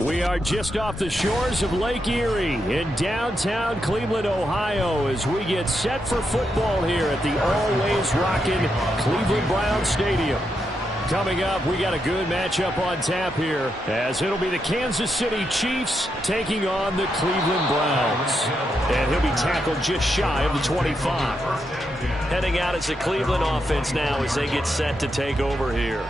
We are just off the shores of Lake Erie in downtown Cleveland, Ohio, as we get set for football here at the always rockin' Cleveland Browns Stadium. Coming up, we got a good matchup on tap here, as it'll be the Kansas City Chiefs taking on the Cleveland Browns. And he'll be tackled just shy of the 25. Heading out as the Cleveland offense now as they get set to take over here.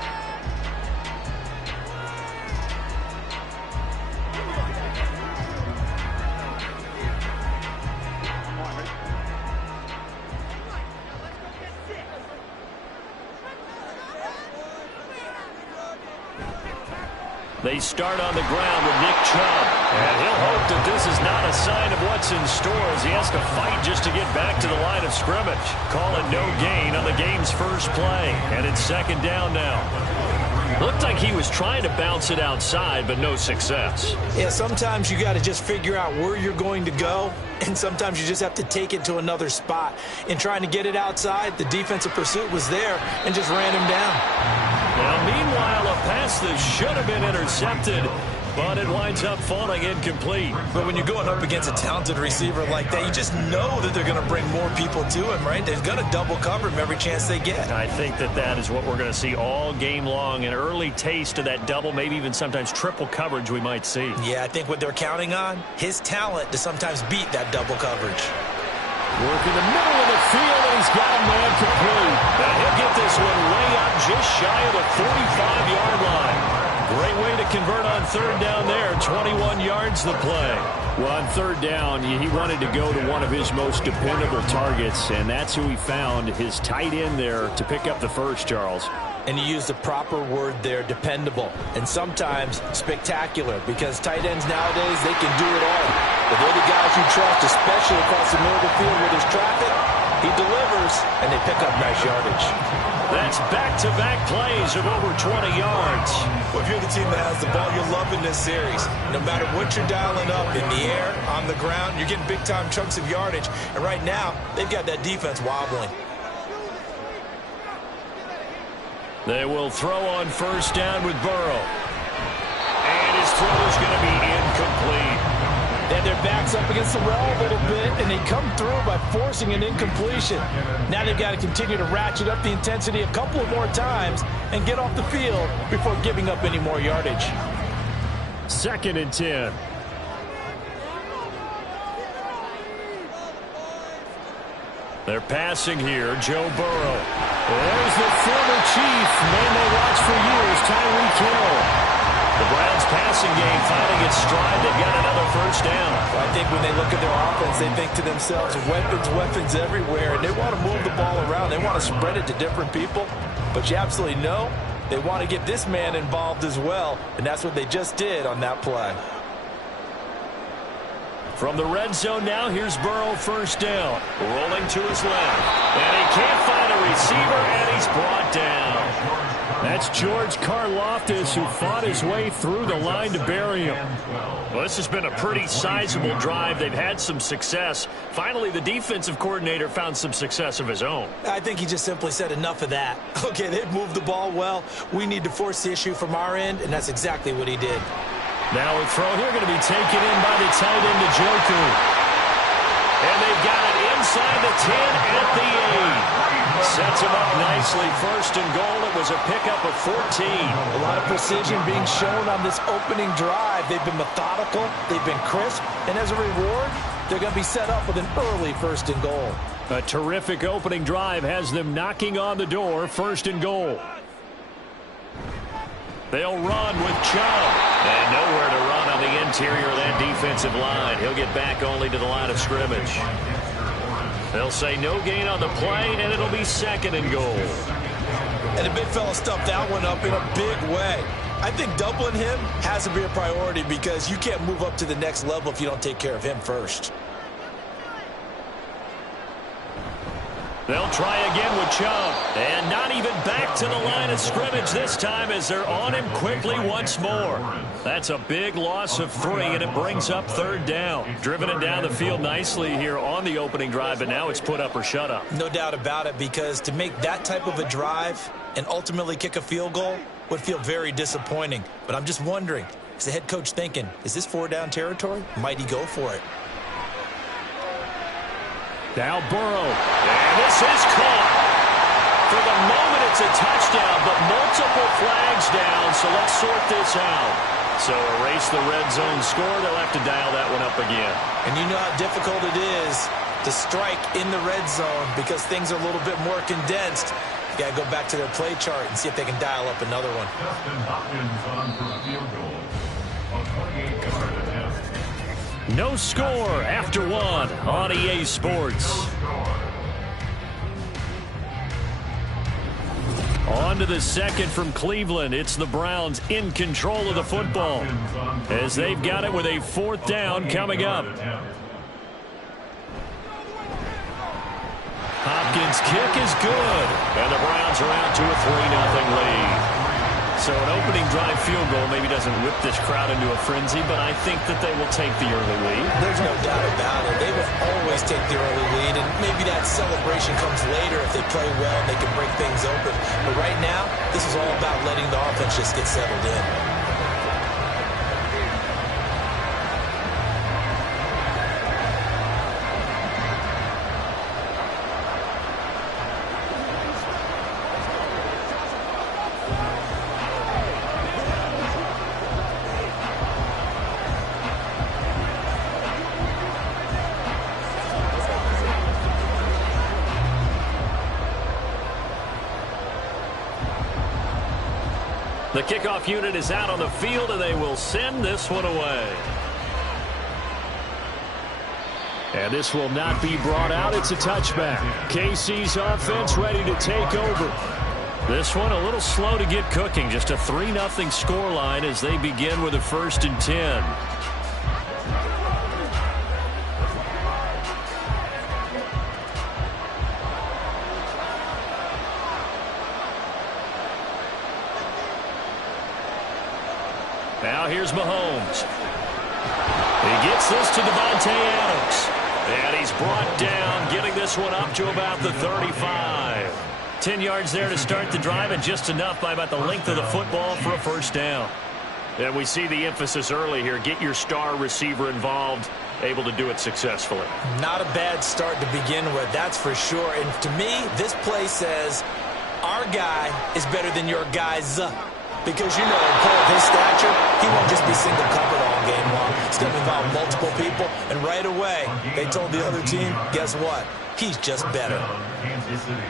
They start on the ground with Nick Chubb. And he'll hope that this is not a sign of what's in store as he has to fight just to get back to the line of scrimmage. Call it no gain on the game's first play. And it's second down now. Looked like he was trying to bounce it outside, but no success. Yeah, sometimes you got to just figure out where you're going to go, and sometimes you just have to take it to another spot. In trying to get it outside, the defensive pursuit was there and just ran him down. Now, meanwhile, a pass that should have been intercepted, but it winds up falling incomplete. But when you're going up against a talented receiver like that, you just know that they're going to bring more people to him, right? They're going to double cover him every chance they get. I think that is what we're going to see all game long, an early taste of that double, maybe even sometimes triple coverage we might see. Yeah, I think what they're counting on, his talent to sometimes beat that double coverage. Work in the middle of the field, and he's got a man complete. And he'll get this one way up just shy of the 45-yard line. Great way to convert on third down there. 21 yards the play. Well, on third down, he wanted to go to one of his most dependable targets, and that's who he found, his tight end there, to pick up the first, Charles. And he used the proper word there, dependable, and sometimes spectacular, because tight ends nowadays, they can do it all. But they're the guys you trust, especially across the middle of the field where there's traffic. He delivers, and they pick up nice yardage. That's back-to-back plays of over 20 yards. Well, if you're the team that has the ball, you're loving this series. No matter what you're dialing up, in the air, on the ground, you're getting big-time chunks of yardage. And right now, they've got that defense wobbling. They will throw on first down with Burrow. And his throw is going to be incomplete. They had their backs up against the wall a little bit, and they come through by forcing an incompletion. Now they've got to continue to ratchet up the intensity a couple of more times and get off the field before giving up any more yardage. 2nd and 10. They're passing here, Joe Burrow. There's the former Chief, name they watched for years, Tyreek Hill. The Browns' passing game finding its stride. They've got another first down. Well, I think when they look at their offense, they think to themselves, weapons everywhere, and they want to move the ball around. They want to spread it to different people. But you absolutely know they want to get this man involved as well, and that's what they just did on that play. From the red zone now, here's Burrow, first down. Rolling to his left. And he can't find a receiver, and he's brought down. That's George Karlaftis, who fought his way through the line to bury him. Well, this has been a pretty sizable drive. They've had some success. Finally, the defensive coordinator found some success of his own. I think he just simply said enough of that. Okay, they've moved the ball well. We need to force the issue from our end, and that's exactly what he did. Now a throw here going to be taken in by the tight end, Njoku. And they've got it inside the 10 at the 8. Sets him up nicely. 1st and goal. It was a pickup of 14. A lot of precision being shown on this opening drive. They've been methodical. They've been crisp. And as a reward, they're going to be set up with an early 1st and goal. A terrific opening drive has them knocking on the door. 1st and goal. They'll run with Chubb. And nowhere to run on the interior of that defensive line. He'll get back only to the line of scrimmage. They'll say no gain on the play, and it'll be 2nd and goal. And the big fella stuffed that one up in a big way. I think doubling him has to be a priority because you can't move up to the next level if you don't take care of him first. They'll try again with Chubb. And not even back to the line of scrimmage this time as they're on him quickly once more. That's a big loss of 3, and it brings up 3rd down. Driven it down the field nicely here on the opening drive, but now it's put up or shut up. No doubt about it, because to make that type of a drive and ultimately kick a field goal would feel very disappointing. But I'm just wondering, is the head coach thinking, is this 4-down territory? Might he go for it? Now Burrow. And this is caught. For the moment, it's a touchdown, but multiple flags down, so let's sort this out. So erase the red zone score. They'll have to dial that one up again. And you know how difficult it is to strike in the red zone because things are a little bit more condensed. You got to go back to their play chart and see if they can dial up another one. No score after 1 on EA Sports. On to the 2nd from Cleveland. It's the Browns in control of the football as they've got it with a 4th down coming up. Hopkins' kick is good, and the Browns are out to a 3-0 lead. So an opening drive field goal maybe doesn't whip this crowd into a frenzy, but I think that they will take the early lead. There's no doubt about it. They will always take the early lead, and maybe that celebration comes later if they play well and they can break things open. But right now, this is all about letting the offense just get settled in. The kickoff unit is out on the field, and they will send this one away. And this will not be brought out. It's a touchback. KC's offense ready to take over. This one a little slow to get cooking. Just a 3-0 scoreline as they begin with a 1st and 10. Now here's Mahomes. He gets this to Davante Adams. And he's brought down, getting this one up to about the 35. 10 yards there to start the drive, and just enough by about the length of the football for a 1st down. And we see the emphasis early here. Get your star receiver involved, able to do it successfully. Not a bad start to begin with, that's for sure. And to me, this play says our guy is better than your guy's. Because, you know, a player of his stature, he won't just be single covered all game long. It's going to involve multiple people. And right away, they told the other team, guess what? He's just better.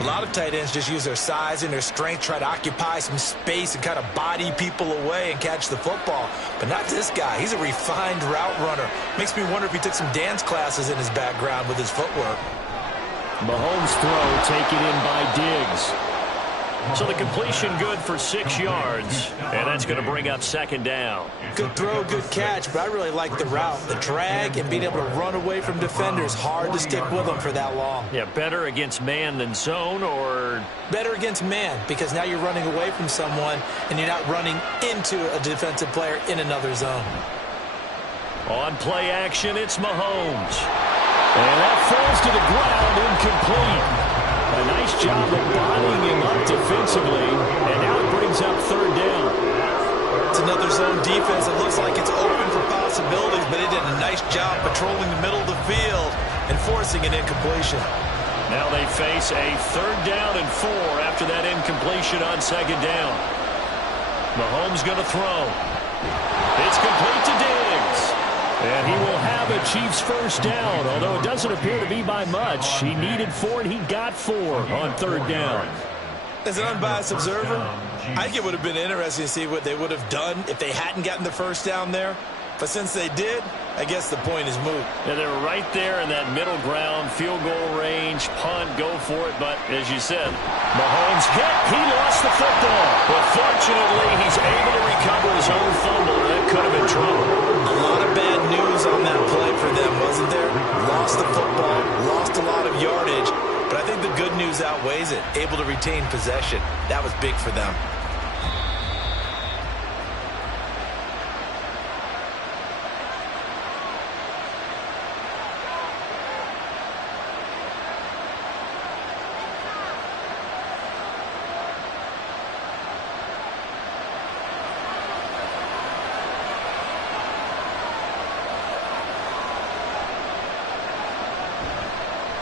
A lot of tight ends just use their size and their strength, try to occupy some space and kind of body people away and catch the football. But not this guy. He's a refined route runner. Makes me wonder if he took some dance classes in his background with his footwork. Mahomes' throw taken in by Diggs. So the completion good for 6 yards, and that's going to bring up 2nd down. Good throw, good catch, but I really like the route. The drag and being able to run away from defenders. Hard to stick with them for that long. Yeah, better against man than zone, or? Better against man, because now you're running away from someone, and you're not running into a defensive player in another zone. On play action, it's Mahomes. And that falls to the ground, incomplete. A nice job of bodying him up defensively, and now it brings up 3rd down. It's another zone defense. It looks like it's open for possibilities, but it did a nice job patrolling the middle of the field and forcing an incompletion. Now they face a 3rd down and 4 after that incompletion on 2nd down. Mahomes going to throw. It's complete to Diggs. And he will have a Chiefs 1st down, although it doesn't appear to be by much. He needed 4, and he got 4 on 3rd down. As an unbiased observer, I think it would have been interesting to see what they would have done if they hadn't gotten the 1st down there. But since they did, I guess the point is moot. Yeah, they were right there in that middle ground, field goal range, punt, go for it. But as you said, Mahomes hit. He lost the football. But fortunately, he's able to recover his own fumble. That could have been trouble. A lot of bad news on that play for them, wasn't there? Lost the football, lost a lot of yardage. But I think the good news outweighs it. Able to retain possession. That was big for them.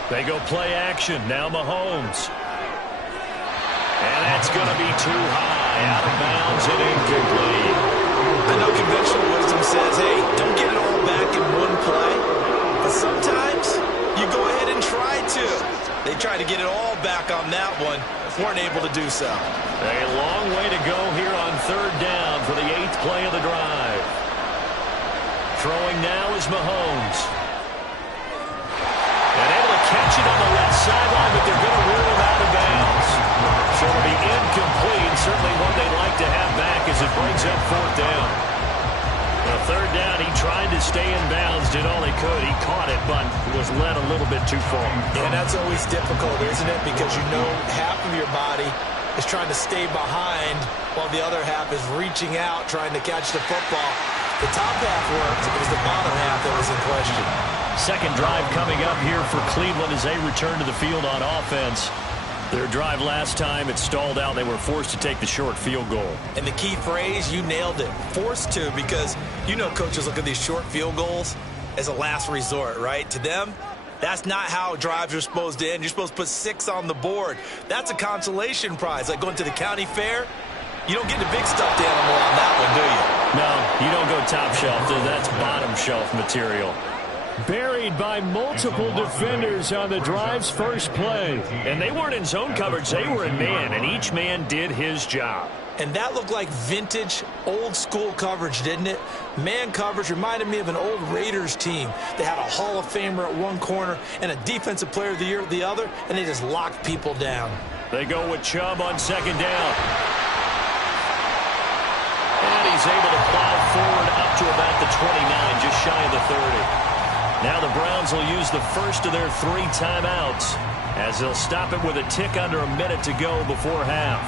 They go play action. Now Mahomes. And that's going to be too high. Out of bounds and incomplete. I know conventional wisdom says, hey, don't get it all back in one play. But sometimes you go ahead and try to. They tried to get it all back on that one. Weren't able to do so. A long way to go here on 3rd down for the 8th play of the drive. Throwing now is Mahomes. And able to catch it on the left sideline, but they're going to rule him out of bounds. So it'll be incomplete. Certainly one they'd like to have back as it brings up 4th down. The 3rd down, he tried to stay in bounds, did all he could. He caught it, but was led a little bit too far. And that's always difficult, isn't it? Because you know half of your body is trying to stay behind while the other half is reaching out, trying to catch the football. The top half worked. It was the bottom half that was in question. 2nd drive coming up here for Cleveland as they return to the field on offense. Their drive last time, it stalled out. They were forced to take the short field goal. And the key phrase, you nailed it. Forced to, because you know coaches look at these short field goals as a last resort, right? To them, that's not how drives are supposed to end. You're supposed to put 6 on the board. That's a consolation prize. Like going to the county fair, you don't get the big stuffed animal on that one, do you? No, you don't go top shelf. That's bottom shelf material. Buried by multiple defenders on the drive's first play. And they weren't in zone coverage. They were in man, and each man did his job. And that looked like vintage, old-school coverage, didn't it? Man coverage reminded me of an old Raiders team. They had a Hall of Famer at one corner and a Defensive Player of the Year at the other, and they just locked people down. They go with Chubb on second down. And he's able to plow forward up to about the 29, just shy of the 30. Now the Browns will use the first of their 3 timeouts as they'll stop it with a tick under a minute to go before half.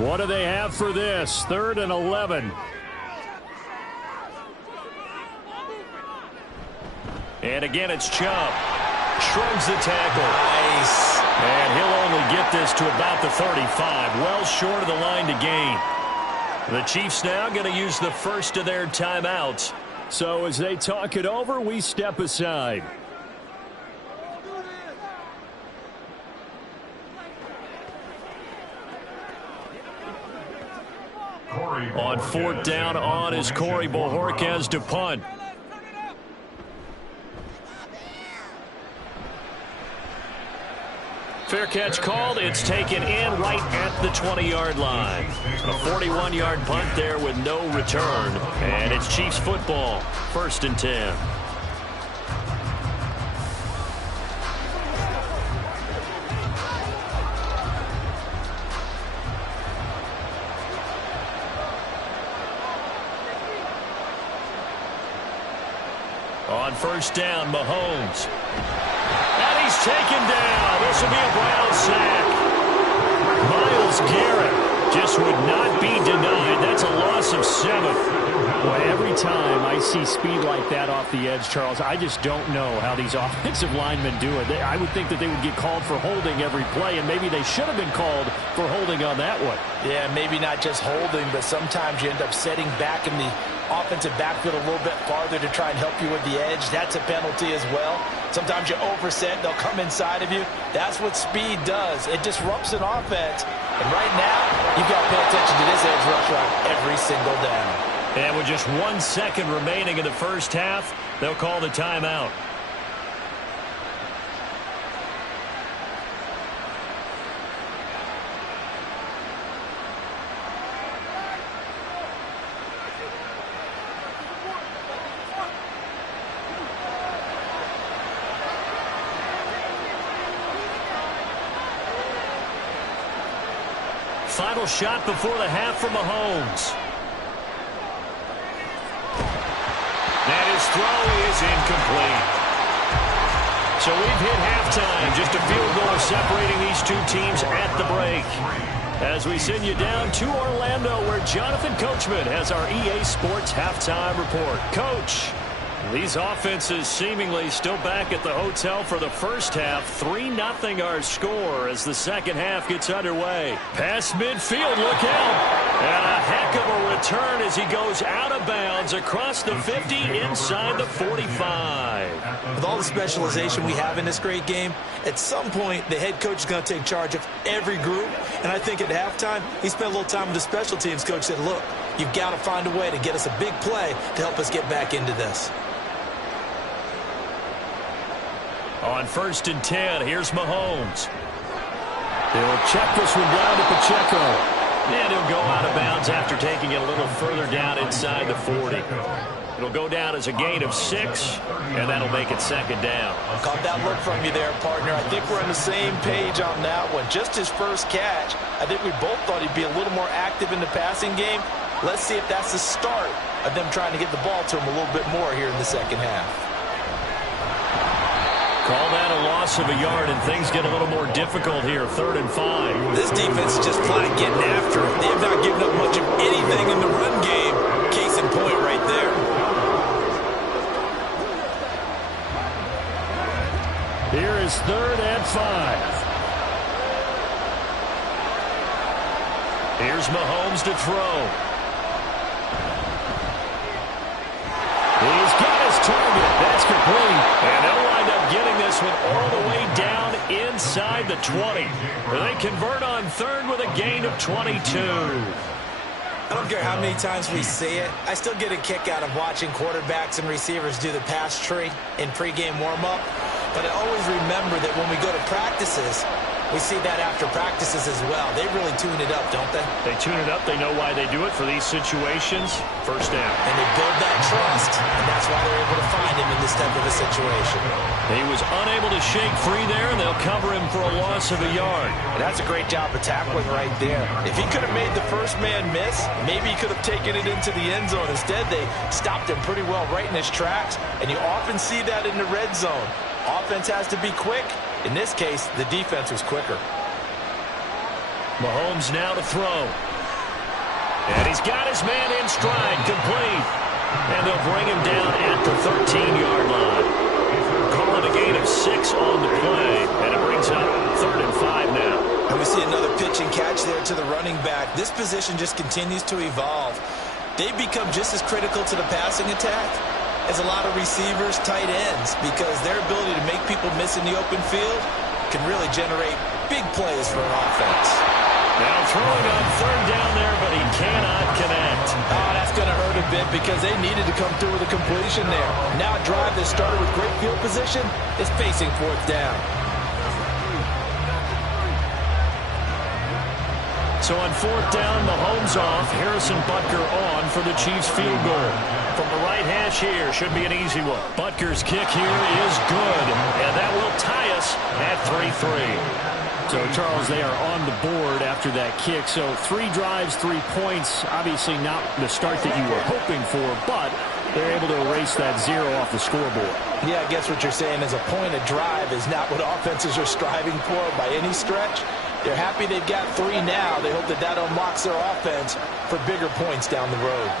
What do they have for this? 3rd and 11. And again, it's Chubb. Shrugs the tackle. Nice. And he'll only get this to about the 35. Well short of the line to gain. The Chiefs now going to use the first of their timeouts. So as they talk it over, we step aside. On 4th down on is Corey Bojorquez to punt. Fair catch called. It's taken in right at the 20-yard line. A 41-yard punt there with no return. And it's Chiefs football. 1st and 10. On 1st down, Mahomes. And he's taken down. This will be a Brown sack. Myles Garrett just would not be denied. That's a loss of 7. Well, every time I see speed like that off the edge, Charles, I just don't know how these offensive linemen do it. I would think that they would get called for holding every play, and maybe they should have been called for holding on that one. Yeah, maybe not just holding, but sometimes you end up setting back in the offensive backfield a little bit farther to try and help you with the edge. That's a penalty as well. Sometimes you overset, they'll come inside of you. That's what speed does. It disrupts an offense. And right now, you've got to pay attention to this edge rusher on every single down. And with just 1 second remaining in the first half, they'll call the timeout. Final shot before the half from Mahomes. And his throw is incomplete. So we've hit halftime. Just a field goal separating these two teams at the break. As we send you down to Orlando, where Jonathan Coachman has our EA Sports halftime report. Coach, these offenses seemingly still back at the hotel for the first half. 3-0 our score as the second half gets underway. Past midfield, look out. And a heck of a return as he goes out of bounds across the 50 inside the 45. With all the specialization we have in this great game, at some point the head coach is going to take charge of every group. And I think at halftime, he spent a little time with the special teams coach, said, look, you've got to find a way to get us a big play to help us get back into this. On 1st and 10, here's Mahomes. He'll check this one down to Pacheco. And he'll go out of bounds after taking it a little further down inside the 40. It'll go down as a gain of 6, and that'll make it 2nd down. Caught that look from you there, partner. I think we're on the same page on that one. Just his first catch, I think we both thought he'd be a little more active in the passing game. Let's see if that's the start of them trying to get the ball to him a little bit more here in the second half. Call that a loss of a yard, and things get a little more difficult here. 3rd and 5. This defense is just flat getting after it. They have not given up much of anything in the run game. Case in point right there. Here is 3rd and 5. Here's Mahomes to throw. He's got his target. That's complete. And they'll wind up getting this one all the way down inside the 20. They convert on 3rd with a gain of 22. I don't care how many times we see it. I still get a kick out of watching quarterbacks and receivers do the pass tree in pregame warm-up. But I always remember that when we go to practices, we see that after practices as well. They really tune it up, don't they? They tune it up. They know why they do it for these situations. First down. And they build that trust, and that's why they're able to find him in this type of a situation. He was unable to shake free there, and they'll cover him for a loss of a yard. And that's a great job of tackling right there. If he could have made the first man miss, maybe he could have taken it into the end zone. Instead, they stopped him pretty well right in his tracks, and you often see that in the red zone. Offense has to be quick. In this case, the defense was quicker. Mahomes now to throw. And he's got his man in stride, complete. And they'll bring him down at the 13-yard line. Call it a gain of 6 on the play. And it brings up 3rd and 5 now. And we see another pitch and catch there to the running back. This position just continues to evolve. They've become just as critical to the passing attack as a lot of receivers, tight ends, because their ability to make people miss in the open field can really generate big plays for an offense. Now throwing on 3rd down there, but he cannot connect. Oh, that's going to hurt a bit because they needed to come through with a completion there. Now a drive that started with great field position is facing 4th down. So on 4th down, Mahomes off, Harrison Butker on for the Chiefs field goal. From the right hash here, should be an easy one. Butker's kick here is good, and that will tie us at 3-3. So, Charles, they are on the board after that kick. So 3 drives, 3 points. Obviously not the start that you were hoping for, but they're able to erase that 0 off the scoreboard. Yeah, I guess what you're saying is a point a drive is not what offenses are striving for by any stretch. They're happy they've got 3 now. They hope that that unlocks their offense for bigger points down the road.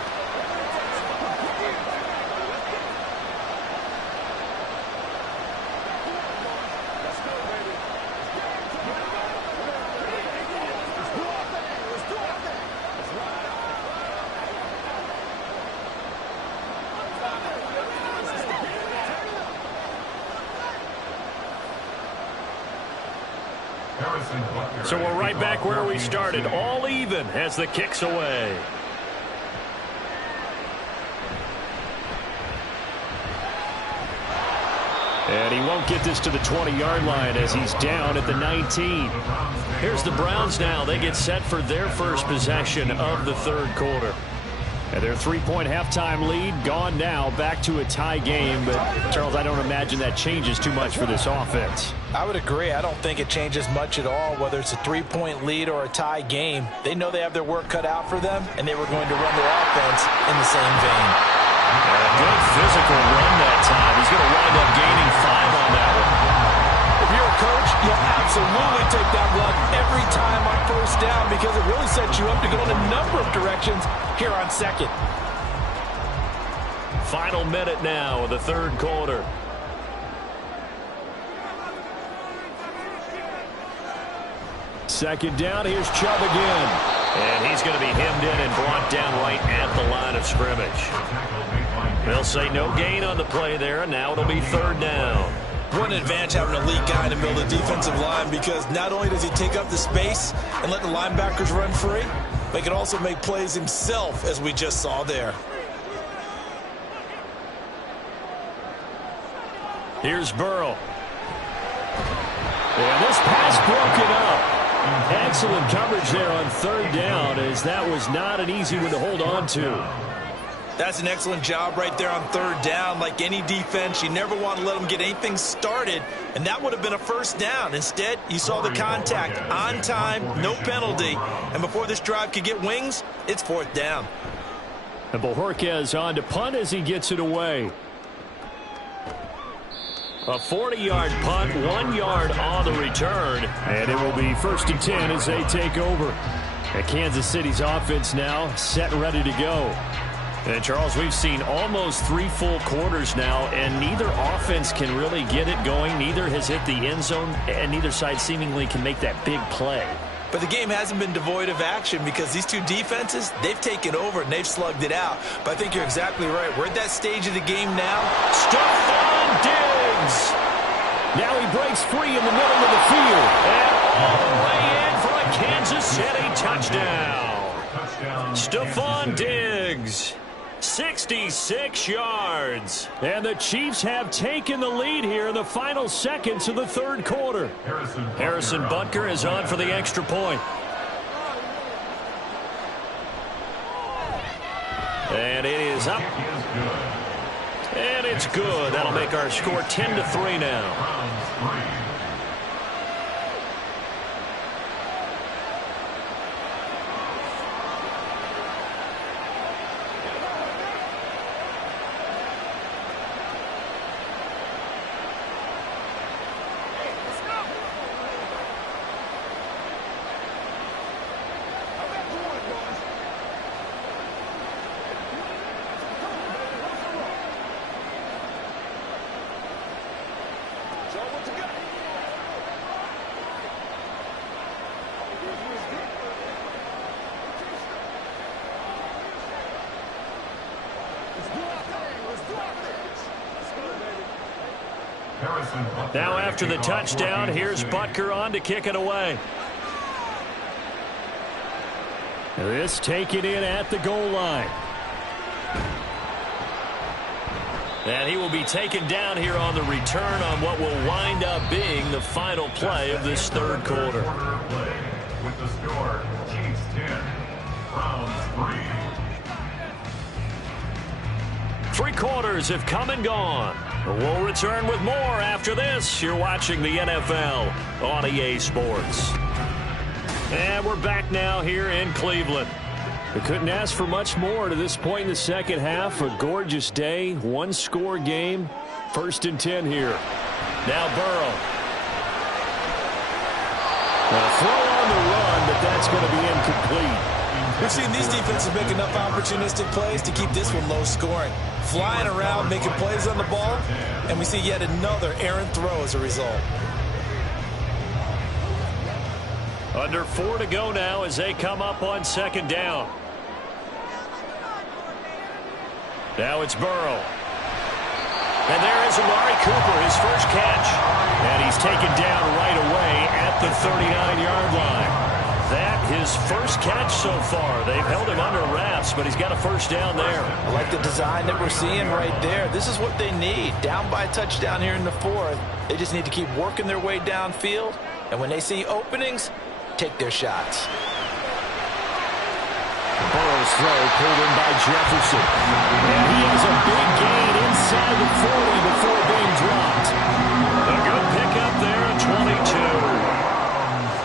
So we're right back where we started, all even as the kick's away. And he won't get this to the 20-yard line as he's down at the 19. Here's the Browns now. They get set for their first possession of the 3rd quarter. And their 3-point halftime lead gone now, back to a tie game. But, Charles, I don't imagine that changes too much for this offense. I would agree. I don't think it changes much at all, whether it's a 3-point lead or a tie game. They know they have their work cut out for them, and they were going to run their offense in the same vein. A good physical run that time. He's going to wind up gaining 5 on that one. If you're a coach, you'll absolutely take that run every time on 1st down because it really sets you up to go in a number of directions here on 2nd. Final minute now of the 3rd quarter. Second down, here's Chubb again. And he's going to be hemmed in and brought down right at the line of scrimmage. They'll say no gain on the play there, and now it'll be 3rd down. What an advantage having an elite guy in the middle of the defensive line because not only does he take up the space and let the linebackers run free, but he can also make plays himself, as we just saw there. Here's Burrow. And this pass broken up. Excellent coverage there on 3rd down, as that was not an easy one to hold on to. That's an excellent job right there on 3rd down. Like any defense, you never want to let them get anything started, and that would have been a 1st down. Instead, you saw the contact on time, no penalty, and before this drive could get wings, it's 4th down. And Bojorquez on to punt as he gets it away. A 40-yard punt, 1 yard on the return, and it will be 1st and 10 as they take over. And Kansas City's offense now set and ready to go. And, Charles, we've seen almost 3 full quarters now, and neither offense can really get it going. Neither has hit the end zone, and neither side seemingly can make that big play. But the game hasn't been devoid of action because these two defenses, they've taken over and they've slugged it out. But I think you're exactly right. We're at that stage of the game now. Stephon Diggs! Now he breaks free in the middle of the field. And all the way in for a Kansas City touchdown. Stephon Diggs, 66 yards. And the Chiefs have taken the lead here in the final seconds of the third quarter. Harrison Butker is on for the extra point. And it is up. And it's good. That'll make our score 10-3 now. Now after the touchdown, here's Butker on to kick it away. This taken in at the goal line. And he will be taken down here on the return on what will wind up being the final play of this third quarter. With the score, Chiefs 10, Browns 3. 3 quarters have come and gone. We'll return with more after this. You're watching the NFL on EA Sports. And we're back now here in Cleveland. We couldn't ask for much more to this point in the second half. A gorgeous day, one-score game. 1st and 10 here. Now Burrow. A throw on the run, but that's going to be incomplete. We've seen these defenses make enough opportunistic plays to keep this one low scoring. Flying around, making plays on the ball, and we see yet another errant throw as a result. Under 4 to go now as they come up on 2nd down. Now it's Burrow. And there is Amari Cooper, his first catch. And he's taken down right away at the 39-yard line. That his first catch so far. They've held him under wraps, but he's got a first down there. I like the design that we're seeing right there. This is what they need. Down by a touchdown here in the 4th. They just need to keep working their way downfield. And when they see openings, take their shots. Burrow's throw pulled in by Jefferson. And he has a big gain inside the 40 before being dropped. A good pickup there at 22.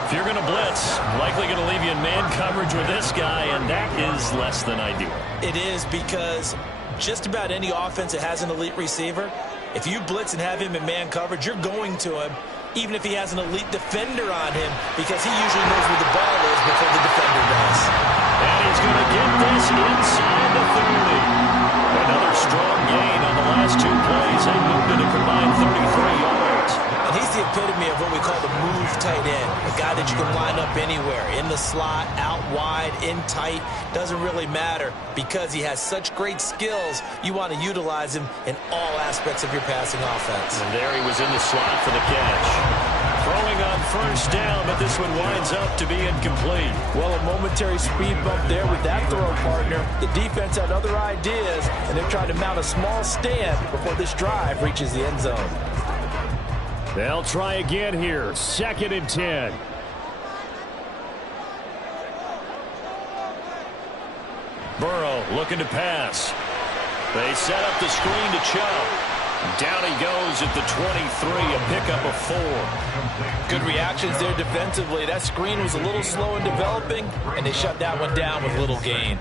If you're going to blitz, likely going to leave you in man coverage with this guy, and that is less than ideal. It is, because just about any offense that has an elite receiver, if you blitz and have him in man coverage, you're going to him, even if he has an elite defender on him, because he usually knows where the ball is before the defender does. And he's going to get this inside the 30. Another strong gain on the last 2 plays. They moved it a combined 33 yards. And he's the epitome of what we call the move tight end, a guy that you can line up anywhere, in the slot, out wide, in tight, doesn't really matter, because he has such great skills. You want to utilize him in all aspects of your passing offense. And there he was in the slot for the catch. Throwing on first down, but this one winds up to be incomplete. Well, a momentary speed bump there with that throw partner. The defense had other ideas, and they're trying to mount a small stand before this drive reaches the end zone. They'll try again here. 2nd and 10. Burrow looking to pass. They set up the screen to Chubb. Down he goes at the 23, a pickup of 4. Good reactions there defensively. That screen was a little slow in developing, and they shut that one down with little gain.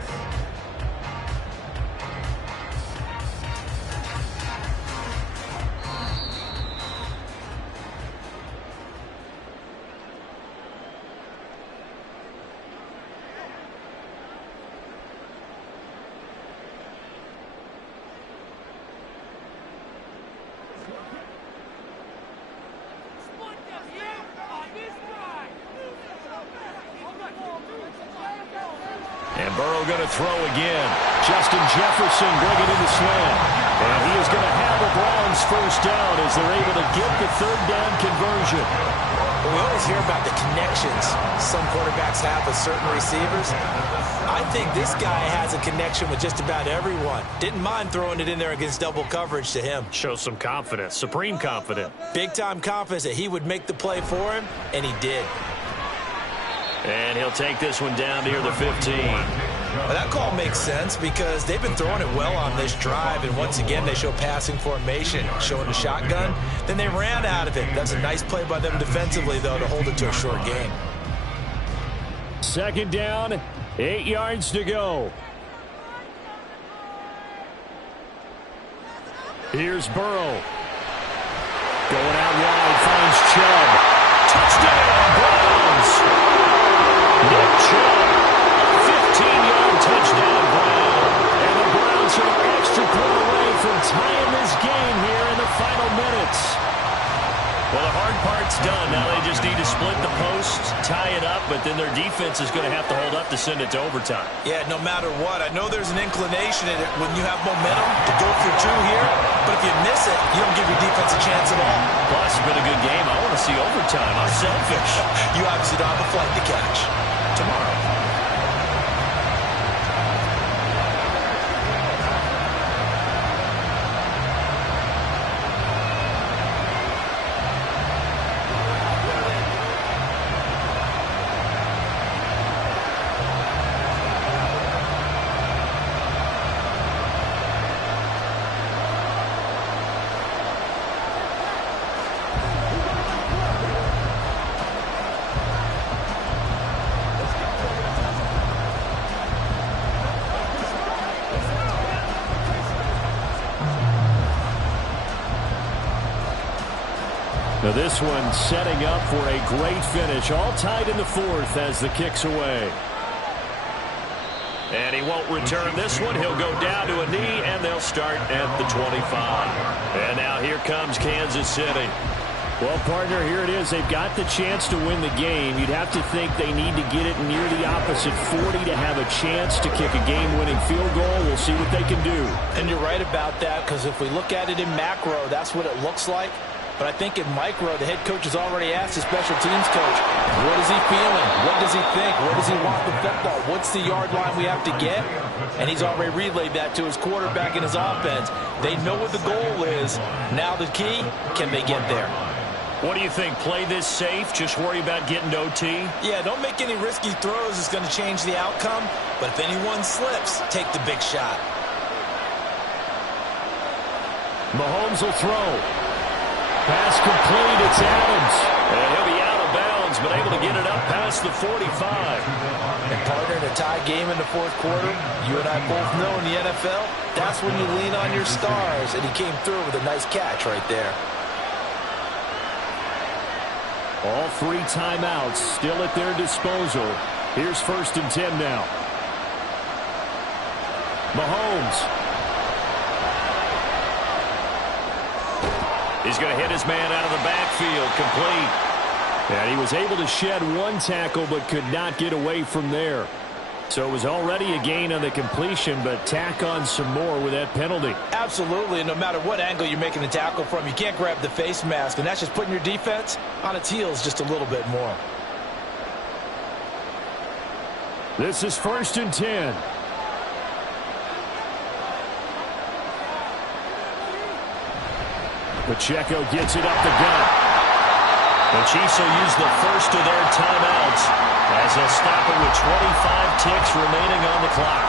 And Burrow going to throw again. Justin Jefferson bringing in the slant. And he is going to have the Browns first down as they're able to get the 3rd down conversion. Well, we always hear about the connections some quarterbacks have with certain receivers. I think this guy has a connection with just about everyone. Didn't mind throwing it in there against double coverage to him. Shows some confidence, supreme confidence. Big-time confidence that he would make the play for him, and he did. And he'll take this one down near the 15. Well, that call makes sense because they've been throwing it well on this drive, and once again they show passing formation, showing the shotgun. Then they ran out of it. That's a nice play by them defensively, though, to hold it to a short gain. Second down, 8 yards to go. Here's Burrow. Going out wide, finds Chubb. Touchdown, Browns! Nick Chubb, 15-yard touchdown Brown. And the Browns are an extra point away from tying this game here in the final minutes. Well, the hard part's done. Now they just need to split the post, tie it up, but then their defense is going to have to hold up to send it to overtime. Yeah, no matter what. I know there's an inclination in it when you have momentum to go for two here, but if you miss it, you don't give your defense a chance at all. Plus, it's been a good game. I want to see overtime. I'm selfish. You obviously don't have a flight to catch. Tomorrow. Now this one setting up for a great finish. All tied in the fourth as the kick's away. And he won't return this one. He'll go down to a knee, and they'll start at the 25. And now here comes Kansas City. Well, partner, here it is. They've got the chance to win the game. You'd have to think they need to get it near the opposite 40 to have a chance to kick a game-winning field goal. We'll see what they can do. And you're right about that, because if we look at it in macro, that's what it looks like. But I think in micro, the head coach has already asked his special teams coach, what is he feeling? What does he think? Where does he want the football? What's the yard line we have to get? And he's already relayed that to his quarterback and his offense. They know what the goal is. Now the key, can they get there? What do you think? Play this safe? Just worry about getting to OT? Yeah, don't make any risky throws. It's going to change the outcome. But if anyone slips, take the big shot. Mahomes will throw. Pass complete. It's Adams. And he'll be out of bounds, but able to get it up past the 45. And partner, in a tie game in the fourth quarter, you and I both know in the NFL, that's when you lean on your stars. And he came through with a nice catch right there. All 3 timeouts still at their disposal. Here's 1st and 10 now. Mahomes. He's going to hit his man out of the backfield, complete. And he was able to shed 1 tackle but could not get away from there. So it was already a gain on the completion, but tack on some more with that penalty. Absolutely, and no matter what angle you're making the tackle from, you can't grab the face mask, and that's just putting your defense on its heels just a little bit more. This is 1st and 10. Pacheco gets it up the gut. The Chiefs will use the first of their timeouts as they'll stop it with 25 ticks remaining on the clock.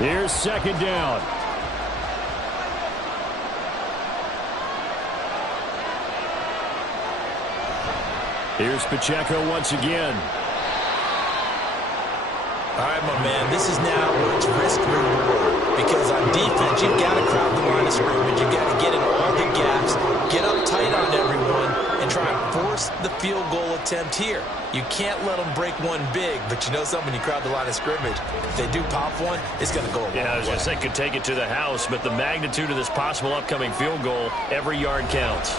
Here's 2nd down. Here's Pacheco once again. All right, my man, this is now where it's risk-reward. Because on defense, you've got to crowd the line of scrimmage. You've got to get in all the gaps, get up tight on everyone, and try and force the field goal attempt here. You can't let them break one big, but you know something, you crowd the line of scrimmage. If they do pop one, it's going to go a long way. Yeah, I was going to say could take it to the house, but the magnitude of this possible upcoming field goal, every yard counts.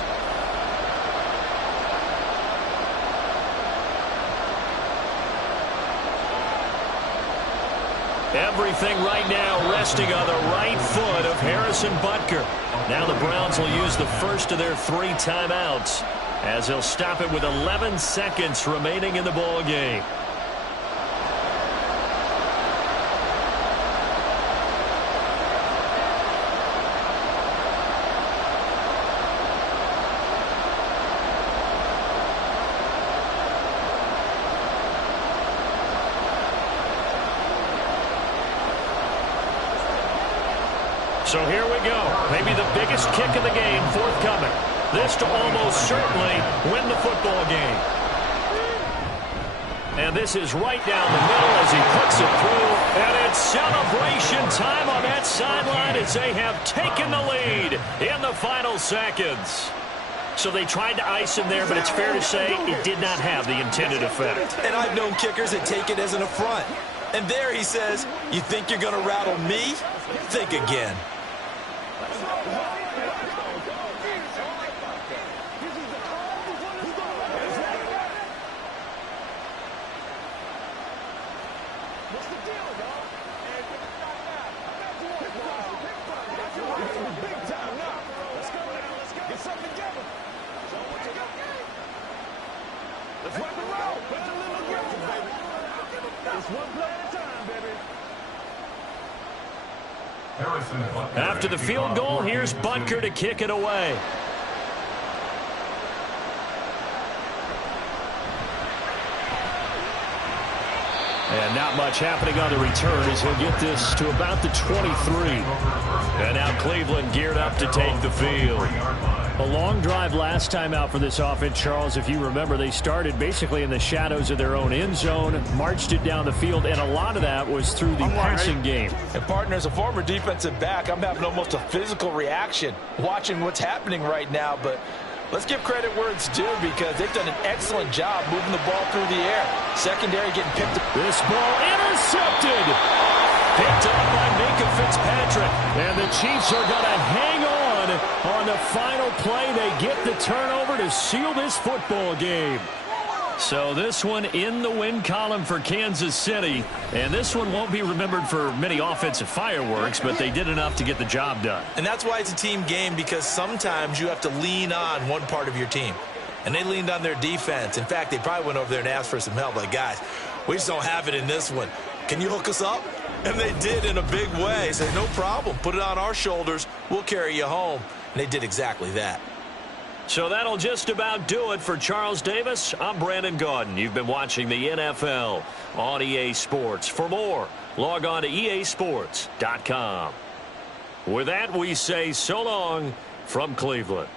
Everything right now resting on the right foot of Harrison Butker. Now the Browns will use the first of their 3 timeouts as they'll stop it with 11 seconds remaining in the ball game. So here we go. Maybe the biggest kick of the game forthcoming. This to almost certainly win the football game. And this is right down the middle as he puts it through. And it's celebration time on that sideline as they have taken the lead in the final seconds. So they tried to ice him there, but it's fair to say it did not have the intended effect. And I've known kickers that take it as an affront. And there he says, you think you're going to rattle me? Think again. After the field goal, here's Butker to kick it away. And not much happening on the return as he'll get this to about the 23. And now Cleveland geared up to take the field. A long drive last time out for this offense, Charles. If you remember, they started basically in the shadows of their own end zone, marched it down the field, and a lot of that was through the passing game. And, partner, as a former defensive back, I'm having almost a physical reaction watching what's happening right now. But let's give credit where it's due because they've done an excellent job moving the ball through the air. Secondary getting picked up. This ball intercepted. Picked up by Minkah Fitzpatrick. And the Chiefs are going to hang on the final play. They get the turnover to seal this football game. So this one in the win column for Kansas City. And this one won't be remembered for many offensive fireworks, but they did enough to get the job done. And that's why it's a team game, because sometimes you have to lean on one part of your team. And they leaned on their defense. In fact, they probably went over there and asked for some help. Like, guys, we just don't have it in this one. Can you hook us up? And they did in a big way. They said, no problem. Put it on our shoulders. We'll carry you home. And they did exactly that. So that'll just about do it for Charles Davis. I'm Brandon Gaudin. You've been watching the NFL on EA Sports. For more, log on to easports.com. With that, we say so long from Cleveland.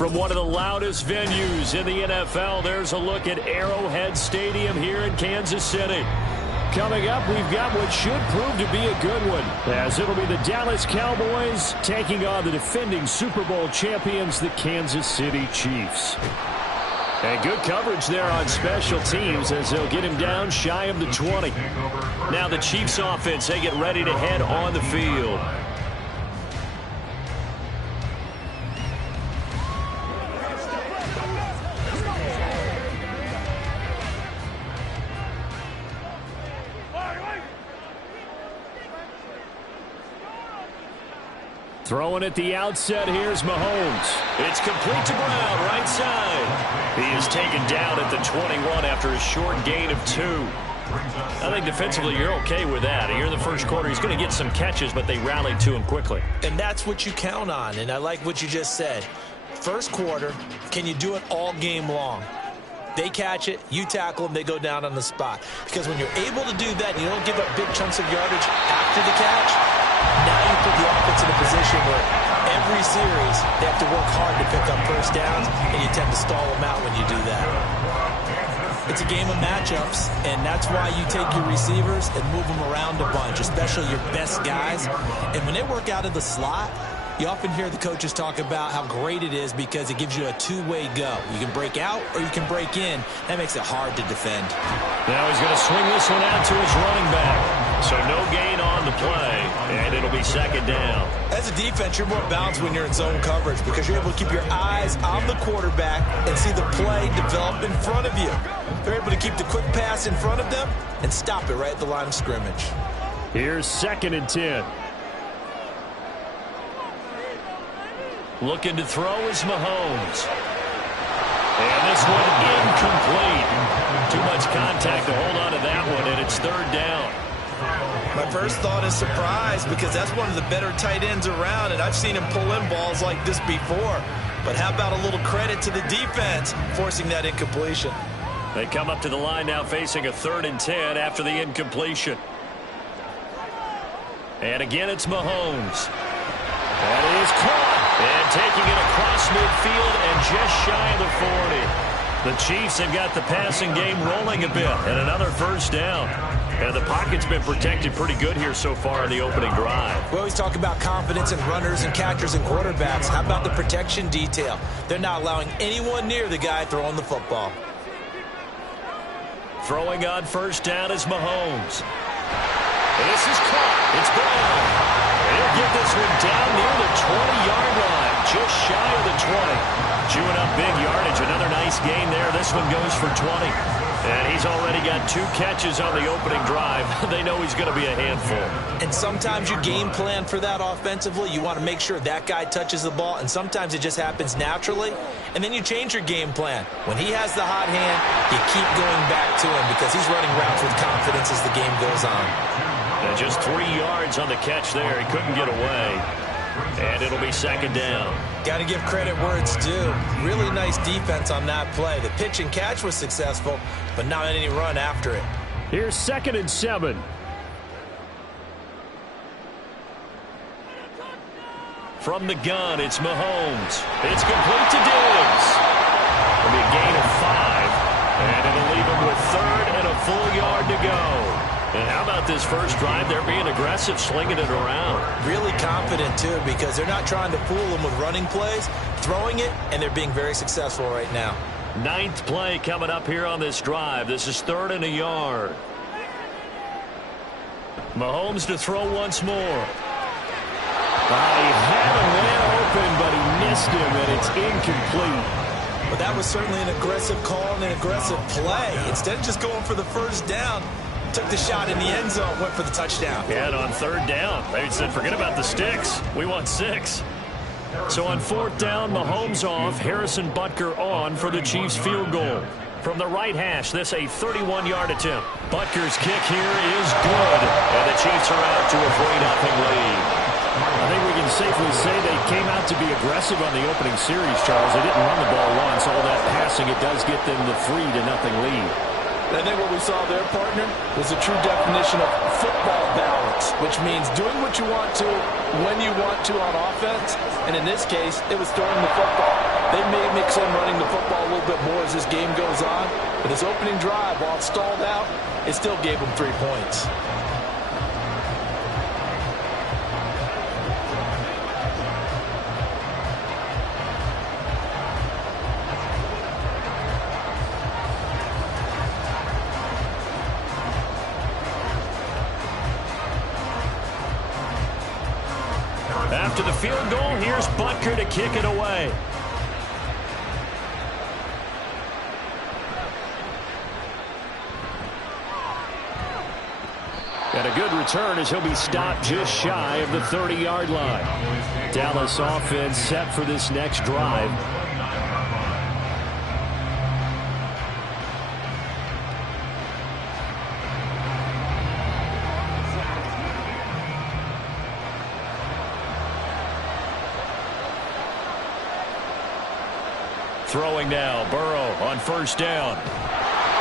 From one of the loudest venues in the NFL, there's a look at Arrowhead Stadium here in Kansas City. Coming up, we've got what should prove to be a good one, as it'll be the Dallas Cowboys taking on the defending Super Bowl champions, the Kansas City Chiefs. And good coverage there on special teams as they'll get him down shy of the 20. Now the Chiefs offense, they get ready to head on the field. Throwing at the outset, here's Mahomes. It's complete to Brown, right side. He is taken down at the 21 after a short gain of 2. I think defensively you're okay with that. Here in the first quarter, he's going to get some catches, but they rallied to him quickly. And that's what you count on, and I like what you just said. First quarter, can you do it all game long? They catch it, you tackle them, they go down on the spot. Because when you're able to do that and you don't give up big chunks of yardage after the catch, now you put the offense in a position where every series they have to work hard to pick up first downs, and you tend to stall them out when you do that. It's a game of matchups, and that's why you take your receivers and move them around a bunch, especially your best guys. And when they work out of the slot, you often hear the coaches talk about how great it is because it gives you a two-way go. You can break out or you can break in. That makes it hard to defend. Now he's going to swing this one out to his running back. So no gain on the play, and it'll be second down. As a defense, you're more balanced when you're in zone coverage because you're able to keep your eyes on the quarterback and see the play develop in front of you. They're able to keep the quick pass in front of them and stop it right at the line of scrimmage. Here's 2nd and 10. Looking to throw is Mahomes. And this one incomplete. Too much contact to hold on to that one, and it's 3rd down. My first thought is surprise because that's one of the better tight ends around, and I've seen him pull in balls like this before. But how about a little credit to the defense forcing that incompletion? They come up to the line now facing a 3rd and 10 after the incompletion. And again, it's Mahomes. That is caught. And taking it across midfield and just shy of the 40. The Chiefs have got the passing game rolling a bit. And another first down. And the pocket's been protected pretty good here so far in the opening drive. We always talk about confidence in runners and catchers and quarterbacks. How about the protection detail? They're not allowing anyone near the guy throwing the football. Throwing on first down is Mahomes. This is caught. It's Brown. He'll get this one down near the 20-yard line, just shy of the 20. Chewing up big yardage. Another nice gain there. This one goes for 20. And he's already got 2 catches on the opening drive. They know he's going to be a handful. And sometimes you game plan for that offensively. You want to make sure that guy touches the ball, and sometimes it just happens naturally. And then you change your game plan. When he has the hot hand, you keep going back to him because he's running routes with confidence as the game goes on. And just 3 yards on the catch there. He couldn't get away. And it'll be second down. Got to give credit where it's due. Really nice defense on that play. The pitch and catch was successful, but not any run after it. Here's 2nd and 7. From the gun, it's Mahomes. It's complete to Diggs. It'll be a gain of 5. And it'll leave him with 3rd and a full yard to go. And how about this first drive? They're being aggressive, slinging it around. Really confident, too, because they're not trying to fool them with running plays, throwing it, and they're being very successful right now. 9th play coming up here on this drive. This is 3rd and a yard. Mahomes to throw once more. He had a man open, but he missed him, and it's incomplete. But that was certainly an aggressive call and an aggressive play. Instead of just going for the first down, took the shot in the end zone, went for the touchdown. Yeah, and on 3rd down, they said, forget about the sticks. We want 6. So on 4th down, Mahomes off, Harrison Butker on for the Chiefs field goal. From the right hash, this a 31-yard attempt. Butker's kick here is good, and the Chiefs are out to a 3-0 lead. I think we can safely say they came out to be aggressive on the opening series, Charles. They didn't run the ball once. All that passing, it does get them the 3-0 lead. I think what we saw there, partner, was a true definition of football balance, which means doing what you want to, when you want to on offense. And in this case, it was throwing the football. They may mix in running the football a little bit more as this game goes on. But this opening drive, while it stalled out, it still gave them 3 points. After the field goal, here's Butker to kick it away. And a good return as he'll be stopped just shy of the 30-yard line. Dallas offense set for this next drive. Throwing now, Burrow on first down.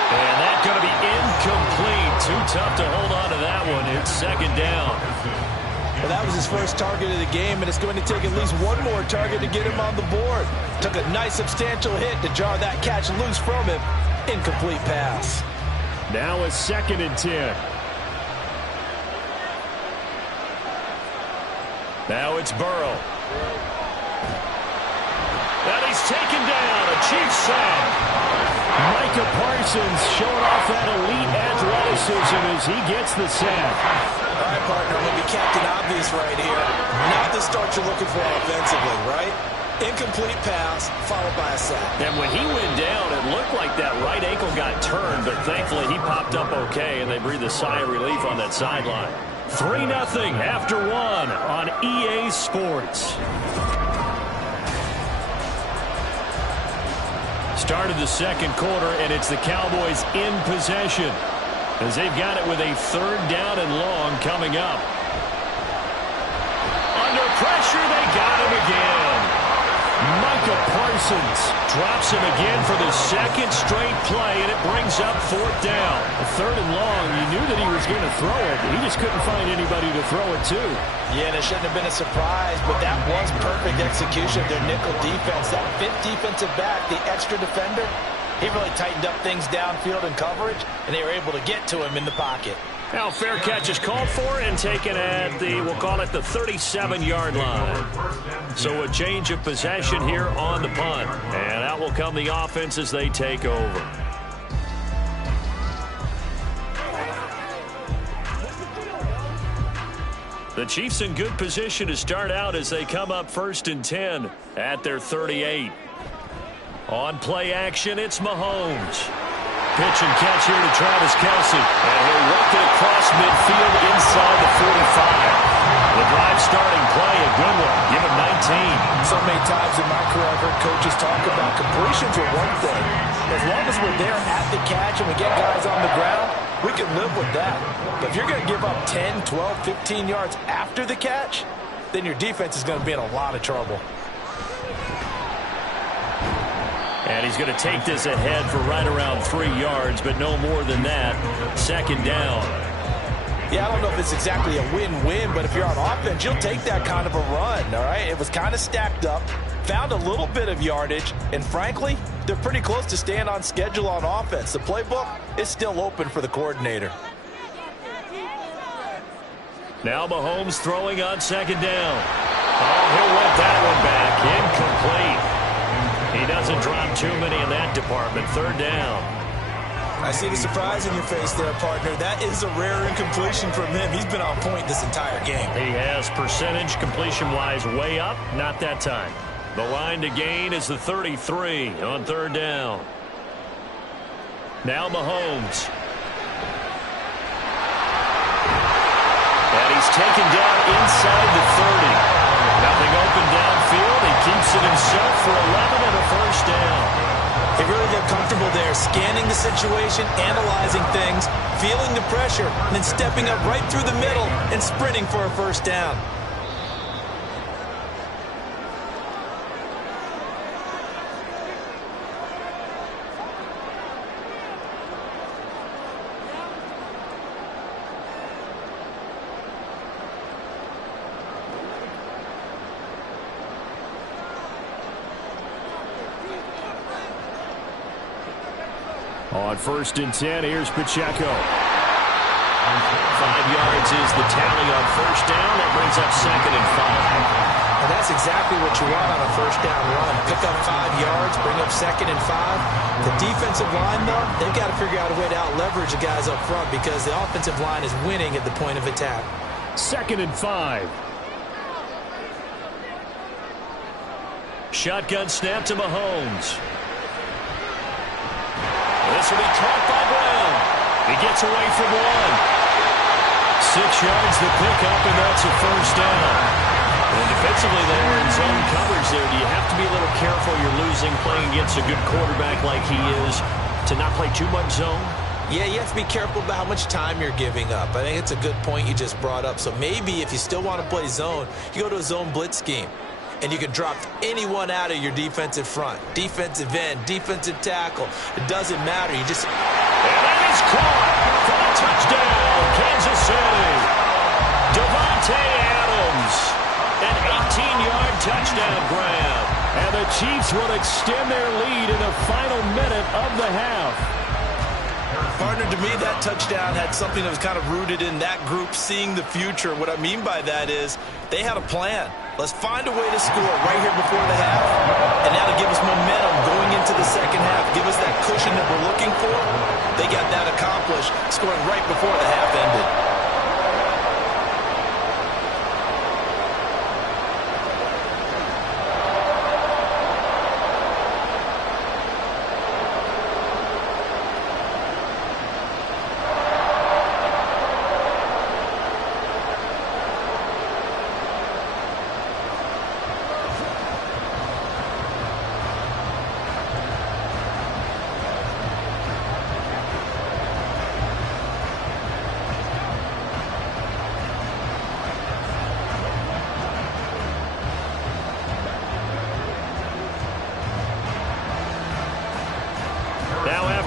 And that's going to be incomplete. Too tough to hold on to that one. It's second down. Well, that was his first target of the game, and it's going to take at least one more target to get him on the board. Took a nice substantial hit to jar that catch loose from him. Incomplete pass. Now a 2nd and 10. Now it's Burrow. And he's taken down. A Chiefs sack. Micah Parsons showing off that elite athleticism as he gets the sack. All right, partner, I'm going to be Captain Obvious right here. Not the start you're looking for offensively, right? Incomplete pass, followed by a sack. And when he went down, it looked like that right ankle got turned, but thankfully he popped up okay, and they breathed a sigh of relief on that sideline. 3-0 after 1 on EA Sports. Start of the second quarter, and it's the Cowboys in possession as they've got it with a 3rd down and long coming up. Under pressure, they got him again. Micah Parsons drops him again for the 2nd straight play, and it brings up 4th down. A 3rd and long, you knew that he was going to throw it. He just couldn't find anybody to throw it to. Yeah, and it shouldn't have been a surprise, but that was perfect execution of their nickel defense. That 5th defensive back, the extra defender, he really tightened up things downfield in coverage, and they were able to get to him in the pocket. Now fair catch is called for and taken at the, we'll call it the 37-yard line. So a change of possession here on the punt. And out will come the offense as they take over. The Chiefs in good position to start out as they come up 1st and 10 at their 38. On play action, it's Mahomes. Pitch and catch here to Travis Kelce. And he'll work it across midfield inside the 45. The drive starting play, a good one. Give him 19. So many times in my career I've heard coaches talk about completions are one thing. As long as we're there at the catch and we get guys on the ground, we can live with that. But if you're going to give up 10, 12, 15 yards after the catch, then your defense is going to be in a lot of trouble. And he's going to take this ahead for right around 3 yards, but no more than that. 2nd down. Yeah, I don't know if it's exactly a win-win, but if you're on offense, you'll take that kind of a run, all right? It was kind of stacked up, found a little bit of yardage, and frankly, they're pretty close to staying on schedule on offense. The playbook is still open for the coordinator. Now Mahomes throwing on 2nd down. Oh, he'll let that one back. Incomplete. He doesn't drop too many in that department. 3rd down. I see the surprise in your face there, partner. That is a rare incompletion from him. He's been on point this entire game. He has percentage completion-wise way up. Not that time. The line to gain is the 33 on 3rd down. Now Mahomes. And he's taken down inside the 30. Nothing open downfield. He keeps it himself for 11 and a 1st down. He really got comfortable there, scanning the situation, analyzing things, feeling the pressure, and then stepping up right through the middle and sprinting for a 1st down. On 1st and 10, here's Pacheco. 5 yards is the tally on 1st down. That brings up 2nd and 5. And that's exactly what you want on a 1st down run. Pick up 5 yards, bring up 2nd and 5. The defensive line, though, they've got to figure out a way to out-leverage the guys up front because the offensive line is winning at the point of attack. 2nd and 5. Shotgun snap to Mahomes. This will be caught by Brown. He gets away from one. 6 yards to pick up, and that's a first down. And defensively, they were in zone coverage there. Do you have to be a little careful? You're losing playing against a good quarterback like he is to not play too much zone? Yeah, you have to be careful about how much time you're giving up. I think it's a good point you just brought up. So maybe if you still want to play zone, you go to a zone blitz scheme. And you can drop anyone out of your defensive front. Defensive end, defensive tackle. It doesn't matter. You just... And that is caught for a touchdown, Kansas City. Davante Adams, an 18-yard touchdown grab. And the Chiefs will extend their lead in the final minute of the half. Partner, to me, that touchdown had something that was kind of rooted in that group seeing the future. What I mean by that is they had a plan. Let's find a way to score right here before the half, and that'll give us momentum going into the second half, give us that cushion that we're looking for. They got that accomplished, scoring right before the half ended.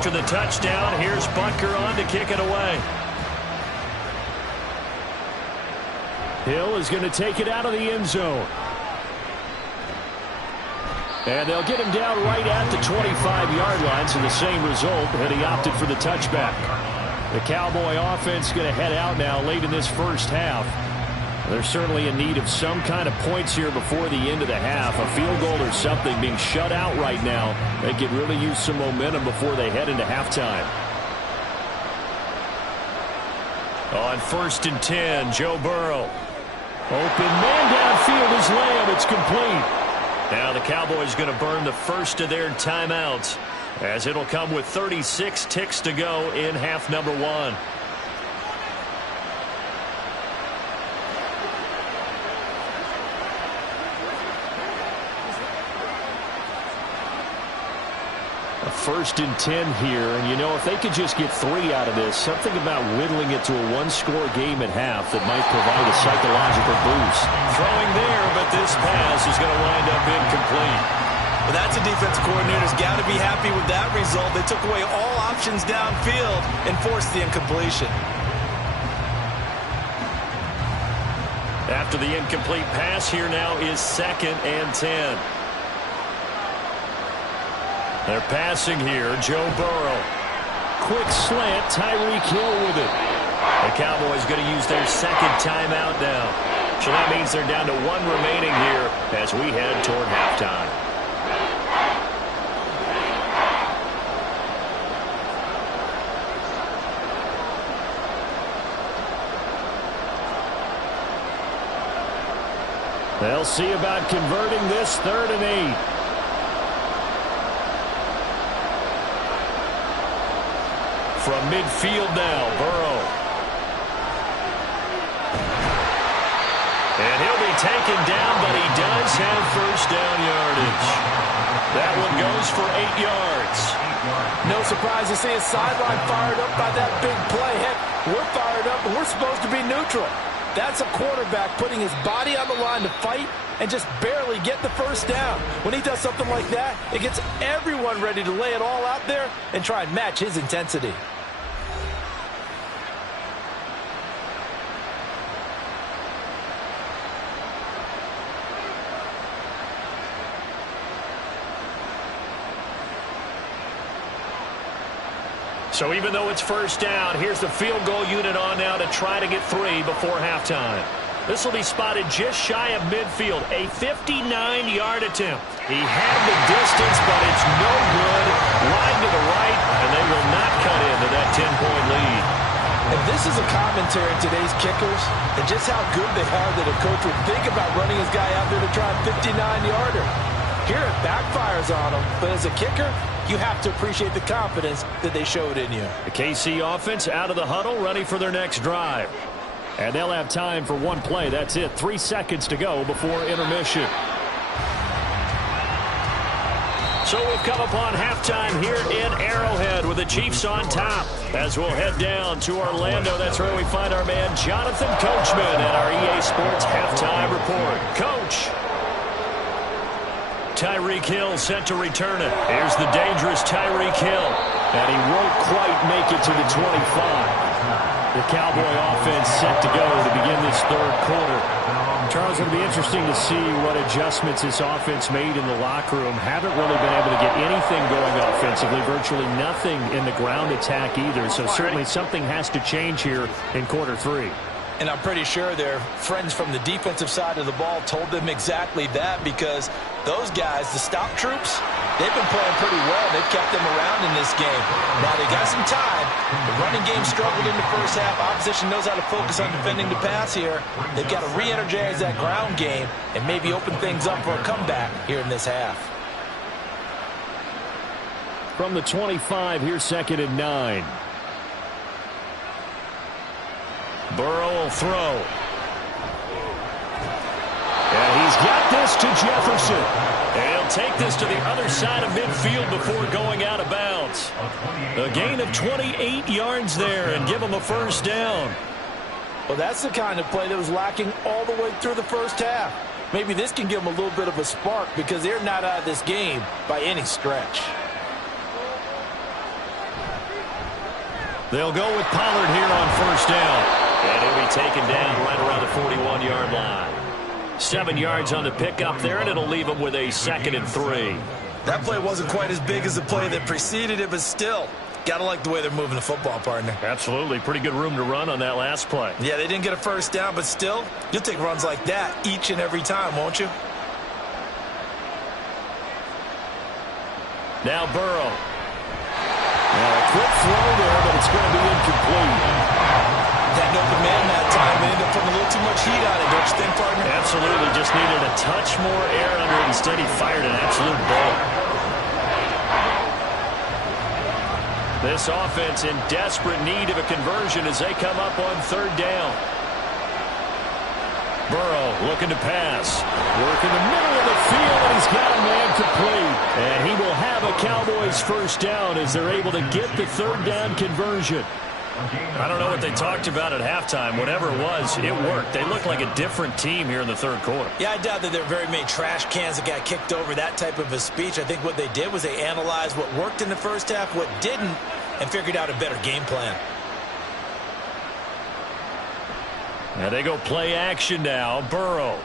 After the touchdown, here's Butker on to kick it away. Hill is going to take it out of the end zone. And they'll get him down right at the 25-yard line, so the same result, and he opted for the touchback. The Cowboy offense going to head out now late in this first half. They're certainly in need of some kind of points here before the end of the half. A field goal or something, being shut out right now. They could really use some momentum before they head into halftime. On 1st and 10, Joe Burrow. Open man downfield is Lamb. It's complete. Now the Cowboys going to burn the first of their timeouts, as it'll come with 36 ticks to go in half number 1. A 1st and 10 here, and you know, if they could just get 3 out of this, something about whittling it to a one-score game at half that might provide a psychological boost. Throwing there, but this pass is going to wind up incomplete. Well, that's a defense coordinator's got to be happy with that result. They took away all options downfield and forced the incompletion. After the incomplete pass, here now is 2nd and 10. They're passing here. Joe Burrow. Quick slant. Tyreek Hill with it. The Cowboys going to use their 2nd timeout now. So that means they're down to 1 remaining here as we head toward halftime. They'll see about converting this 3rd and 8. From midfield now, Burrow. And he'll be taken down, but he does have first down yardage. That one goes for 8 yards. No surprise to see his sideline fired up by that big play. Heck, we're fired up, and we're supposed to be neutral. That's a quarterback putting his body on the line to fight and just barely get the first down. When he does something like that, it gets everyone ready to lay it all out there and try and match his intensity. So even though it's first down, here's the field goal unit on now to try to get 3 before halftime. This will be spotted just shy of midfield, a 59-yard attempt. He had the distance, but it's no good. Wide to the right, and they will not cut into that 10-point lead. And this is a commentary on today's kickers and just how good they are that a coach would think about running his guy out there to try a 59-yarder. Here it backfires on him, but as a kicker, you have to appreciate the confidence that they showed in you. The KC offense out of the huddle, ready for their next drive. And they'll have time for one play. That's it. 3 seconds to go before intermission. So we've come upon halftime here in Arrowhead with the Chiefs on top. As we'll head down to Orlando, that's where we find our man Jonathan Coachman and our EA Sports halftime report. Coach. Tyreek Hill set to return it. Here's the dangerous Tyreek Hill. And he won't quite make it to the 25. The Cowboy offense set to go to begin this third quarter. Charles, it'll be interesting to see what adjustments this offense made in the locker room. Haven't really been able to get anything going offensively, virtually nothing in the ground attack either. So certainly something has to change here in quarter 3. And I'm pretty sure their friends from the defensive side of the ball told them exactly that, because those guys, the stop troops, they've been playing pretty well. They've kept them around in this game. Now they got some time. The running game struggled in the first half. Opposition knows how to focus on defending the pass here. They've got to re-energize that ground game and maybe open things up for a comeback here in this half. From the 25, here's 2nd and 9. Burrow will throw. And he's got this to Jefferson. And he'll take this to the other side of midfield before going out of bounds. A gain of 28 yards there and give him a first down. Well, that's the kind of play that was lacking all the way through the first half. Maybe this can give them a little bit of a spark, because they're not out of this game by any stretch. They'll go with Pollard here on first down. And he'll be taken down right around the 41-yard line. 7 yards on the pickup there, and it'll leave him with a 2nd and 3. That play wasn't quite as big as the play that preceded it, but still, gotta like the way they're moving the football, partner. Absolutely. Pretty good room to run on that last play. Yeah, they didn't get a first down, but still, you'll take runs like that each and every time, won't you? Now Burrow. Now a quick throw there, but it's going to be incomplete. That open man that time, they ended up putting a little too much heat on it, don't you think, partner? Absolutely. Just needed a touch more air under it. Instead, he fired an absolute bullet. This offense in desperate need of a conversion as they come up on 3rd down. Burrow looking to pass. Work in the middle of the field, and he's got a man complete. And he will have a Cowboys first down as they're able to get the 3rd down conversion. I don't know what they talked about at halftime. Whatever it was, it worked. They look like a different team here in the 3rd quarter. Yeah, I doubt that there are very many trash cans that got kicked over, that type of a speech. I think what they did was they analyzed what worked in the first half, what didn't, and figured out a better game plan. Now they go play action now. Burrow.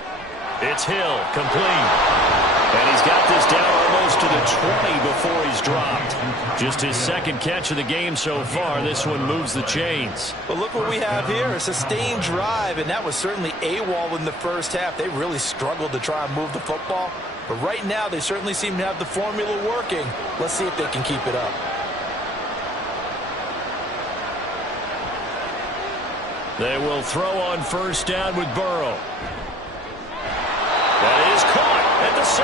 It's Hill, complete. And he's got this down almost to the 20 before he's dropped. Just his 2nd catch of the game so far. This one moves the chains. But look what we have here, a sustained drive, and that was certainly AWOL in the first half. They really struggled to try and move the football. But right now, they certainly seem to have the formula working. Let's see if they can keep it up. They will throw on first down with Burrow. That is caught at the 7.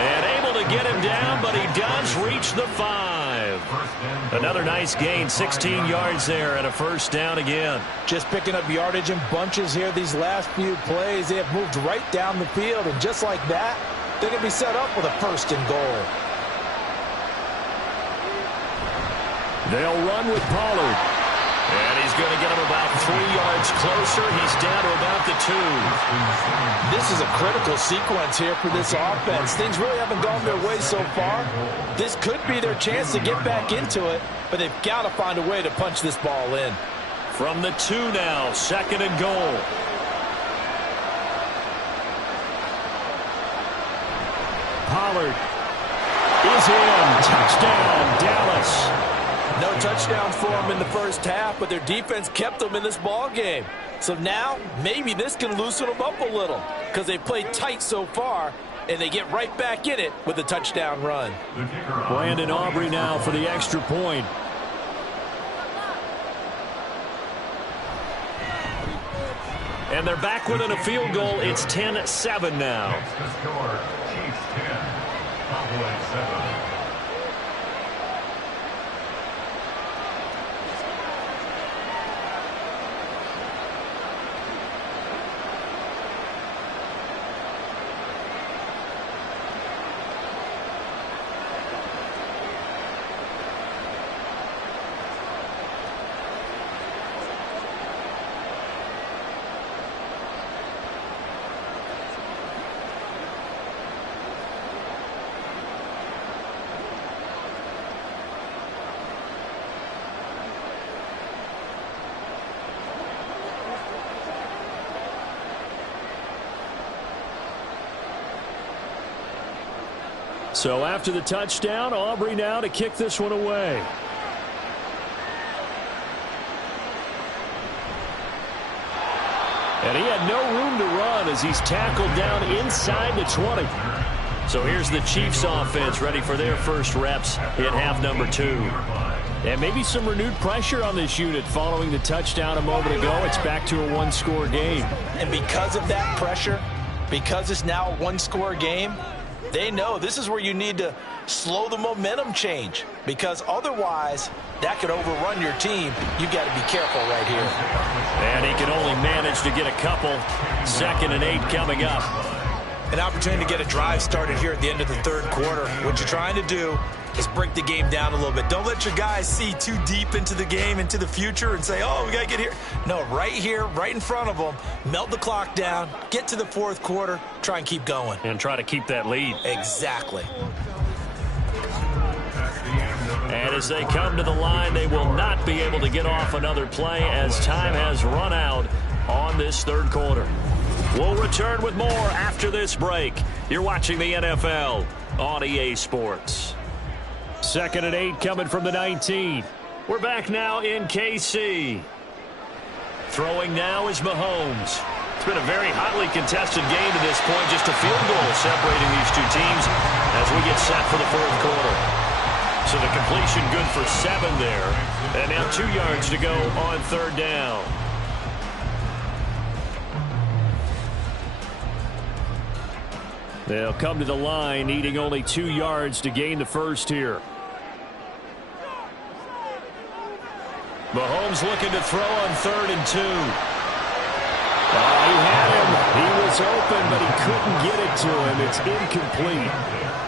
And able to get him down, but he does reach the 5. Another nice gain, 16 yards there, and a first down again. Just picking up yardage in bunches here these last few plays. They have moved right down the field, and just like that, they're going to be set up with a 1st and goal. They'll run with Pollard. And he's going to get him about 3 yards closer. He's down to about the 2. This is a critical sequence here for this offense. Things really haven't gone their way so far. This could be their chance to get back into it, but they've got to find a way to punch this ball in. From the 2 now, 2nd and goal. Pollard is in. Touchdown, Dallas. No touchdowns for them in the first half, but their defense kept them in this ball game. So now, maybe this can loosen them up a little, because they played tight so far, and they get right back in it with a touchdown run. Brandon Aubrey now for the extra point. And they're back within a field goal. It's 10-7 now. Chiefs 10, Cowboys 7. So after the touchdown, Aubrey now to kick this one away. And he had no room to run as he's tackled down inside the 20. So here's the Chiefs offense ready for their first reps in half number 2. And maybe some renewed pressure on this unit following the touchdown a moment ago. It's back to a one-score game. And because of that pressure, because it's now a one-score game, they know this is where you need to slow the momentum change, because otherwise that could overrun your team. You've got to be careful right here. And he can only manage to get a couple. 2nd and 8 coming up. An opportunity to get a drive started here at the end of the third quarter. What you're trying to do is break the game down a little bit. Don't let your guys see too deep into the game, into the future, and say, oh, we got to get here. No, right here, right in front of them, melt the clock down, get to the fourth quarter, try and keep going. And try to keep that lead. Exactly. And as they come to the line, they will not be able to get off another play as time has run out on this third quarter. We'll return with more after this break. You're watching the NFL on EA Sports. 2nd and 8 coming from the 19. We're back now in KC. Throwing now is Mahomes. It's been a very hotly contested game to this point. Just a field goal separating these two teams as we get set for the fourth quarter. So the completion good for 7 there. And now 2 yards to go on third down. They'll come to the line needing only 2 yards to gain the first here. Mahomes looking to throw on 3rd and 2. He had him. He was open, but he couldn't get it to him. It's incomplete.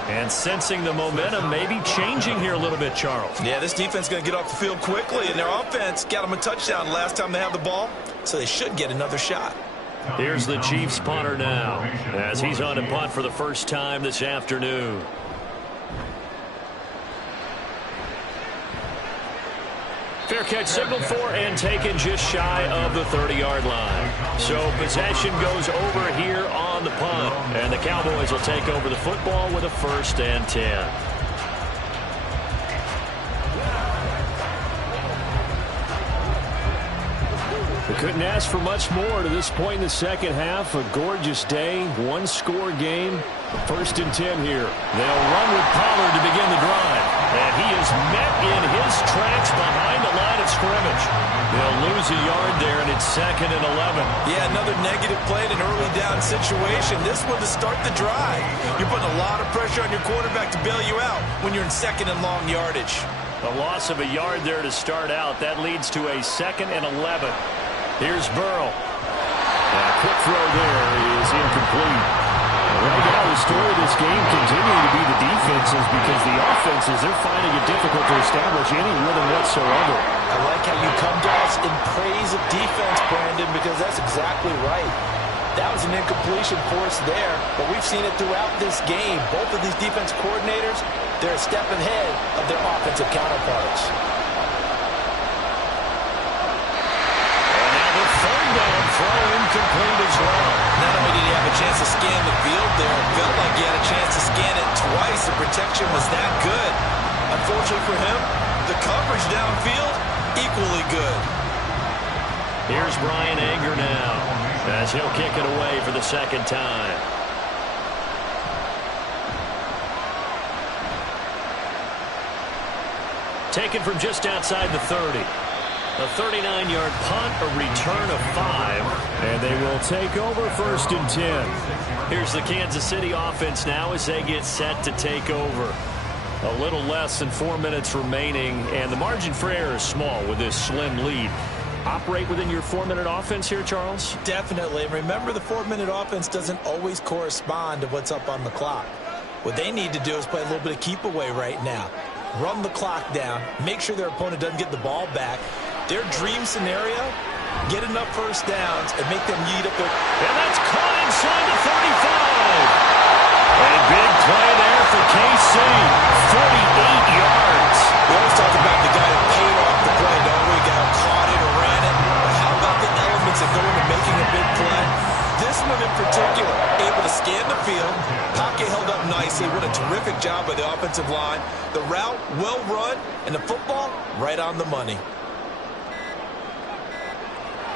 And sensing the momentum maybe changing here a little bit, Charles. Yeah, this defense is going to get off the field quickly, and their offense got them a touchdown last time they had the ball, so they should get another shot. Here's the Chiefs punter now as he's on to punt for the first time this afternoon. Fair catch signaled for and taken just shy of the 30-yard line. So possession goes over here on the punt, and the Cowboys will take over the football with a 1st and 10. We couldn't ask for much more to this point in the second half. A gorgeous day, one-score game. 1st and 10 here. They'll run with Pollard to begin the drive. And he is met in his tracks behind the line of scrimmage. They'll lose a yard there, and it's 2nd and 11. Yeah, another negative play in an early down situation. This one to start the drive. You're putting a lot of pressure on your quarterback to bail you out when you're in 2nd and long yardage. A loss of a yard there to start out. That leads to a 2nd and 11. Here's Burrow. A quick throw there is incomplete. Right now, the story of this game continuing to be the defenses, because the offenses, they're finding it difficult to establish any rhythm whatsoever. I like how you come to us in praise of defense, Brandon, because that's exactly right. That was an incompletion force there, but we've seen it throughout this game. Both of these defense coordinators, they're a step ahead of their offensive counterparts. Throw incomplete as well. Not only did he have a chance to scan the field there, it felt like he had a chance to scan it twice. The protection was that good. Unfortunately for him, the coverage downfield, equally good. Here's Brian Anger now as he'll kick it away for the 2nd time. Taken from just outside the 30. A 39-yard punt, a return of 5, and they will take over 1st and 10. Here's the Kansas City offense now as they get set to take over. A little less than 4 minutes remaining, and the margin for error is small with this slim lead. Operate within your 4-minute offense here, Charles? Definitely. And remember, the 4-minute offense doesn't always correspond to what's up on the clock. What they need to do is play a little bit of keep away right now. Run the clock down, make sure their opponent doesn't get the ball back. Their dream scenario, get enough first downs and make them yeet up their... And that's caught inside the 35. And a big play there for KC. 48 yards. We always talk about the guy that paid off the play, don't we? Guy who caught it or ran it. But how about the elements that go into making a big play? This one in particular, able to scan the field. Pocket held up nicely. What a terrific terrific job by the offensive line. The route well run, and the football right on the money.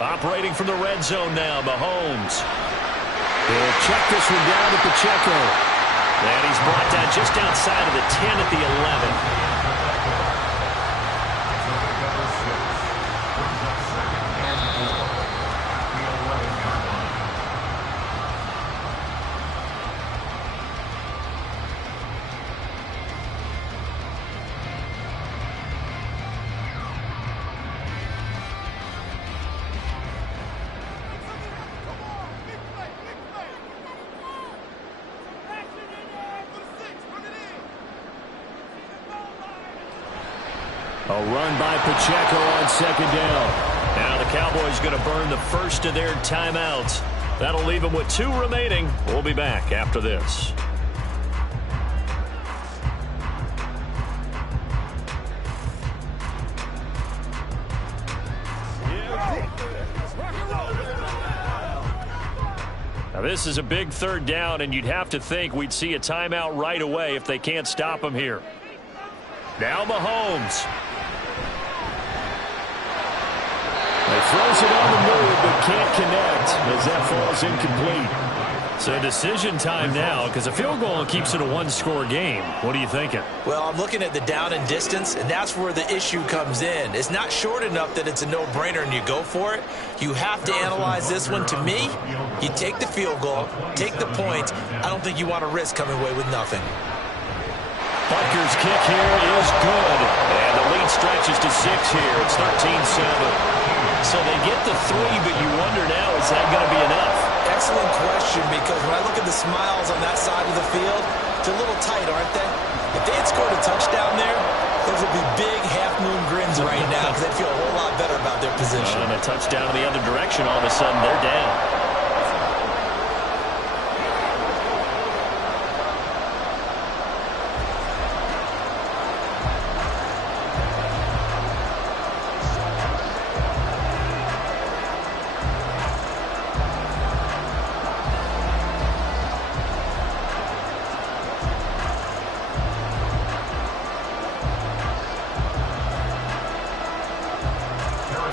Operating from the red zone now, Mahomes. He'll check this one down to Pacheco. And he's brought down just outside of the 10 at the 11. A run by Pacheco on second down. Now the Cowboys going to burn the first of their timeouts. That'll leave them with 2 remaining. We'll be back after this. Now this is a big third down, and you'd have to think we'd see a timeout right away if they can't stop him here. Now Mahomes. He throws it on the move, but can't connect as that falls incomplete. So decision time now, because a field goal keeps it a 1-score game. What are you thinking? Well, I'm looking at the down and distance, and that's where the issue comes in. It's not short enough that it's a no-brainer and you go for it. You have to analyze this one. To me, you take the field goal, take the point. I don't think you want to risk coming away with nothing. Butker's kick here is good. And the lead stretches to 6 here. It's 13-7. So they get the 3, but you wonder now, is that going to be enough? Excellent question, because when I look at the smiles on that side of the field, it's a little tight, aren't they? If they had scored a touchdown there, those would be big half-moon grins right now because they'd feel a whole lot better about their position. And a touchdown in the other direction, all of a sudden they're down.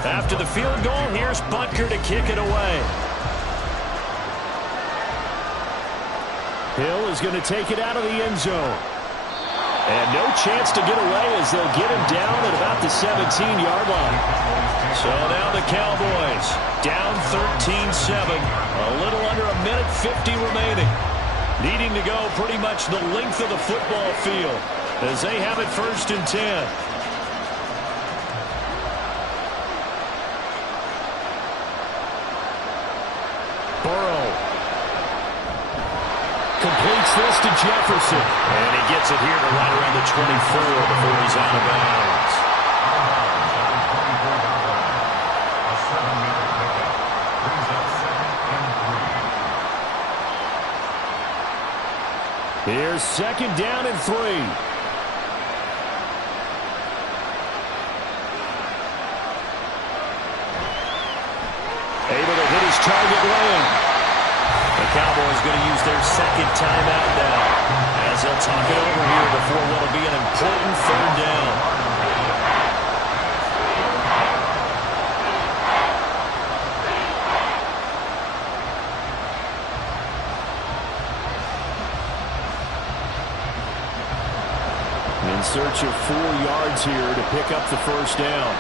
After the field goal, here's Butker to kick it away. Hill is going to take it out of the end zone. And no chance to get away as they'll get him down at about the 17-yard line. So now the Cowboys down 13-7. A little under a minute 50 remaining. Needing to go pretty much the length of the football field as they have it 1st and 10. Completes this to Jefferson. And he gets it here to right around the 24 before he's out of bounds. Here's 2nd down and 3. Able to hit his target lane. The Cowboys going to use their 2nd timeout now as they'll talk it over here before what will be an important 3rd down. In search of 4 yards here to pick up the 1st down.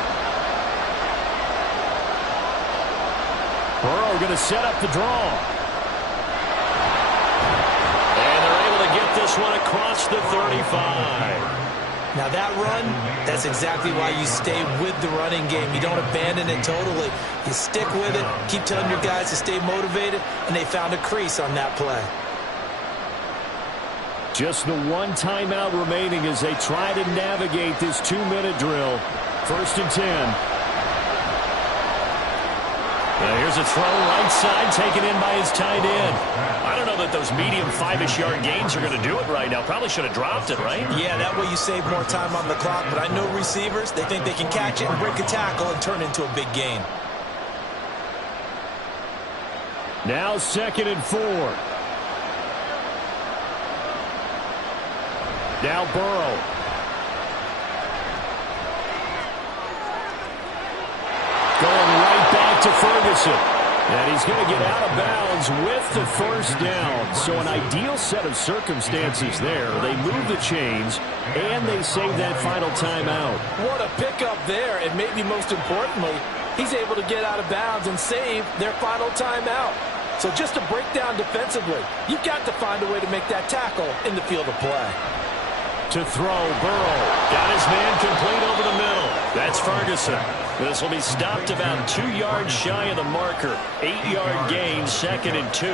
Burrow going to set up the draw. This one across the 35. Now that run, that's exactly why you stay with the running game. You don't abandon it totally. You stick with it, keep telling your guys to stay motivated, and they found a crease on that play. Just the 1 timeout remaining as they try to navigate this 2-minute drill. 1st and 10. Now here's a throw right side taken in by his tight end. I don't know that those medium 5-ish yard gains are going to do it right now. Probably should have dropped it, right? Yeah, that way you save more time on the clock. But I know receivers, they think they can catch it and break a tackle and turn it into a big gain. Now 2nd and 4. Now Burrow. Going right back to Ferguson. And he's going to get out of bounds with the first down. So an ideal set of circumstances there. They move the chains, and they save that final timeout. What a pickup there, and maybe most importantly, he's able to get out of bounds and save their final timeout. So just a breakdown defensively. You've got to find a way to make that tackle in the field of play. To throw, Burrow. Got his man complete over the middle. That's Ferguson. This will be stopped about 2 yards shy of the marker. 8-yard gain, 2nd and 2.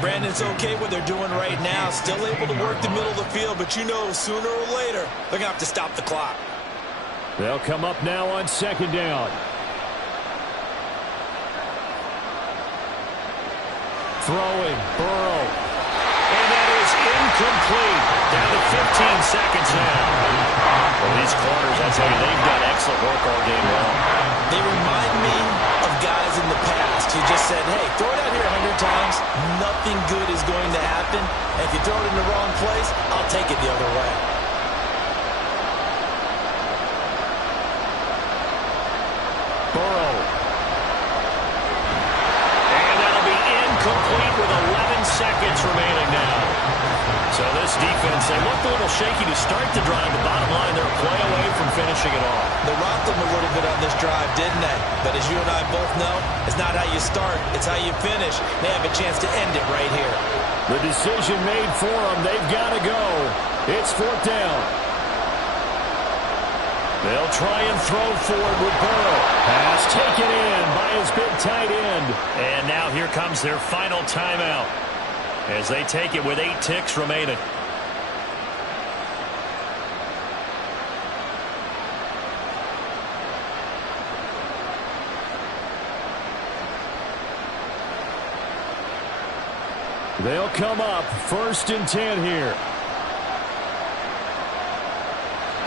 Brandon, it's okay what they're doing right now. Still able to work the middle of the field, but you know sooner or later they're going to have to stop the clock. They'll come up now on 2nd down. Throwing, Burrow. And that is incomplete. Down to 15 seconds now. Well, these corners, I tell you, they've done excellent work all game long. They remind me of guys in the past who just said, hey, throw it out here 100 times. Nothing good is going to happen. And if you throw it in the wrong place, I'll take it the other way. Burrow. And that'll be incomplete with 11 seconds remaining now. So this defense, they looked a little shaky to start the drive. The bottom line, they're a play away from finishing it off. They rocked them a little bit on this drive, didn't they? But as you and I both know, it's not how you start, it's how you finish. They have a chance to end it right here. The decision made for them. They've got to go. It's 4th down. They'll try and throw for it with Burrow. Pass taken in by his big tight end. And now here comes their final timeout as they take it with 8 ticks remaining. They'll come up 1st and 10 here.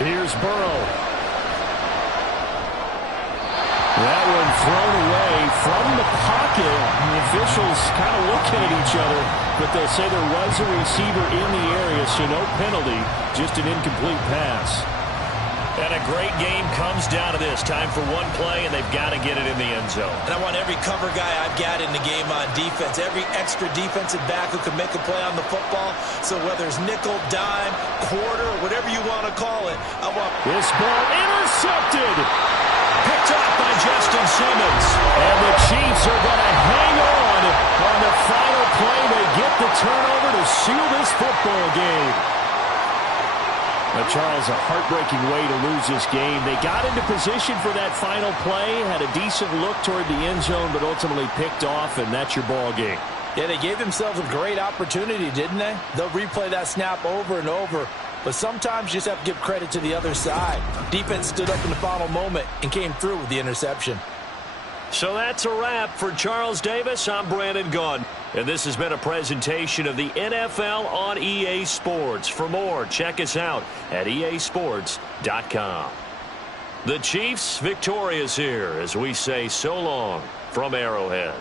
Here's Burrow. That one thrown away from the pocket. The officials kind of looking at each other, but they'll say there was a receiver in the area, so no penalty, just an incomplete pass. And a great game comes down to this. Time for one play, and they've got to get it in the end zone. And I want every cover guy I've got in the game on defense, every extra defensive back who can make a play on the football. So whether it's nickel, dime, quarter, whatever you want to call it, I want this ball intercepted. Picked off by Justin Simmons. And the Chiefs are going to hang on the final play. They get the turnover to seal this football game. Now, Charles, a heartbreaking way to lose this game. They got into position for that final play, had a decent look toward the end zone, but ultimately picked off, and that's your ball game. Yeah, they gave themselves a great opportunity, didn't they? They'll replay that snap over and over. But sometimes you just have to give credit to the other side. Defense stood up in the final moment and came through with the interception. So that's a wrap for Charles Davis. I'm Brandon Gunn. And this has been a presentation of the NFL on EA Sports. For more, check us out at easports.com. The Chiefs victorious here as we say so long from Arrowhead.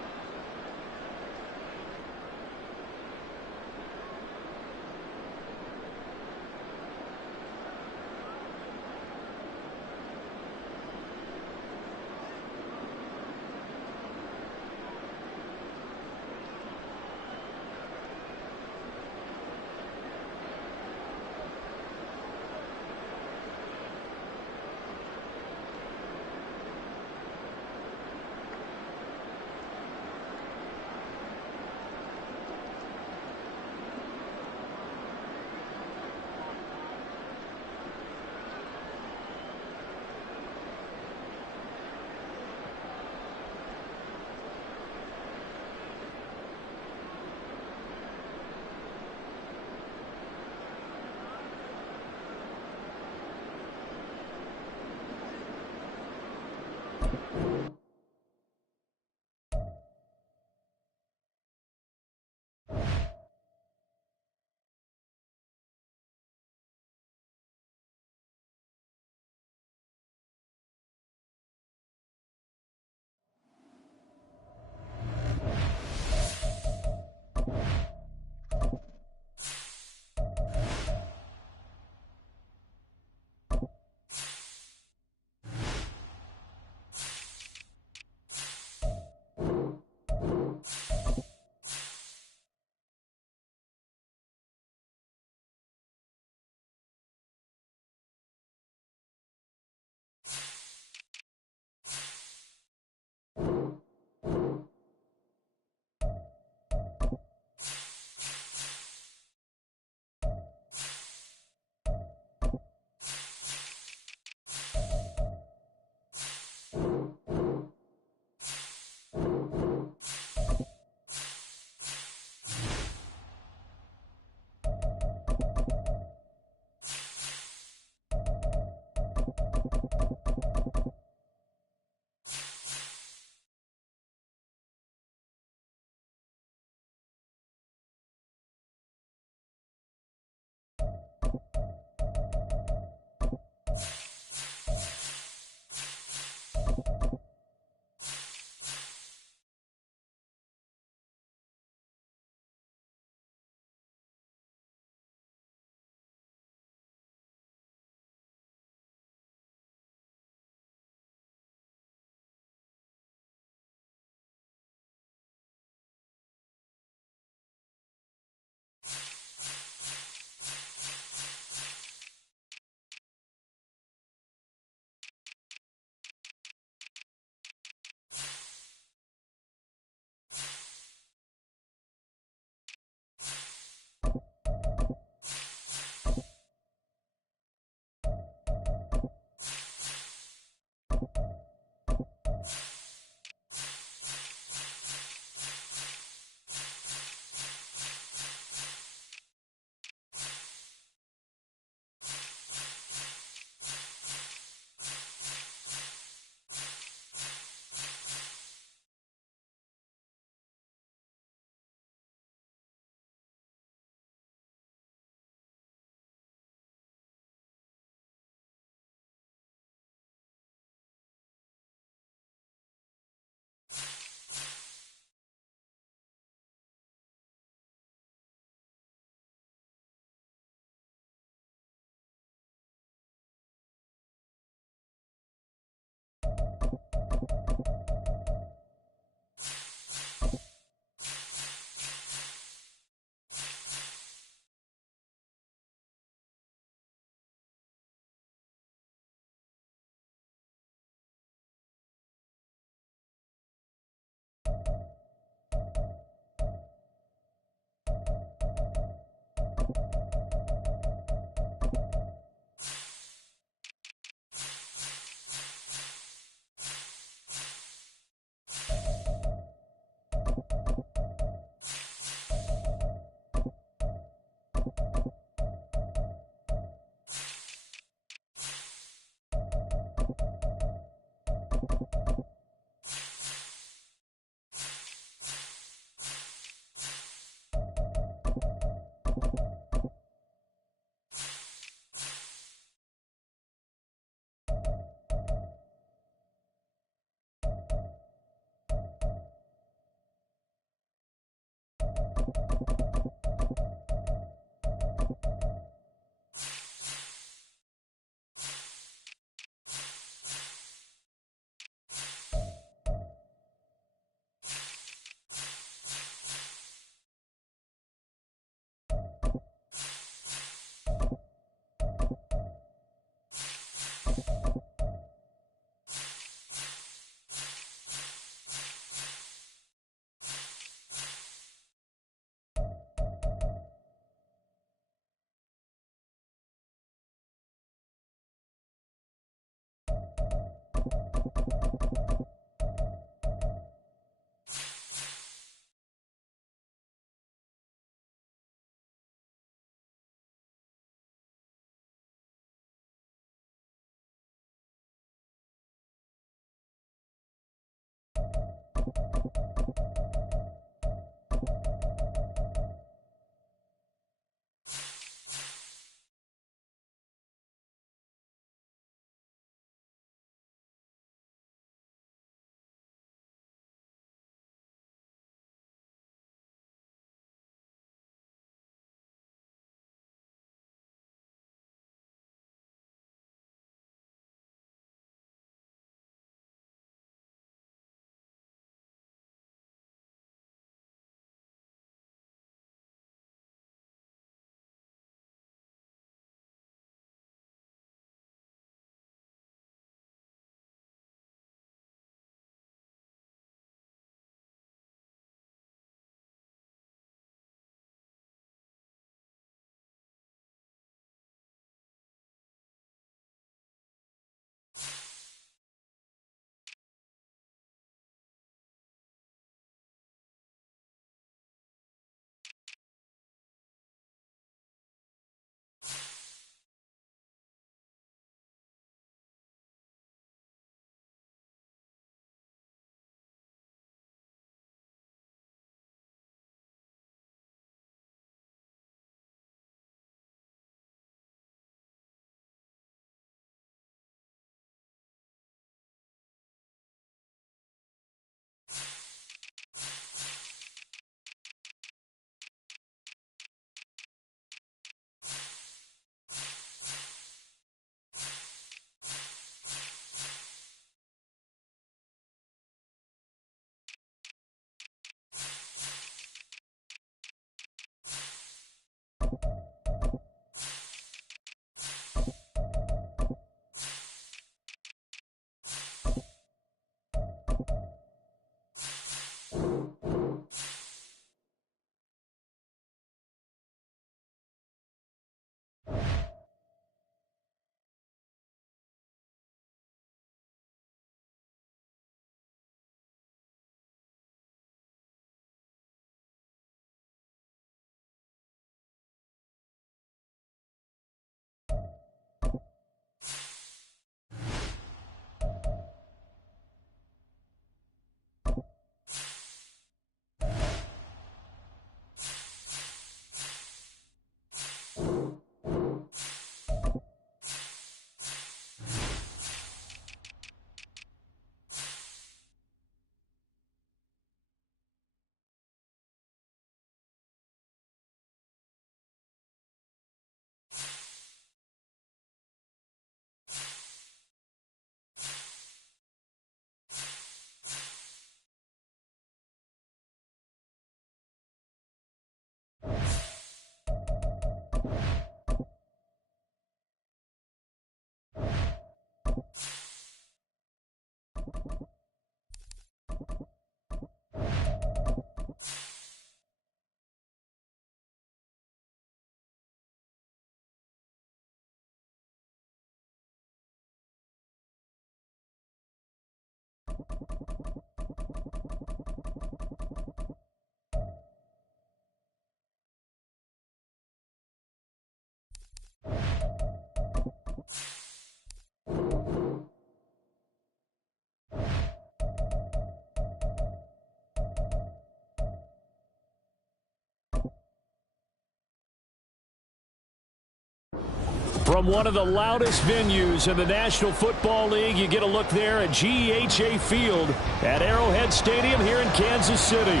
From one of the loudest venues in the National Football League, you get a look there at GEHA Field at Arrowhead Stadium here in Kansas City.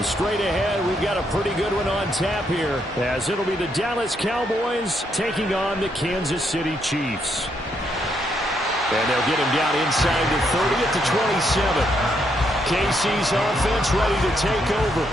Straight ahead, we've got a pretty good one on tap here, as it'll be the Dallas Cowboys taking on the Kansas City Chiefs. And they'll get him down inside the 30 at the 27. KC's offense ready to take over.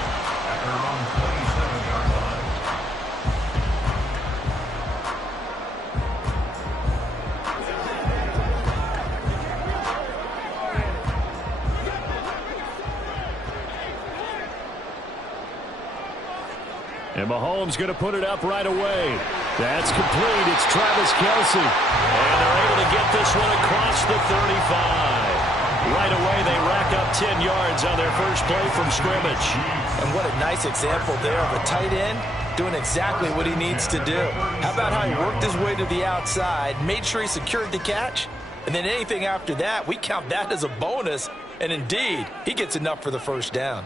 And Mahomes going to put it up right away. That's complete. It's Travis Kelce. And they're able to get this one across the 35. Right away, they rack up 10 yards on their first play from scrimmage. And what a nice example there of a tight end doing exactly what he needs to do. How about how he worked his way to the outside, made sure he secured the catch, and then anything after that, we count that as a bonus. And indeed, he gets enough for the first down.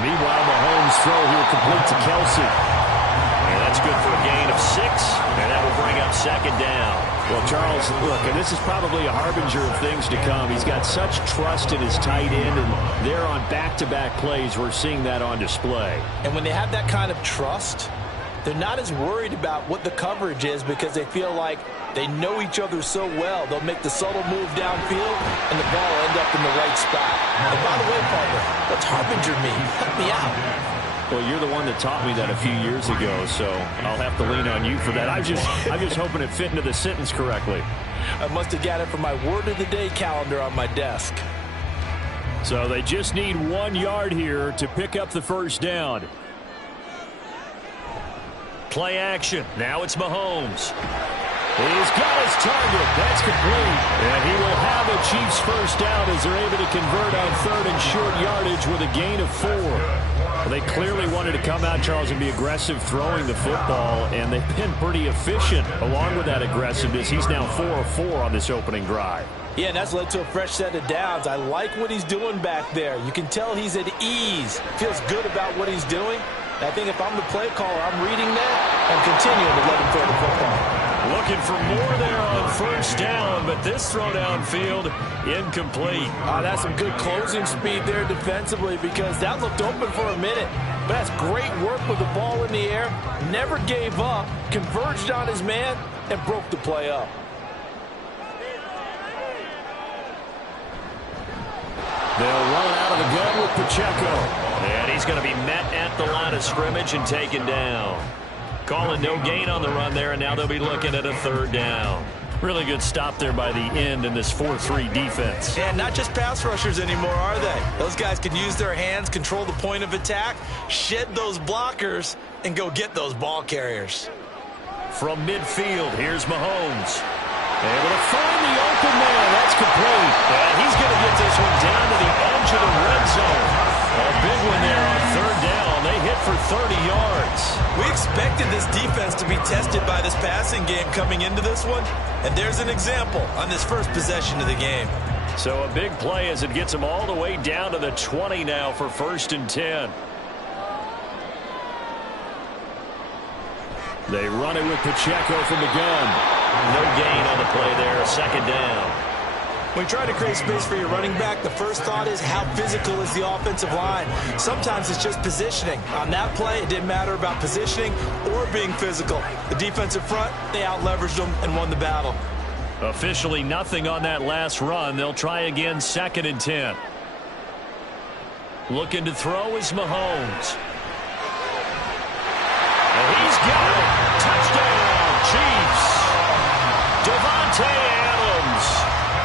Meanwhile, Mahomes' throw here complete to Kelce. And that's good for a gain of 6, and that will bring up second down. Well, Charles, look, and this is probably a harbinger of things to come. He's got such trust in his tight end, and there on back-to-back plays, we're seeing that on display. And when they have that kind of trust, they're not as worried about what the coverage is because they feel like they know each other so well. They'll make the subtle move downfield, and the ball will end up in the right spot. And by the way, partner, what's harbinger mean? Help me out. Well, you're the one that taught me that a few years ago, so I'll have to lean on you for that. I'm just hoping it fit into the sentence correctly. I must have got it from my word of the day calendar on my desk. So they just need 1 yard here to pick up the first down. Play action. Now it's Mahomes. He's got his target. That's complete. And he will have a Chiefs first down as they're able to convert on 3rd and short yardage with a gain of 4. Well, they clearly wanted to come out, Charles, and be aggressive throwing the football, and they've been pretty efficient along with that aggressiveness. He's now 4 of 4 on this opening drive. Yeah, and that's led to a fresh set of downs. I like what he's doing back there. You can tell he's at ease. Feels good about what he's doing. And I think if I'm the play caller, I'm reading that and continuing to let him throw the football. Looking for more there on first down, but this throw downfield incomplete. That's some good closing speed there defensively because that looked open for a minute. But that's great work with the ball in the air. Never gave up, converged on his man, and broke the play up. They'll run out of the gun with Pacheco. And he's going to be met at the line of scrimmage and taken down. Calling no gain on the run there, and now they'll be looking at a 3rd down. Really good stop there by the end in this 4-3 defense. And not just pass rushers anymore, are they? Those guys can use their hands, control the point of attack, shed those blockers, and go get those ball carriers. From midfield, here's Mahomes. Able to find the open man. That's complete. And he's going to get this one down to the edge of the red zone. A big one there on 3rd down. They hit for 30 yards. We expected this defense to be tested by this passing game coming into this one. And there's an example on this first possession of the game. So a big play as it gets them all the way down to the 20 now for 1st and 10. They run it with Pacheco from the gun. No gain on the play there, a 2nd down. When you try to create space for your running back, the first thought is how physical is the offensive line. Sometimes it's just positioning. On that play, it didn't matter about positioning or being physical. The defensive front, they out-leveraged them and won the battle. Officially nothing on that last run. They'll try again, 2nd and 10. Looking to throw is Mahomes. And he's got it. Touchdown, Chiefs. Devontae Adams,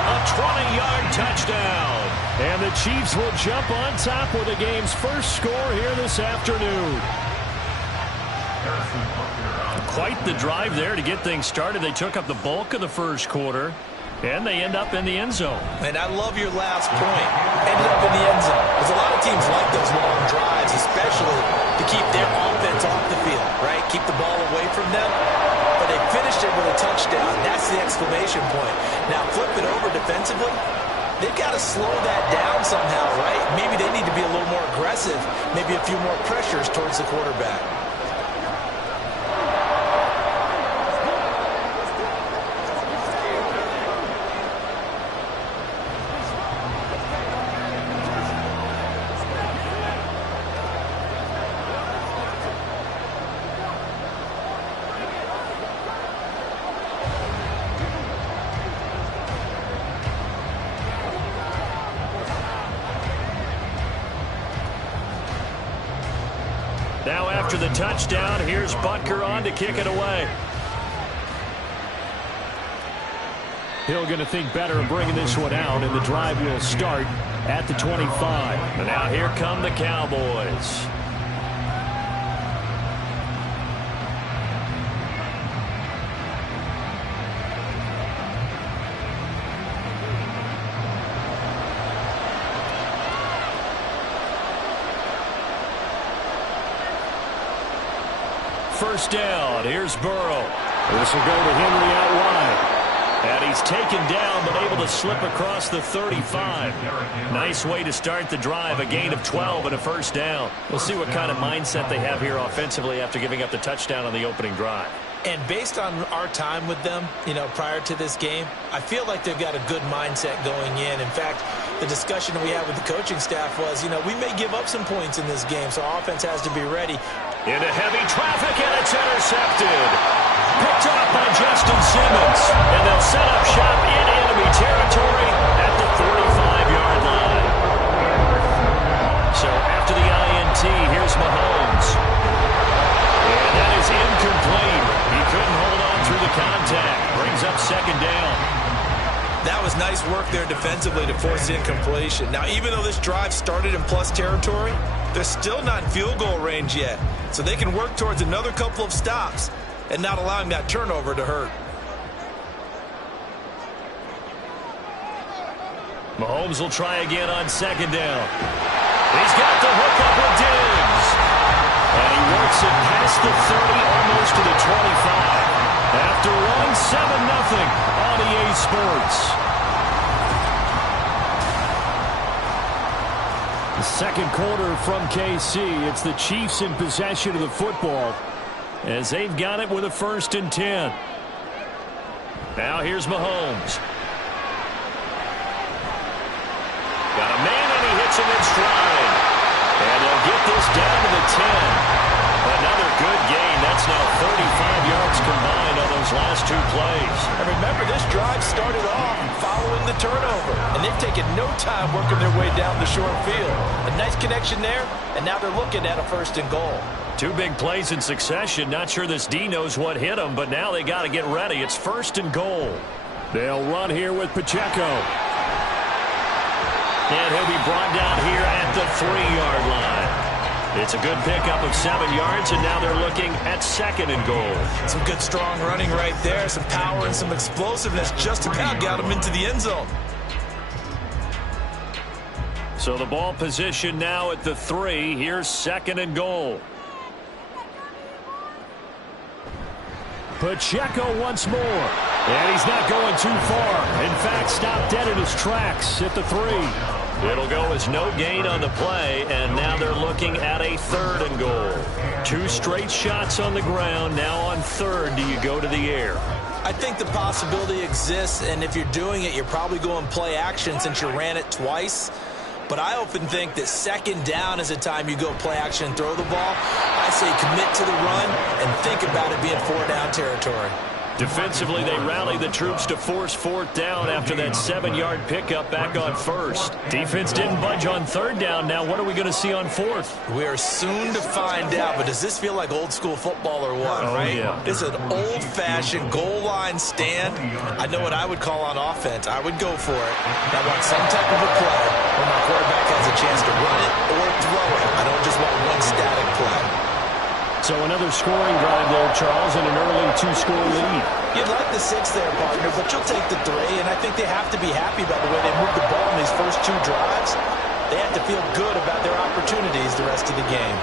a 20-yard touchdown. And the Chiefs will jump on top with the game's first score here this afternoon. Quite the drive there to get things started. They took up the bulk of the first quarter, and they end up in the end zone. And I love your last point. Ended up in the end zone. Because a lot of teams like those long drives, especially to keep their offense off the field, right? Keep the ball away from them. But they finished it with a touchdown. That's the exclamation point. Now flip it over defensively. They've got to slow that down somehow, right? Maybe they need to be a little more aggressive. Maybe a few more pressures towards the quarterback. Now after the touchdown, here's Butker on to kick it away. Hill going to think better of bringing this one out, and the drive will start at the 25. And now here come the Cowboys. First down. Here's Burrow. This will go to Henry out wide. And he's taken down, but able to slip across the 35. Nice way to start the drive. A gain of 12 and a first down. We'll see what kind of mindset they have here offensively after giving up the touchdown on the opening drive. And based on our time with them, prior to this game, I feel like they've got a good mindset going in. In fact, the discussion that we had with the coaching staff was, we may give up some points in this game, so our offense has to be ready. Into heavy traffic, and it's intercepted. Picked up by Justin Simmons. And they'll set up shop in enemy territory at the 45-yard line. So after the INT, here's Mahomes. And that is incomplete. He couldn't hold on through the contact. Brings up second down. That was nice work there defensively to force incompletion. Now, even though this drive started in plus territory, they're still not in field goal range yet. So they can work towards another couple of stops and not allowing that turnover to hurt. Mahomes will try again on second down. He's got the hook up with Diggs. And he works it past the 30, almost to the 25. After running 7-0 on EA Sports. The second quarter from KC. It's the Chiefs in possession of the football as they've got it with a 1st and 10. Now here's Mahomes. Got a man, and he hits him in stride. And they'll get this down to the 10. Another good gain. That's now 35 yards combined on those last 2 plays. And remember, this drive started off following the turnover. And they've taken no time working their way down the short field. A nice connection there, and now they're looking at a 1st and goal. 2 big plays in succession. Not sure this D knows what hit him, but now they got to get ready. It's 1st and goal. They'll run here with Pacheco. And he'll be brought down here at the 3-yard line. It's a good pickup of 7 yards, and now they're looking at 2nd and goal. Some good strong running right there. Some power and some explosiveness just about got him into the end zone. So the ball position now at the 3. Here's 2nd and goal. Pacheco once more. And he's not going too far. In fact, stopped dead in his tracks at the 3. It'll go as no gain on the play, and now they're looking at a 3rd and goal. 2 straight shots on the ground. Now on 3rd, do you go to the air? I think the possibility exists, and if you're doing it, you're probably going play action since you ran it twice. But I often think that 2nd down is a time you go play action and throw the ball. I say commit to the run and think about it being 4-down territory. Defensively, they rally the troops to force 4th down after that 7-yard pickup back on 1st. Defense didn't budge on 3rd down. Now what are we going to see on 4th? We are soon to find out, but does this feel like old school football or what, right? Yeah. It's an old-fashioned goal line stand. I know what I would call on offense. I would go for it. I want some type of a play where my quarterback has a chance to run it or throw it. I don't just want one static play. So another scoring drive there, Charles, and an early 2-score lead. You'd like the 6 there, partner, but you'll take the 3, and I think they have to be happy about the way they moved the ball in these first 2 drives. They have to feel good about their opportunities the rest of the game.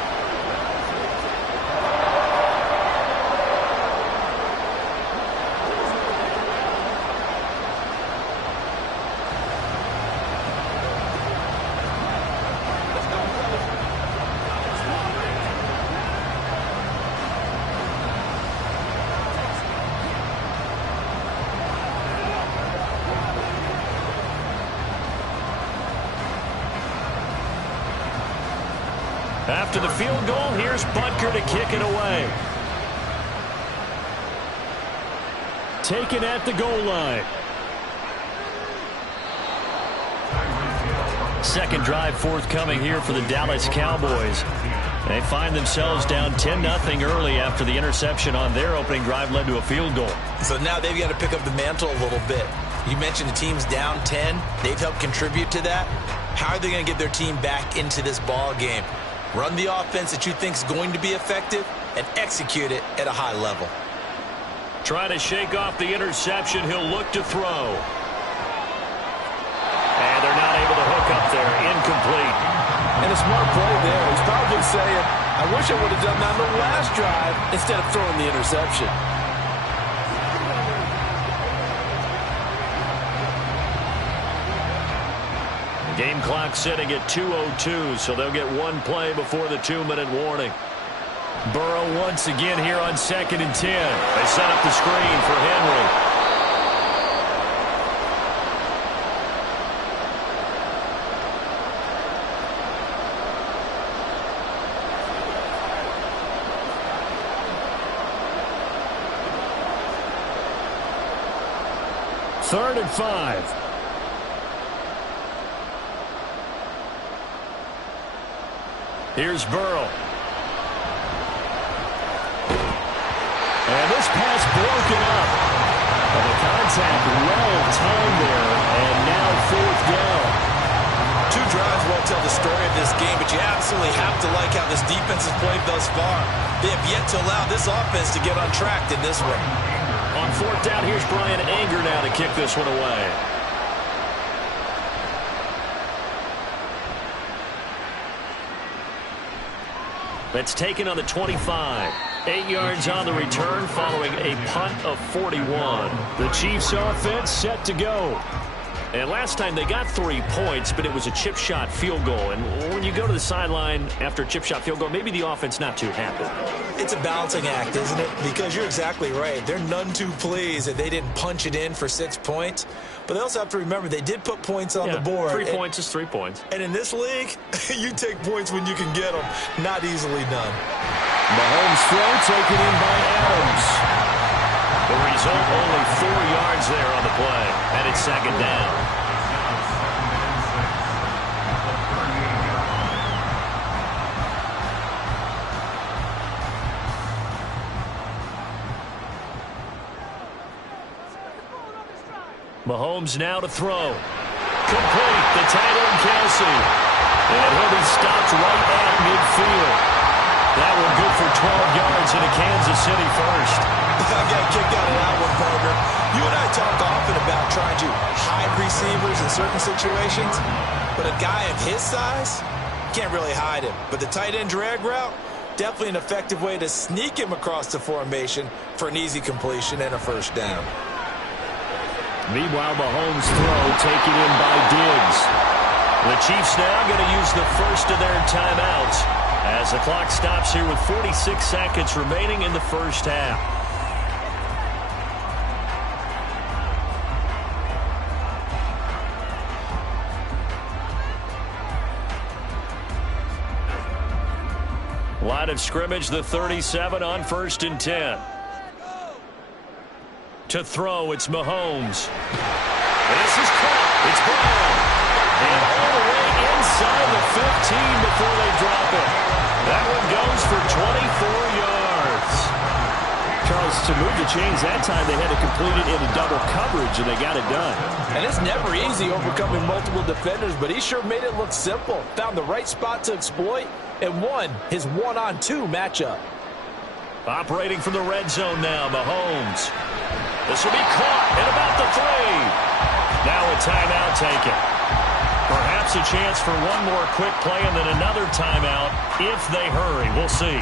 After the field goal, here's Butker to kick it away. Taken at the goal line. Second drive forthcoming here for the Dallas Cowboys. They find themselves down 10-0 early after the interception on their opening drive led to a field goal. So now they've got to pick up the mantle a little bit. You mentioned the team's down 10. They've helped contribute to that. How are they going to get their team back into this ball game? Run the offense that you think is going to be effective and execute it at a high level. Trying to shake off the interception. He'll look to throw. And they're not able to hook up there. Incomplete. And a smart play there. He's probably saying, I wish I would have done that on the last drive instead of throwing the interception. Game clock sitting at 2:02, so they'll get one play before the 2-minute warning. Burrow once again here on 2nd and 10. They set up the screen for Henry. Third and 5. Here's Burrow. And this pass broken up. And the contact well timed there. And now 4th down. 2 drives won't tell the story of this game, but you absolutely have to like how this defense has played thus far. They have yet to allow this offense to get on track in this one. On 4th down, here's Brian Anger now to kick this one away. That's taken on the 25. 8 yards on the return following a punt of 41. The Chiefs offense set to go. And last time they got 3 points, but it was a chip shot field goal. And when you go to the sideline after a chip shot field goal, maybe the offense not too happy. It's a balancing act, isn't it? Because you're exactly right. They're none too pleased that they didn't punch it in for 6 points. But they also have to remember they did put points on the board. 3 points is 3 points. And in this league, you take points when you can get them. Not easily done. Mahomes throw taken in by Adams. The result, only 4 yards there on the play. And it's 2nd down. Mahomes now to throw. Complete. The tight end, Kelsey. And he'll be stopped right at midfield. That one good for 12 yards into Kansas City first. I got kicked out of that one, partner. You and I talk often about trying to hide receivers in certain situations, but a guy of his size, can't really hide him. But the tight end drag route, definitely an effective way to sneak him across the formation for an easy completion and a first down. Meanwhile, Mahomes' throw taken in by Diggs. The Chiefs now going to use the first of their timeouts as the clock stops here with 46 seconds remaining in the first half. Line of scrimmage, the 37 on 1st and 10. To throw, it's Mahomes. This is caught. It's Brown. And all the way inside the 15 before they drop it. That one goes for 24 yards. Charles, to move the chains that time, they had to complete it into double coverage, and they got it done. And it's never easy overcoming multiple defenders, but he sure made it look simple. Found the right spot to exploit and won his 1-on-2 matchup. Operating from the red zone now, Mahomes. This will be caught at about the 3. Now a timeout taken. Perhaps a chance for one more quick play and then another timeout if they hurry. We'll see.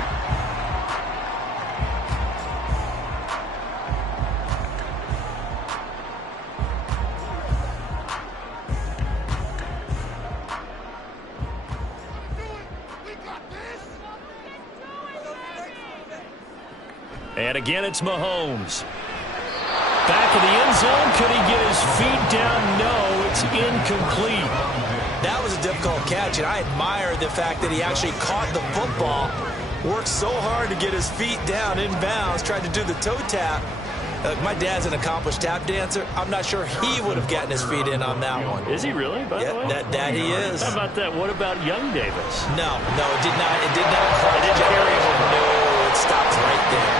And again, it's Mahomes. Back in the end zone. Could he get his feet down? No, it's incomplete. That was a difficult catch, and I admire the fact that he actually caught the football, worked so hard to get his feet down in bounds, tried to do the toe tap, My dad's an accomplished tap dancer. I'm not sure he would have gotten his feet in on that one. Is he really, by the way? That he is. How about that? What about young Davis? No, it did not. It did not carry over. No, it stops right there.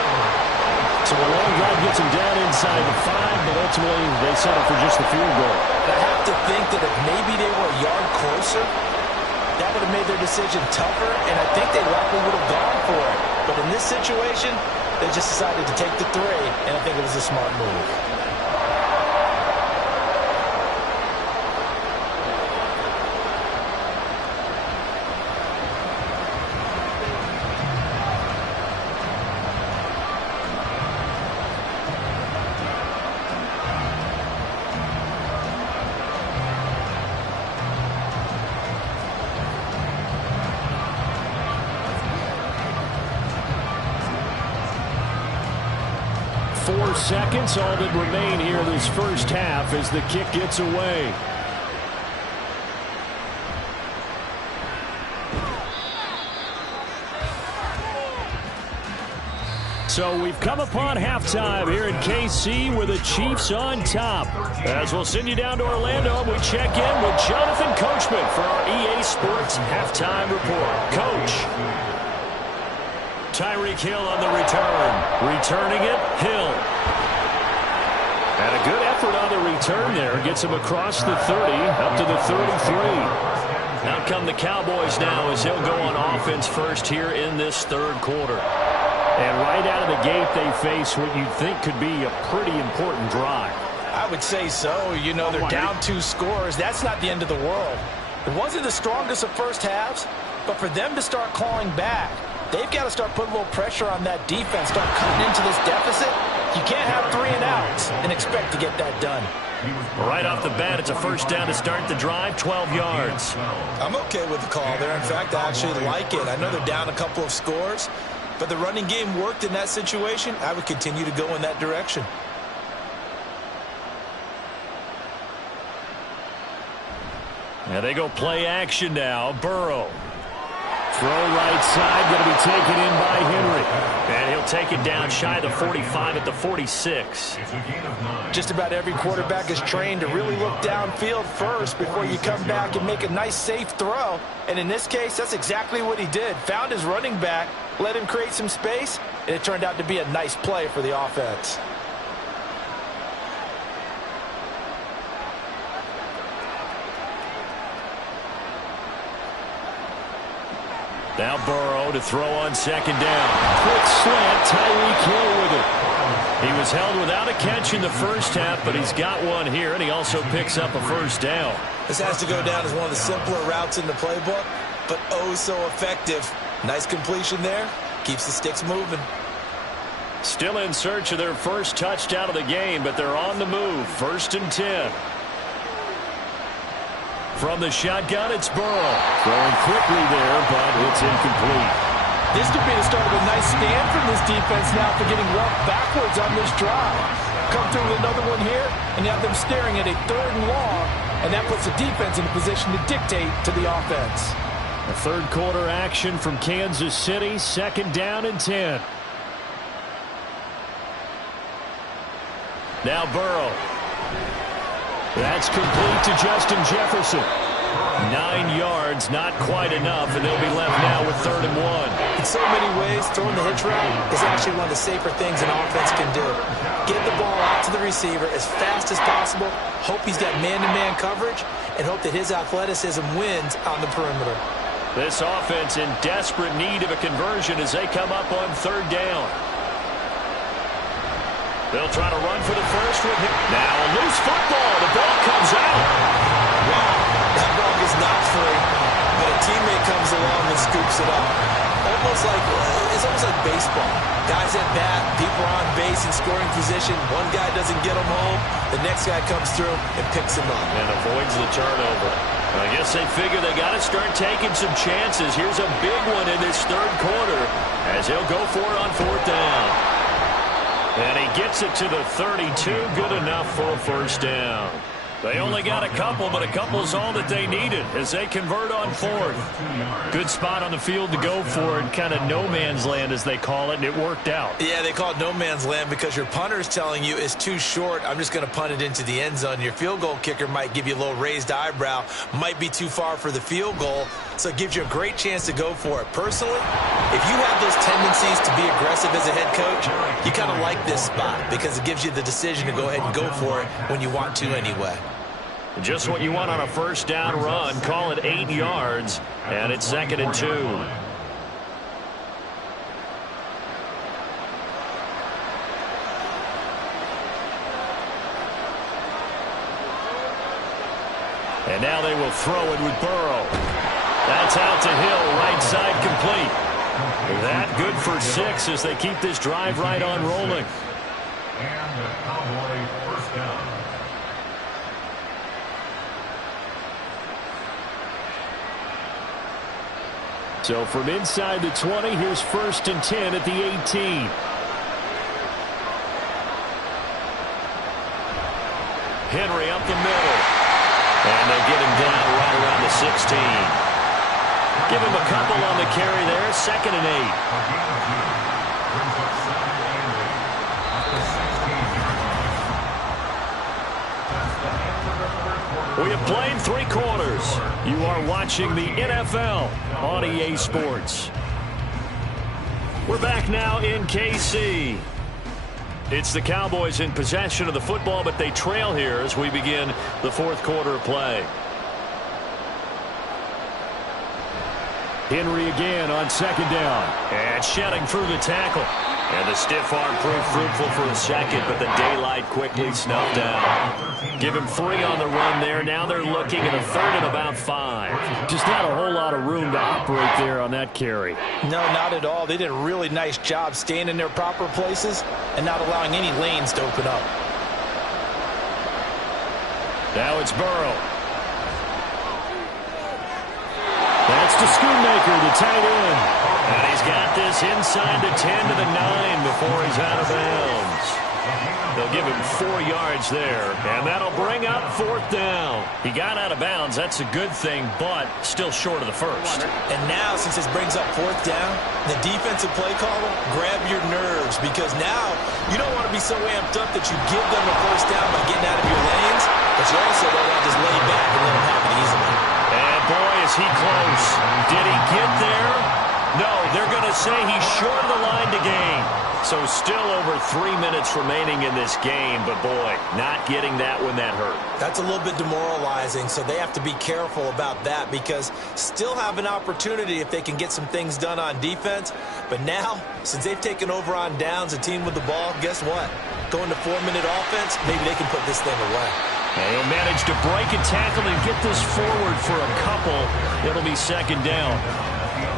So a long drive gets him down inside the 5, but ultimately they settle for just the field goal. I have to think that if maybe they were a yard closer, that would have made their decision tougher, and I think they likely would have gone for it. But in this situation, they just decided to take the 3, and I think it was a smart move. Seconds, all that remain here this first half as the kick gets away. So we've come upon halftime here in KC with the Chiefs on top. As we'll send you down to Orlando, we check in with Jonathan Coachman for our EA Sports Halftime Report. Coach. Tyreek Hill on the return. Returning it, Hill. And a good effort on the return there. Gets him across the 30, up to the 33. Out come the Cowboys now as he'll go on offense first here in this third quarter. And right out of the gate, they face what you'd think could be a pretty important drive. I would say so. You know, they're down 2 scores. That's not the end of the world. It wasn't the strongest of first halves, but for them to start clawing back, they've got to start putting a little pressure on that defense, start cutting into this deficit. You can't have 3 and outs and expect to get that done. Right off the bat, it's a first down to start the drive, 12 yards. I'm okay with the call there. In fact, I actually like it. I know they're down a couple of scores, but the running game worked in that situation. I would continue to go in that direction. Now they go play action now. Burrow. Throw right side, going to be taken in by Henry. And he'll take it down shy of the 45 at the 46. Just about every quarterback is trained to really look downfield first before you come back and make a nice, safe throw. And in this case, that's exactly what he did. Found his running back, let him create some space, and it turned out to be a nice play for the offense. Now Burrow to throw on second down. Quick slant, Tyreek Hill with it. He was held without a catch in the first half, but he's got one here, and he also picks up a first down. This has to go down as one of the simpler routes in the playbook, but oh so effective. Nice completion there. Keeps the sticks moving. Still in search of their first touchdown of the game, but they're on the move. 1st and 10. From the shotgun, it's Burrow. Throwing quickly there, but it's incomplete. This could be the start of a nice stand from this defense now for getting roughed backwards on this drive. Come through with another one here, and you have them staring at a 3rd and long, and that puts the defense in a position to dictate to the offense. A third quarter action from Kansas City, 2nd down and 10. Now Burrow. That's complete to Justin Jefferson. 9 yards, not quite enough, and they'll be left now with 3rd and 1. In so many ways, throwing the hitch route is actually one of the safer things an offense can do. Get the ball out to the receiver as fast as possible, hope he's got man-to-man coverage, and hope that his athleticism wins on the perimeter. This offense in desperate need of a conversion as they come up on 3rd down. They'll try to run for the first with him. Now a loose football. The ball comes out. Wow, that ball is not free, but a teammate comes along and scoops it up. It's almost like baseball. Guys at bat, people are on base in scoring position. One guy doesn't get them home. The next guy comes through and picks him up. And avoids the turnover. I guess they figure they got to start taking some chances. Here's a big one in this third quarter as he'll go for it on 4th down. And he gets it to the 32. Good enough for a first down. They only got a couple, but a couple's all that they needed as they convert on fourth. Good spot on the field to go for it, kind of no man's land as they call it, and it worked out. Yeah, they call it no man's land because your punter's telling you it's too short. I'm just going to punt it into the end zone. Your field goal kicker might give you a little raised eyebrow, might be too far for the field goal, so it gives you a great chance to go for it. Personally, if you have those tendencies to be aggressive as a head coach, you kind of like this spot because it gives you the decision to go ahead and go for it when you want to anyway. Just what you want on a first down run. Call it 8 yards, and it's 2nd and 2. And now they will throw it with Burrow. That's out to Hill, right side complete. That good for 6 as they keep this drive right on rolling. And the Cowboy first down. So from inside the 20, here's 1st and 10 at the 18. Henry up the middle. And they get him down right around the 16. Give him a couple on the carry there. 2nd and 8. Brings up 2nd and 8 at the 16-yard line. We have played 3 quarters. You are watching the NFL on EA Sports. We're back now in KC. It's the Cowboys in possession of the football, but they trail here as we begin the 4th quarter of play. Henry again on 2nd down. And shedding through the tackle. And the stiff arm proved fruitful for a second, but the daylight quickly snuffed out. Give him 3 on the run there. Now they're looking at a 3rd and about 5. Just not a whole lot of room to operate there on that carry. No, not at all. They did a really nice job staying in their proper places and not allowing any lanes to open up. Now it's Burrow. That's to Schoonmaker, the tight end. And he's got this inside the 10 to the 9 before he's out of bounds. They'll give him 4 yards there, and that'll bring up 4th down. He got out of bounds. That's a good thing, but still short of the 1st. And now, since this brings up 4th down, the defensive play caller, grab your nerves because now you don't want to be so amped up that you give them a 1st down by getting out of your lanes, but you also don't want to just lay back and let them have it easily. And boy, is he close. Did he get there? No, they're going to say he's short of the line to gain. So still over 3 minutes remaining in this game, but boy, not getting that when that hurt. That's a little bit demoralizing, so they have to be careful about that because still have an opportunity if they can get some things done on defense. But now, since they've taken over on downs, a team with the ball, guess what? Going to 4-minute offense, maybe they can put this thing away. And he'll manage to break a tackle and get this forward for a couple. It'll be 2nd down.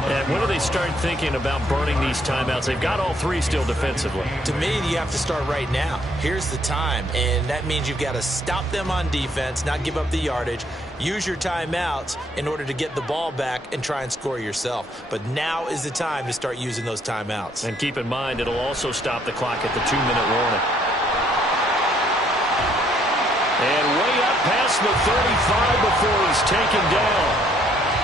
And when do they start thinking about burning these timeouts? They've got all 3 still defensively. To me, you have to start right now. Here's the time, and that means you've got to stop them on defense, not give up the yardage, use your timeouts in order to get the ball back and try and score yourself. But now is the time to start using those timeouts. And keep in mind, it'll also stop the clock at the 2-minute warning. And way up past the 35 before he's taken down.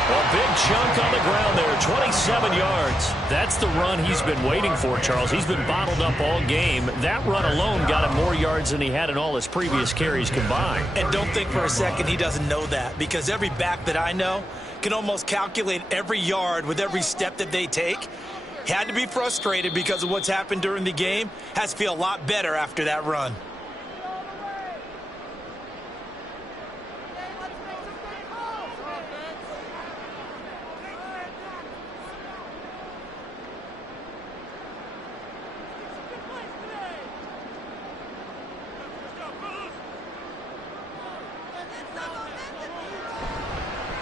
A big chunk on the ground there, 27 yards. That's the run he's been waiting for, Charles. He's been bottled up all game. That run alone got him more yards than he had in all his previous carries combined. And don't think for a second he doesn't know that, because every back that I know can almost calculate every yard with every step that they take. Had to be frustrated because of what's happened during the game. Has to feel a lot better after that run.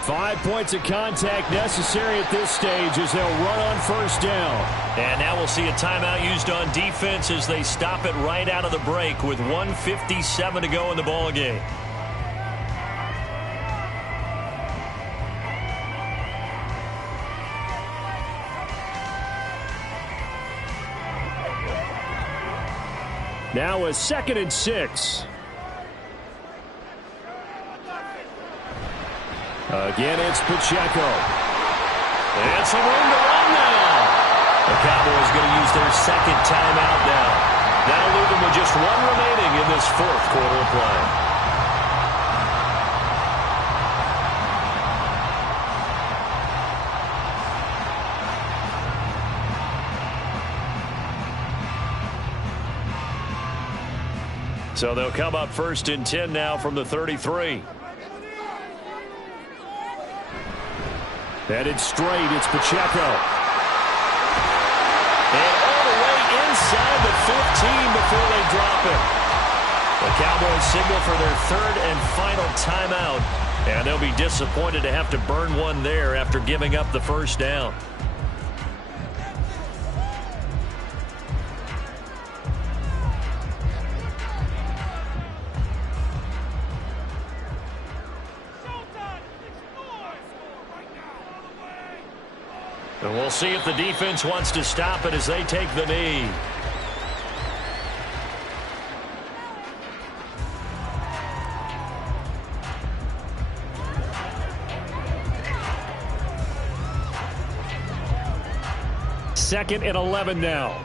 5 points of contact necessary at this stage as they'll run on 1st down. And now we'll see a timeout used on defense as they stop it right out of the break with 1:57 to go in the ball game. Now a 2nd and 6. Again, it's Pacheco. And some room to run now. The Cowboys going to use their second timeout now. That'll leave them with just one remaining in this fourth quarter of play. So they'll come up 1st and 10 now from the 33. Headed straight, it's Pacheco. And all the way inside the 15 before they drop it. The Cowboys signal for their third and final timeout. And they'll be disappointed to have to burn one there after giving up the first down. And we'll see if the defense wants to stop it as they take the knee. Second and 11 now.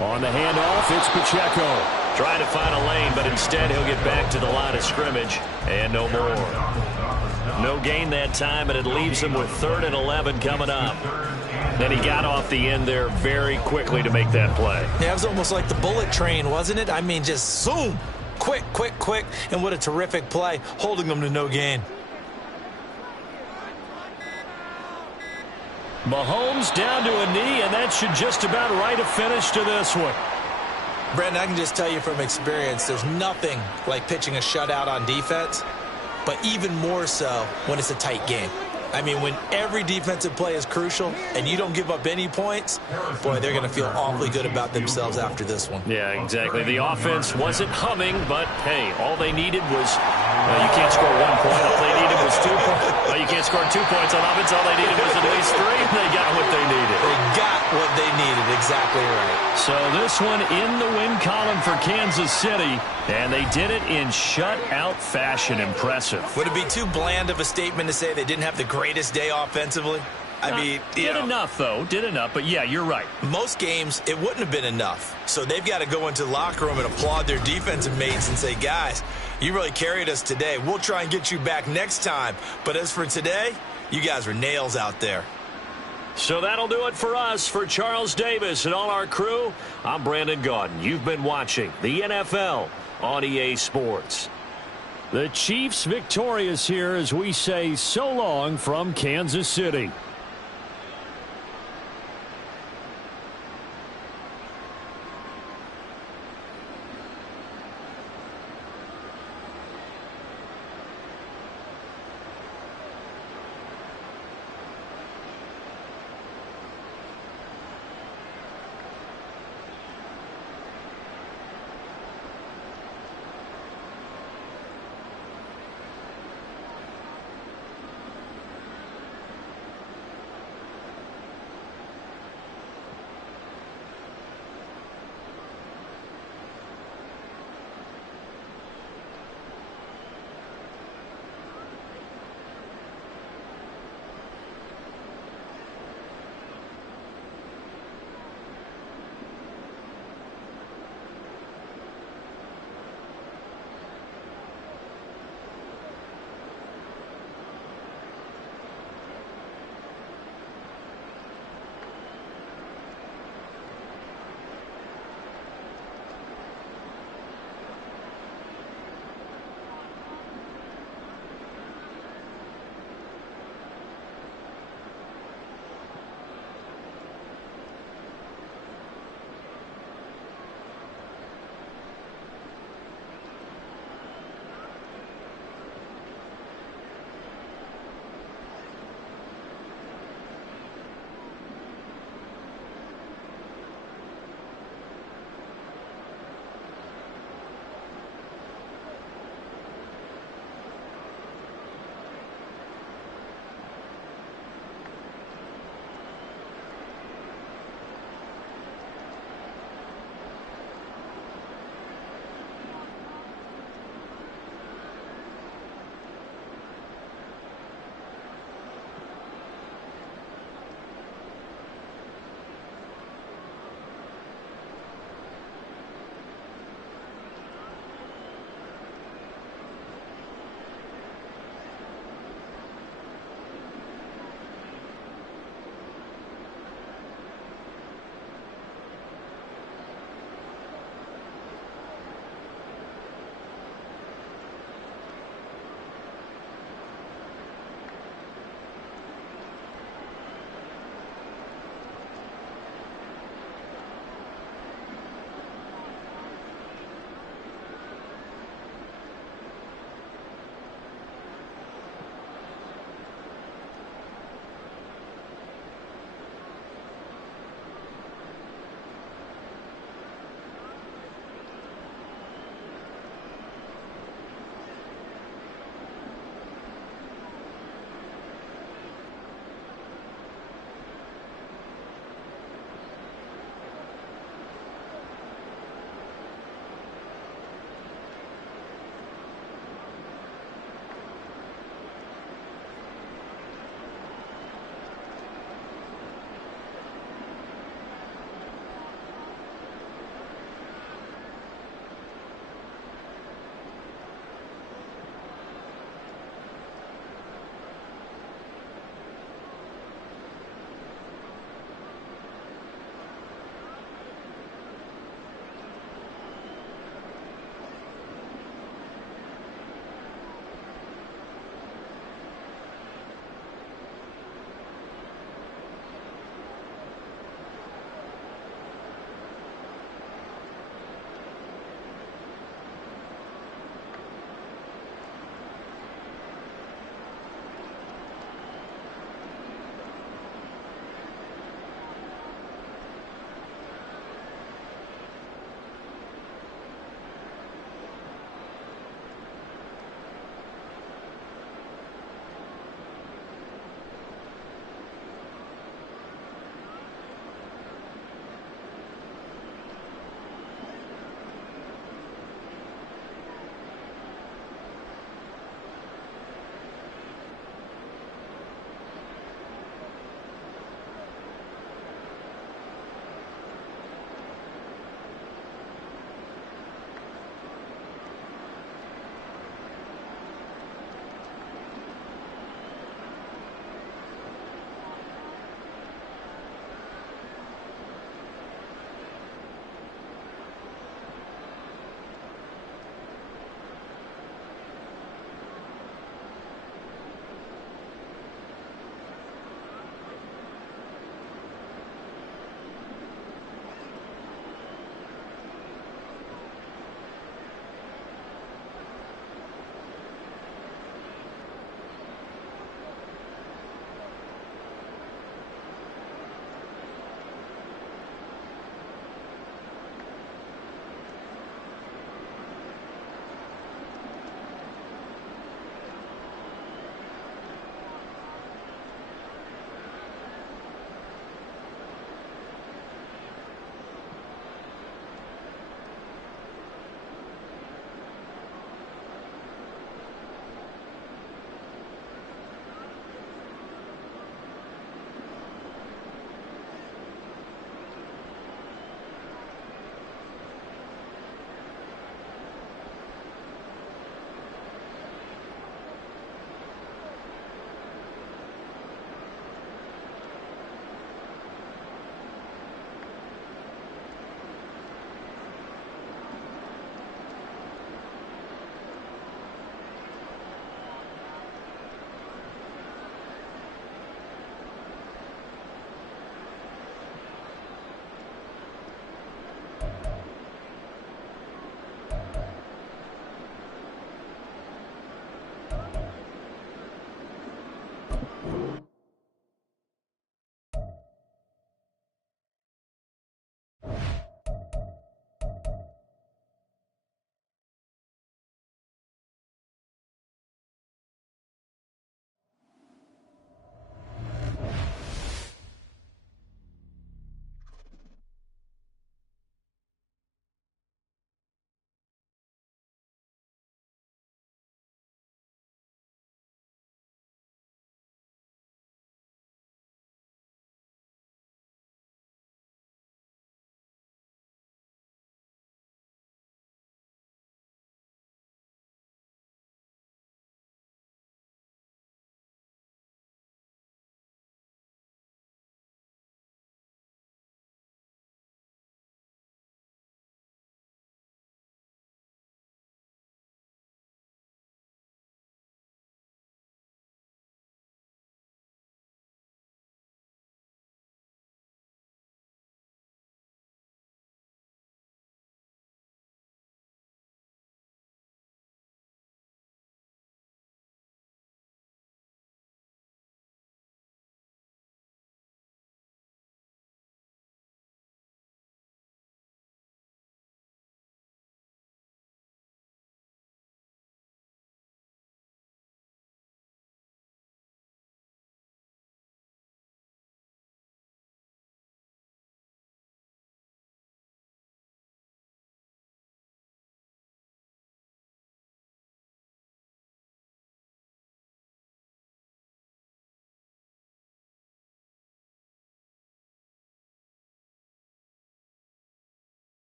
On the handoff, it's Pacheco. Trying to find a lane, but instead he'll get back to the line of scrimmage. And no more. No gain that time, and it leaves him with 3rd and 11 coming up. And he got off the end there very quickly to make that play. Yeah, it was almost like the bullet train, wasn't it? I mean, just zoom. Quick, quick, quick. And what a terrific play, holding them to no gain. Mahomes down to a knee, and that should just about write a finish to this one. Brandon, I can just tell you from experience, there's nothing like pitching a shutout on defense, but even more so when it's a tight game. I mean, when every defensive play is crucial and you don't give up any points, boy, they're going to feel awfully good about themselves after this one. Yeah, exactly. The offense wasn't humming, but, hey, all they needed was, you can't score 1 point. All they needed was 2 points. Well, you can't score 2 points on offense. All they needed was at least 3. They got what they needed. They got what they needed. Exactly right. So this one in the win column for Kansas City, and they did it in shutout fashion. Impressive. Would it be too bland of a statement to say they didn't have the greatest day offensively? I mean, did enough, though. Did enough. But, yeah, you're right. Most games, it wouldn't have been enough. So they've got to go into the locker room and applaud their defensive mates and say, guys, you really carried us today. We'll try and get you back next time. But as for today, you guys were nails out there. So that'll do it for us. For Charles Davis and all our crew, I'm Brandon Gaudin. You've been watching the NFL on EA Sports. The Chiefs victorious here as we say so long from Kansas City.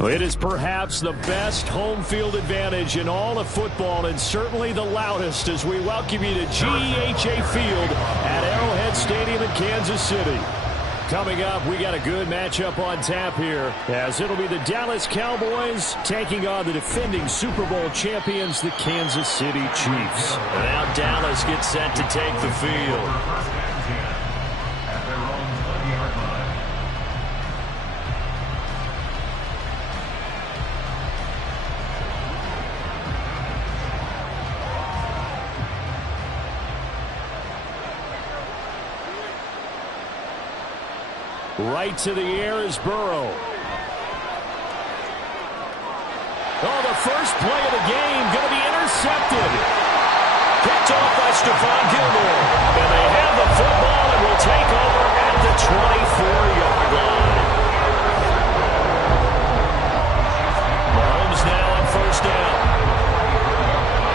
It is perhaps the best home field advantage in all of football, and certainly the loudest, as we welcome you to GEHA Field at Arrowhead Stadium in Kansas City. Coming up, we got a good matchup on tap here, as it'll be the Dallas Cowboys taking on the defending Super Bowl champions, the Kansas City Chiefs. And now Dallas gets set to take the field. At their own 20-yard line. Right to the air is Burrow. Oh, the first play of the game going to be intercepted. Picked off by Stephon Gilmore. And they have the football and will take over at the 24-yard line. Mahomes now on first down.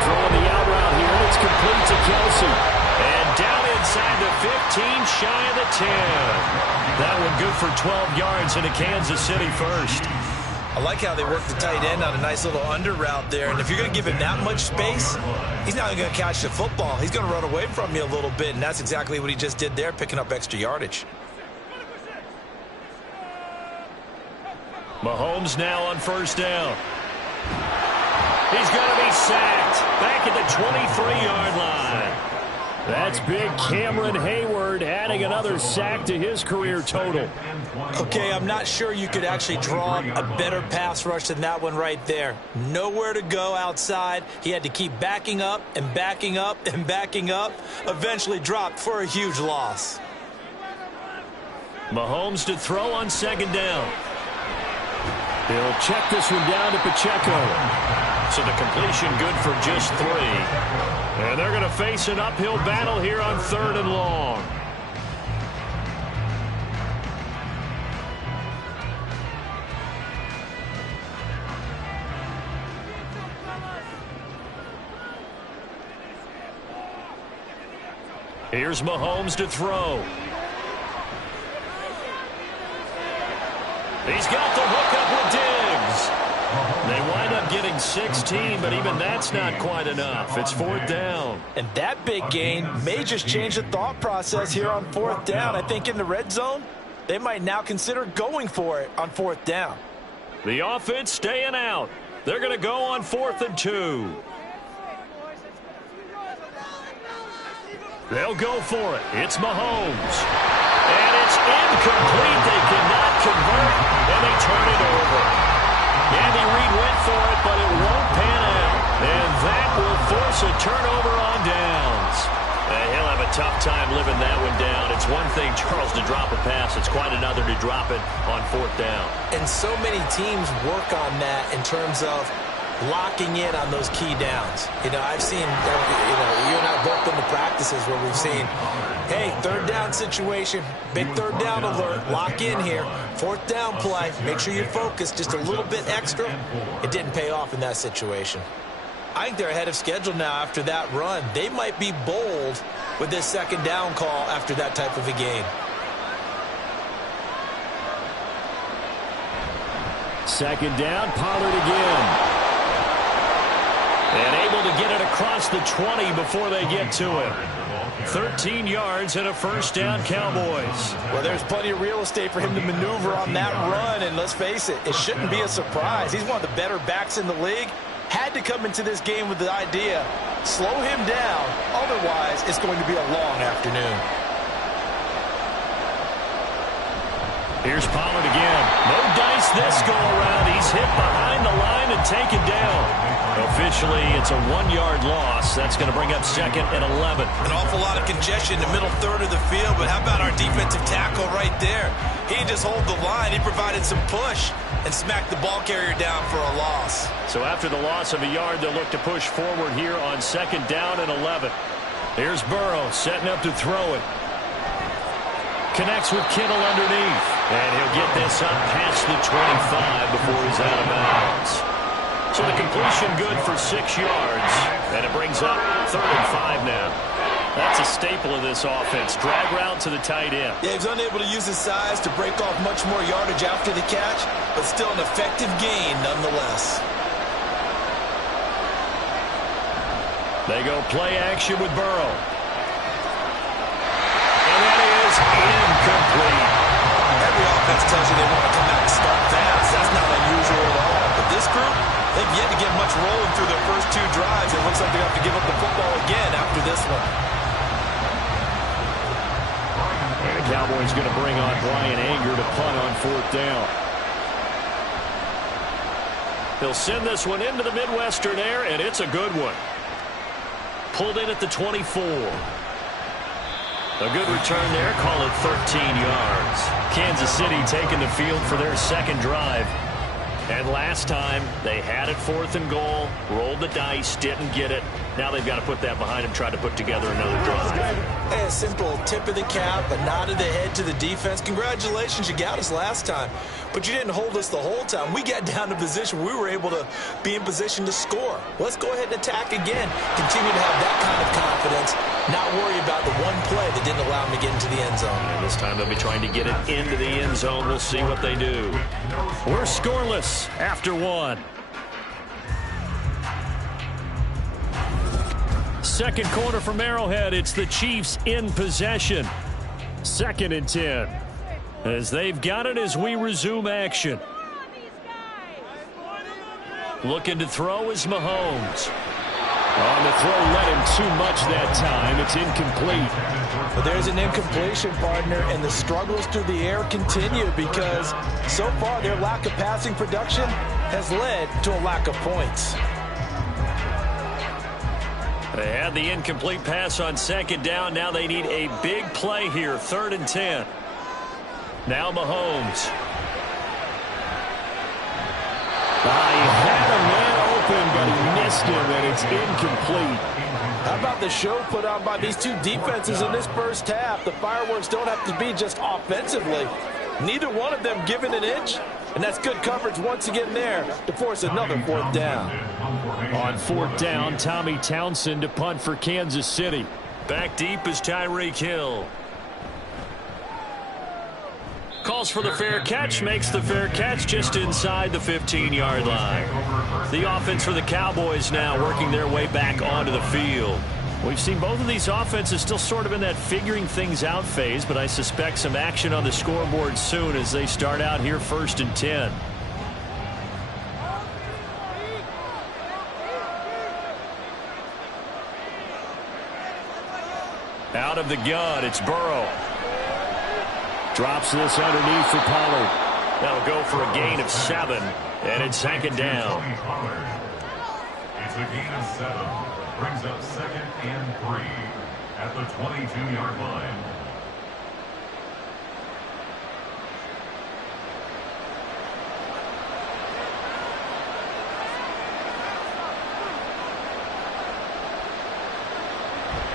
Throwing the out route here, and it's complete to Kelsey. And down inside the 15, shy of the 10. That one good for 12 yards into Kansas City first. I like how they work the tight end on a nice little under route there. And if you're going to give him that much space, he's not going to catch the football. He's going to run away from you a little bit, and that's exactly what he just did there, picking up extra yardage. Mahomes now on first down. He's going to be sacked back at the 23-yard line. That's big Cameron Hayward adding another sack to his career total. Okay, I'm not sure you could actually draw a better pass rush than that one right there. Nowhere to go outside. He had to keep backing up and backing up and backing up. Eventually dropped for a huge loss. Mahomes to throw on second down. He'll check this one down to Pacheco. So the completion good for just 3. And they're going to face an uphill battle here on 3rd and long. Here's Mahomes to throw. He's got the hook up with Diggs. They wind up getting 16, but even that's not quite enough. It's 4th down. And that big gain may just change the thought process here on 4th down. I think in the red zone, they might now consider going for it on 4th down. The offense staying out. They're going to go on 4th and 2. They'll go for it. It's Mahomes. And it's incomplete. They cannot convert, and they turn it over. Andy Reid went for it, but it won't pan out. And that will force a turnover on downs. He'll have a tough time living that one down. It's one thing, Charles, to drop a pass. It's quite another to drop it on 4th down. And so many teams work on that in terms of locking in on those key downs. You know, I've seen, you and I both been to practices where we've seen, hey, 3rd down situation, big 3rd down alert, lock in here, 4th down play, make sure you focus just a little bit extra. It didn't pay off in that situation. I think they're ahead of schedule now after that run. They might be bold with this 2nd down call after that type of a game. 2nd down, Pollard again. And able to get it across the 20 before they get to him. 13 yards and a 1st down, Cowboys. Well, there's plenty of real estate for him to maneuver on that run, and let's face it, it shouldn't be a surprise. He's one of the better backs in the league. Had to come into this game with the idea, slow him down, otherwise it's going to be a long afternoon. Here's Pollard again. No dice this go-around. He's hit behind the line and taken down. Officially, it's a 1-yard loss. That's going to bring up 2nd and 11. An awful lot of congestion in the middle third of the field, but how about our defensive tackle right there? He didn't just hold the line. He provided some push and smacked the ball carrier down for a loss. So after the loss of a yard, they'll look to push forward here on 2nd down and 11. Here's Burrow setting up to throw it. Connects with Kittle underneath. And he'll get this up past the 25 before he's out of bounds. So the completion good for 6 yards. And it brings up 3rd and 5 now. That's a staple of this offense. Drag route to the tight end. Yeah, he's unable to use his size to break off much more yardage after the catch, but still an effective gain nonetheless. They go play action with Burrow. And that is incomplete. Every offense tells you they want to come out and start fast. That's not unusual at all. But this group, they've yet to get much rolling through their first 2 drives. It looks like they have to give up the football again after this one. And the Cowboys going to bring on Brian Anger to punt on 4th down. They'll send this one into the Midwestern air, and it's a good one. Pulled in at the 24. A good return there. Call it 13 yards. Kansas City taking the field for their second drive. And last time, they had it 4th and goal, rolled the dice, didn't get it. Now they've got to put that behind them, try to put together another drive. Hey, a simple tip of the cap, a nod of the head to the defense. Congratulations, you got us last time. But you didn't hold us the whole time. We got down to position. We were able to be in position to score. Let's go ahead and attack again. Continue to have that kind of confidence. Not worry about the one play that didn't allow them to get into the end zone. And this time they'll be trying to get it into the end zone. We'll see what they do. We're scoreless after 1. Second quarter from Arrowhead. It's the Chiefs in possession. 2nd and 10. As they've got it as we resume action. Looking to throw is Mahomes. On the throw, let him too much that time. It's incomplete. But there's an incompletion, partner, and the struggles through the air continue because so far their lack of passing production has led to a lack of points. They had the incomplete pass on 2nd down. Now they need a big play here. 3rd and 10. Now Mahomes. He had a man open, but he missed him, and it's incomplete. How about the show put on by these 2 defenses in this first half? The fireworks don't have to be just offensively. Neither one of them giving an inch, and that's good coverage once again there to force another 4th down. On 4th down, Tommy Townsend to punt for Kansas City. Back deep is Tyreek Hill. Calls for the fair catch, makes the fair catch just inside the 15-yard line. The offense for the Cowboys now working their way back onto the field. We've seen both of these offenses still sort of in that figuring things out phase, but I suspect some action on the scoreboard soon as they start out here 1st and 10. Out of the gun, it's Burrow. Drops this underneath for Pollard. That'll go for a gain of 7, and it's 2nd down. It's a gain of 7. Brings up 2nd and 3 at the 22-yard line.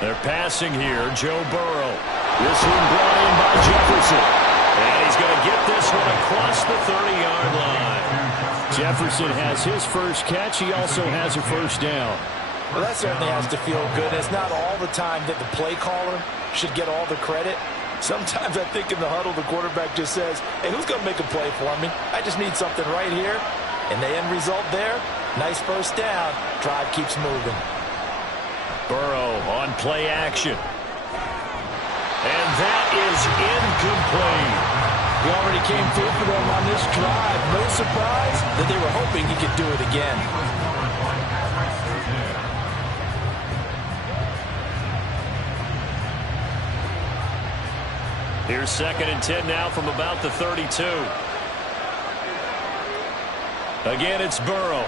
They're passing here, Joe Burrow. This one brought in by Jefferson. And he's going to get this one across the 30-yard line. Jefferson has his first catch. He also has a 1st down. Well, that certainly has to feel good. It's not all the time that the play caller should get all the credit. Sometimes I think in the huddle, the quarterback just says, hey, who's going to make a play for me? I just need something right here. And the end result there, nice 1st down. Drive keeps moving. Burrow on play action. And that is incomplete. He already came through for them on this drive. No surprise that they were hoping he could do it again. Here's 2nd and 10 now from about the 32. Again, it's Burrow.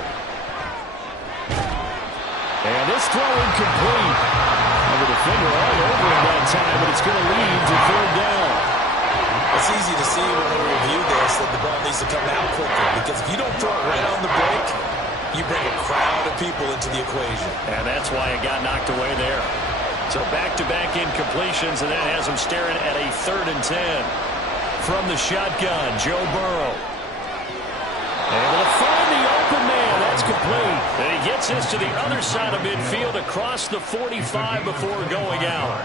And this throw incomplete. And the defender all over him that time, but it's going to lead to 3rd down. It's easy to see when we review this that the ball needs to come out quicker, because if you don't throw it right on the break, you bring a crowd of people into the equation. And that's why it got knocked away there. So back-to-back incompletions, and that has him staring at a 3rd and 10. From the shotgun, Joe Burrow. Able to find the open man. That's complete. And he gets this to the other side of midfield across the 45 before going out.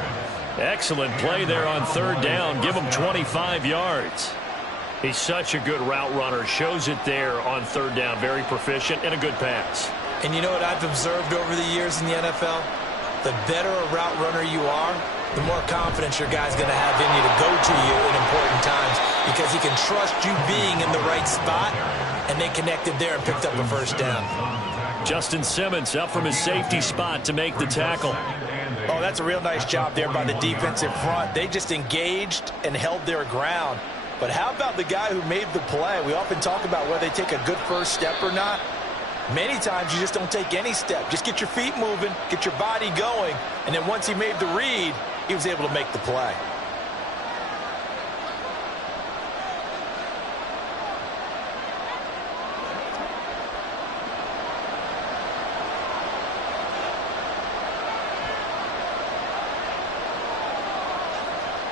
Excellent play there on third down. Give him 25 yards. He's such a good route runner. Shows it there on third down. Very proficient and a good pass. And you know what I've observed over the years in the NFL? The better a route runner you are, the more confidence your guy's going to have in you to go to you in important times because he can trust you being in the right spot, and they connected there and picked up a first down. Justin Simmons up from his safety spot to make the tackle. Oh, that's a real nice job there by the defensive front. They just engaged and held their ground. But how about the guy who made the play? We often talk about whether they take a good first step or not. Many times you just don't take any step. Just get your feet moving, get your body going, and then once he made the read, he was able to make the play.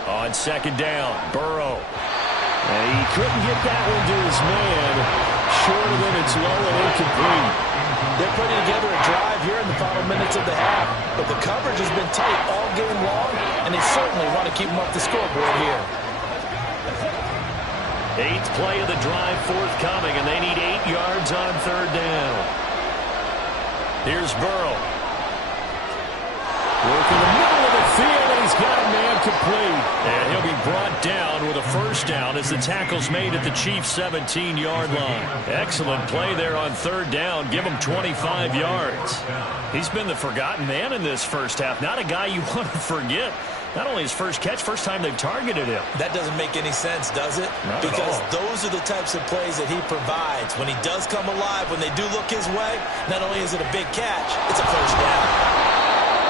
On second down, Burrow. And he couldn't get that one to his man. Short of it, it's low and incomplete. They're putting together a drive here in the final minutes of the half, but the coverage has been tight all game long, and they certainly want to keep them off the scoreboard here. 8th play of the drive forthcoming, and they need 8 yards on third down. Here's Burrow. Working the middle of the field, and he's got a man complete. And he'll be brought down with a first down as the tackle's made at the Chiefs' 17-yard line. Excellent play there on third down. Give him 25 yards. He's been the forgotten man in this first half. Not a guy you want to forget. Not only his first catch, first time they've targeted him. That doesn't make any sense, does it? Not because at all. Those are the types of plays that he provides. When he does come alive, when they do look his way, not only is it a big catch, it's a first down.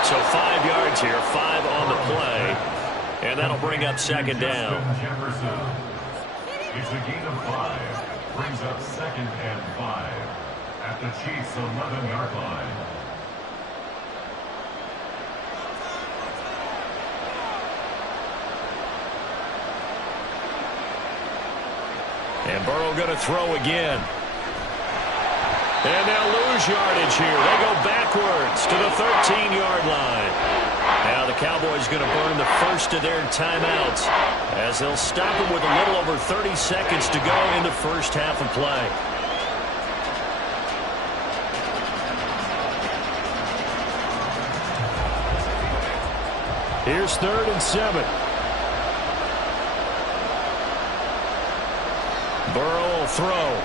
So 5 yards here, 5 on the play. And that'll bring up second down. Jefferson. It's a gain of 5. Brings up second and 5 at the Chiefs' 11-yard line. And Burrow going to throw again. And they'll lose yardage here. They go backwards to the 13-yard line. Now the Cowboys going to burn the first of their timeouts as they'll stop them with a little over 30 seconds to go in the first half of play. Here's 3rd and 7. Burrow will throw.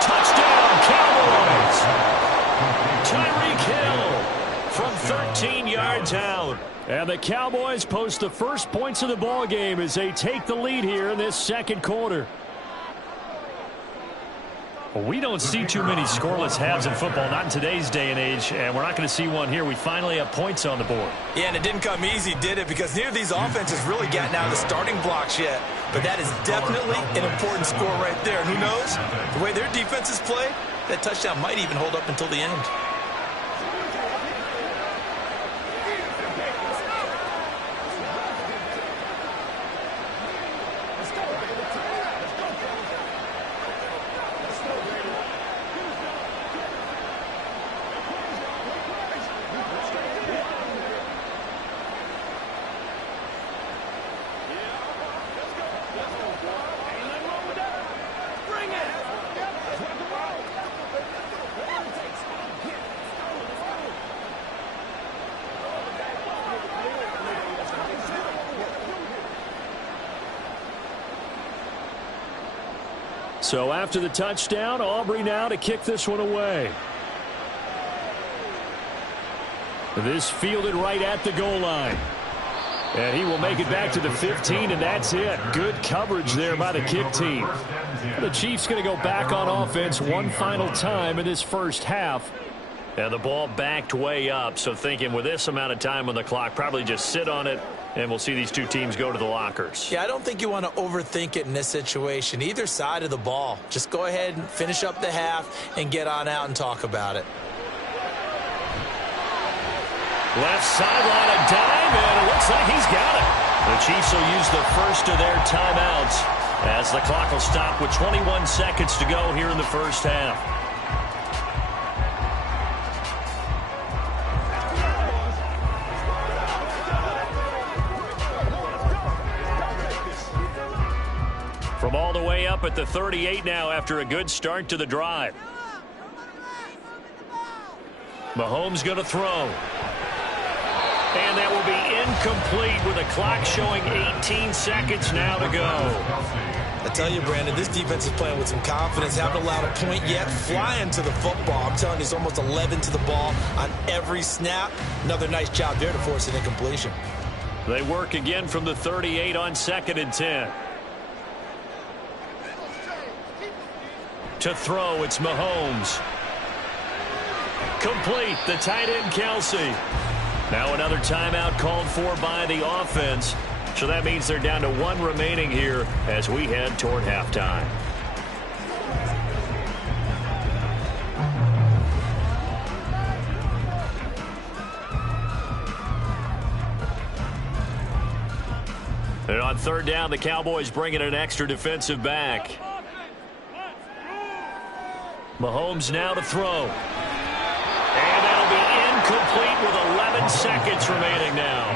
Touchdown, Cowboys! Tyreek Hill from 13 yards out. And the Cowboys post the first points of the ball game as they take the lead here in this second quarter. Well, we don't see too many scoreless halves in football, not in today's day and age, and we're not going to see one here. We finally have points on the board. Yeah, and it didn't come easy, did it? Because neither of these offenses really gotten out of the starting blocks yet. But that is definitely an important score right there. And who knows? The way their defenses play, that touchdown might even hold up until the end. So after the touchdown, Aubrey now to kick this one away. This fielded right at the goal line. And he will make it back to the 15, and that's it. Good coverage there by the kick team. The Chiefs going to go back on offense one final time in this first half. And the ball backed way up, so thinking with this amount of time on the clock, probably just sit on it, and we'll see these two teams go to the lockers. Yeah, I don't think you want to overthink it in this situation. Either side of the ball. Just go ahead and finish up the half and get on out and talk about it. Left sideline, a dime, and it looks like he's got it. The Chiefs will use the first of their timeouts as the clock will stop with 21 seconds to go here in the first half. From all the way up at the 38 now after a good start to the drive. Mahomes going to throw. And that will be incomplete with a clock showing 18 seconds now to go. I tell you, Brandon, this defense is playing with some confidence. Haven't allowed a point yet. Flying to the football. I'm telling you, it's almost 11 to the ball on every snap. Another nice job there to force an incompletion. They work again from the 38 on 2nd and 10. To throw, it's Mahomes. Complete, the tight end Kelsey. Now another timeout called for by the offense. So that means they're down to 1 remaining here as we head toward halftime. And on 3rd down, the Cowboys bring in an extra defensive back. Mahomes now to throw. And that'll be incomplete with 11 seconds remaining now.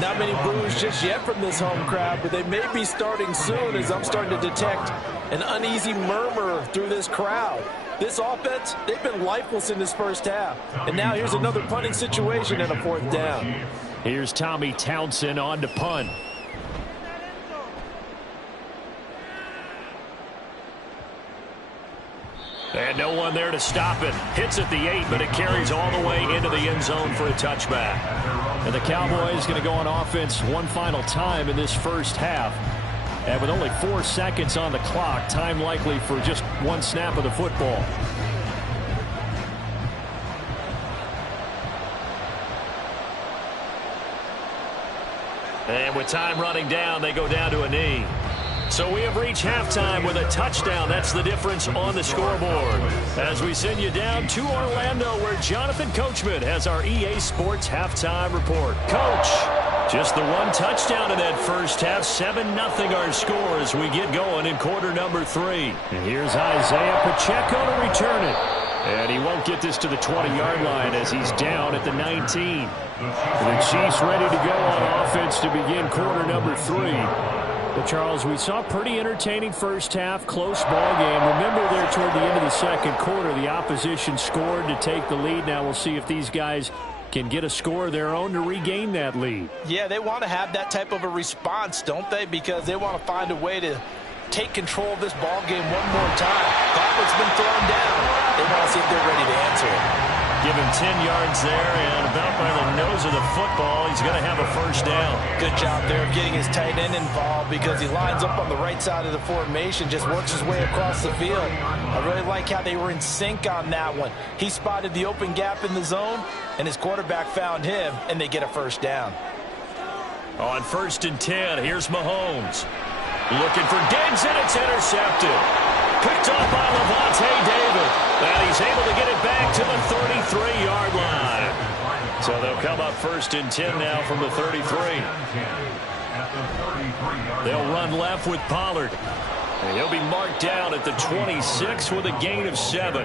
Not many boos just yet from this home crowd, but they may be starting soon as I'm starting to detect an uneasy murmur through this crowd. This offense, they've been lifeless in this first half. And now here's another punting situation and a 4th down. Here's Tommy Townsend on to punt. And no one there to stop it. Hits at the 8, but it carries all the way into the end zone for a touchback. And the Cowboys going to go on offense one final time in this first half. And with only 4 seconds on the clock, time likely for just 1 snap of the football. And with time running down, they go down to a knee. So we have reached halftime with a touchdown. That's the difference on the scoreboard. As we send you down to Orlando, where Jonathan Coachman has our EA Sports halftime report. Coach, just the 1 touchdown in that first half. 7-0 our score as we get going in quarter number 3. And here's Isaiah Pacheco to return it. And he won't get this to the 20-yard line as he's down at the 19. The Chiefs ready to go on offense to begin quarter number 3. But Charles, we saw a pretty entertaining first half, close ball game. Remember there toward the end of the second quarter, the opposition scored to take the lead. Now we'll see if these guys can get a score of their own to regain that lead. Yeah, they want to have that type of a response, don't they? Because they want to find a way to take control of this ball game one more time. Gauntlet's been thrown down. They want to see if they're ready to answer it. Give him 10 yards there, and about by the nose of the football, he's going to have a first down. Good job there of getting his tight end involved because he lines up on the right side of the formation, just works his way across the field. I really like how they were in sync on that one. He spotted the open gap in the zone, and his quarterback found him, and they get a first down. On 1st and 10, here's Mahomes. Looking for Diggs, and it's intercepted. Picked off by Lavonte David. And he's able to get it back to the 33-yard line. So they'll come up 1st and 10 now from the 33. They'll run left with Pollard. And he'll be marked down at the 26 with a gain of 7.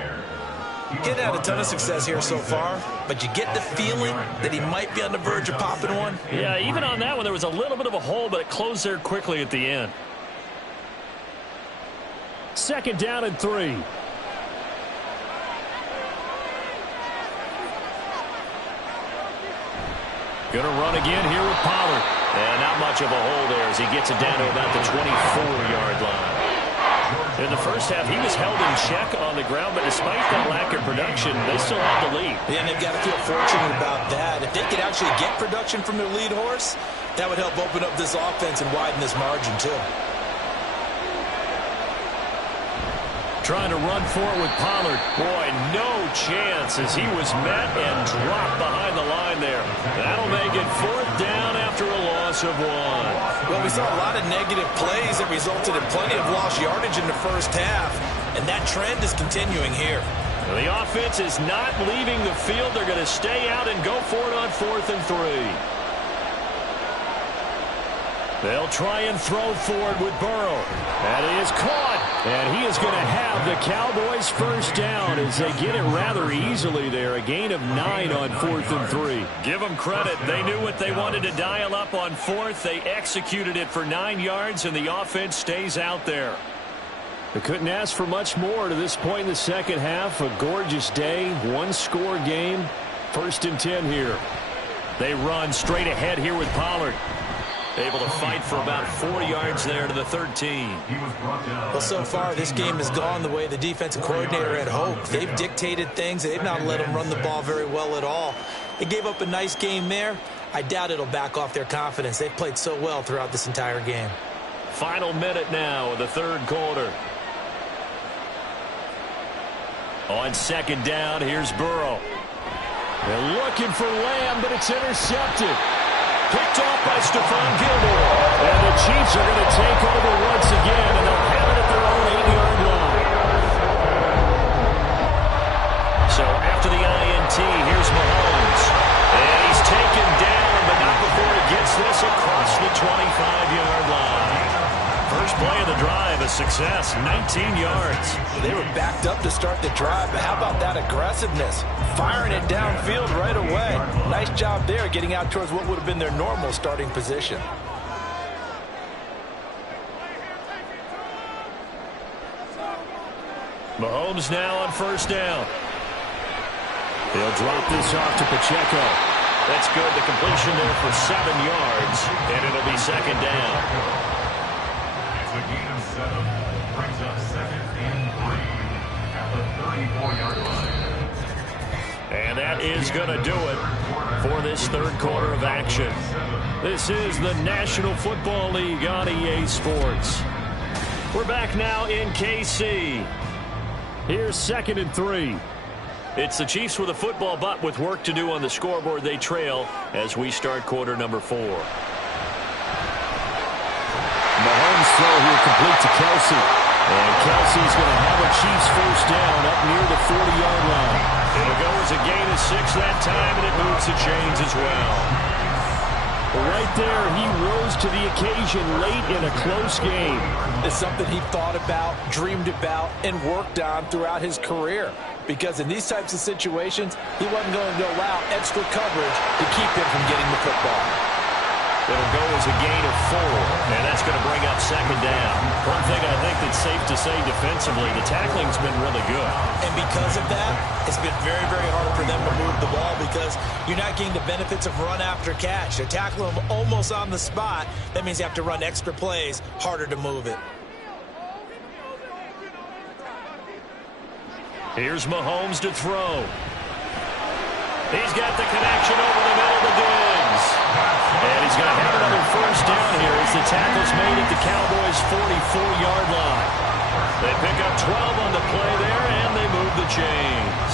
Getting had a ton of success here so far, but you get the feeling that he might be on the verge of popping one. Yeah, even on that one, there was a little bit of a hole, but it closed there quickly at the end. 2nd down and 3. Going to run again here with Pollard. And not much of a hole there as he gets it down to about the 24-yard line. In the first half, he was held in check on the ground, but despite that lack of production, they still have the lead. Yeah, and they've got to feel fortunate about that. If they could actually get production from their lead horse, that would help open up this offense and widen this margin, too. Trying to run for it with Pollard. Boy, no chance as he was met and dropped behind the line there. That'll make it 4th down after a loss of 1. Well, we saw a lot of negative plays that resulted in plenty of lost yardage in the first half, and that trend is continuing here. The offense is not leaving the field. They're going to stay out and go for it on 4th and 3. They'll try and throw forward with Burrow. That is caught. And he is going to have the Cowboys first down as they get it rather easily there. A gain of 9 on 4th and 3. Give them credit. They knew what they wanted to dial up on 4th. They executed it for 9 yards, and the offense stays out there. They couldn't ask for much more to this point in the second half. A gorgeous day, one-score game. 1st and 10 here. They run straight ahead here with Pollard. Able to fight for about 4 yards there to the 13. Well, so far, this game has gone the way the defensive coordinator had hoped. They've dictated things. They've not let them run the ball very well at all. They gave up a nice game there. I doubt it'll back off their confidence. They've played so well throughout this entire game. Final minute now of the 3rd quarter. On 2nd down, here's Burrow. They're looking for Lamb, but it's intercepted. Picked off by Stephon Gilmore. And the Chiefs are going to take over once again, and they'll have it at their own 8-yard line. So after the INT, here's Mahomes. And he's taken down, but not before he gets this across the 25-yard line. First play of the drive, a success, 19 yards. They were backed up to start the drive, but how about that aggressiveness? Firing it downfield right away. Nice job there getting out towards what would have been their normal starting position. Mahomes now on 1st down. He'll drop this off to Pacheco. That's good. The completion there for 7 yards, and it'll be 2nd down. It's a gain of 7. Brings up 2nd and 3 at the 34-yard line. And that is going to do it for this 3rd quarter of action. This is the National Football League on EA Sports. We're back now in KC. Here's 2nd and 3. It's the Chiefs with a football, but with work to do on the scoreboard. They trail as we start quarter number 4. Mahomes throw here complete to Kelsey. And Kelsey's going to have a Chiefs first down up near the 40-yard line. It'll go as a gain of 6 that time, and it moves the chains as well. Right there, he rose to the occasion late in a close game. It's something he thought about, dreamed about, and worked on throughout his career. Because in these types of situations, he wasn't going to allow extra coverage to keep him from getting the football. It'll go as a gain of 4, and that's going to bring up 2nd down. One thing I think that's safe to say defensively, the tackling's been really good. And because of that, it's been very, very hard for them to move the ball because you're not getting the benefits of run after catch. They're tackling them almost on the spot. That means you have to run extra plays, harder to move it. Here's Mahomes to throw. He's got the connection over the middle to Diggs. And he's going to have another first down here as the tackle's made at the Cowboys' 44-yard line. They pick up 12 on the play there, and they move the chains.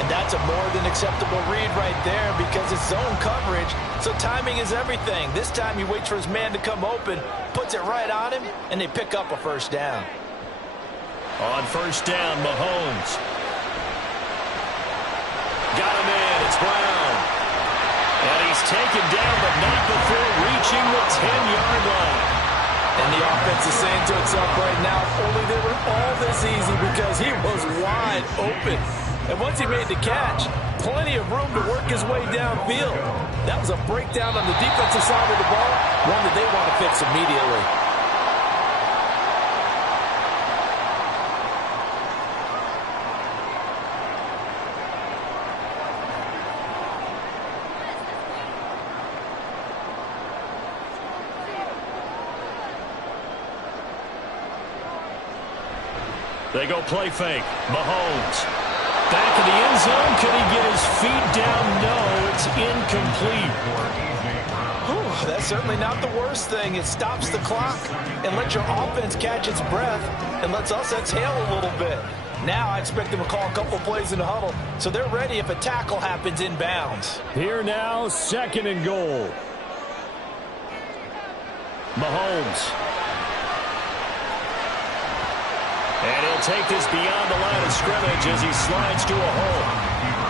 And that's a more than acceptable read right there because it's zone coverage, so timing is everything. This time he waits for his man to come open, puts it right on him, and they pick up a first down. On 1st down, Mahomes. Got him in. It's Brown. And he's taken down, but not before reaching the 10-yard line. And the offense is saying to itself right now, if only they were all this easy because he was wide open. And once he made the catch, plenty of room to work his way downfield. That was a breakdown on the defensive side of the ball, one that they want to fix immediately. They go play fake. Mahomes. Back in the end zone. Can he get his feet down? No, it's incomplete. Whew, that's certainly not the worst thing. It stops the clock and lets your offense catch its breath and lets us exhale a little bit. Now I expect them to call a couple plays in the huddle so they're ready if a tackle happens inbounds. Here now, 2nd and goal. Mahomes. And he'll take this beyond the line of scrimmage as he slides to a hole.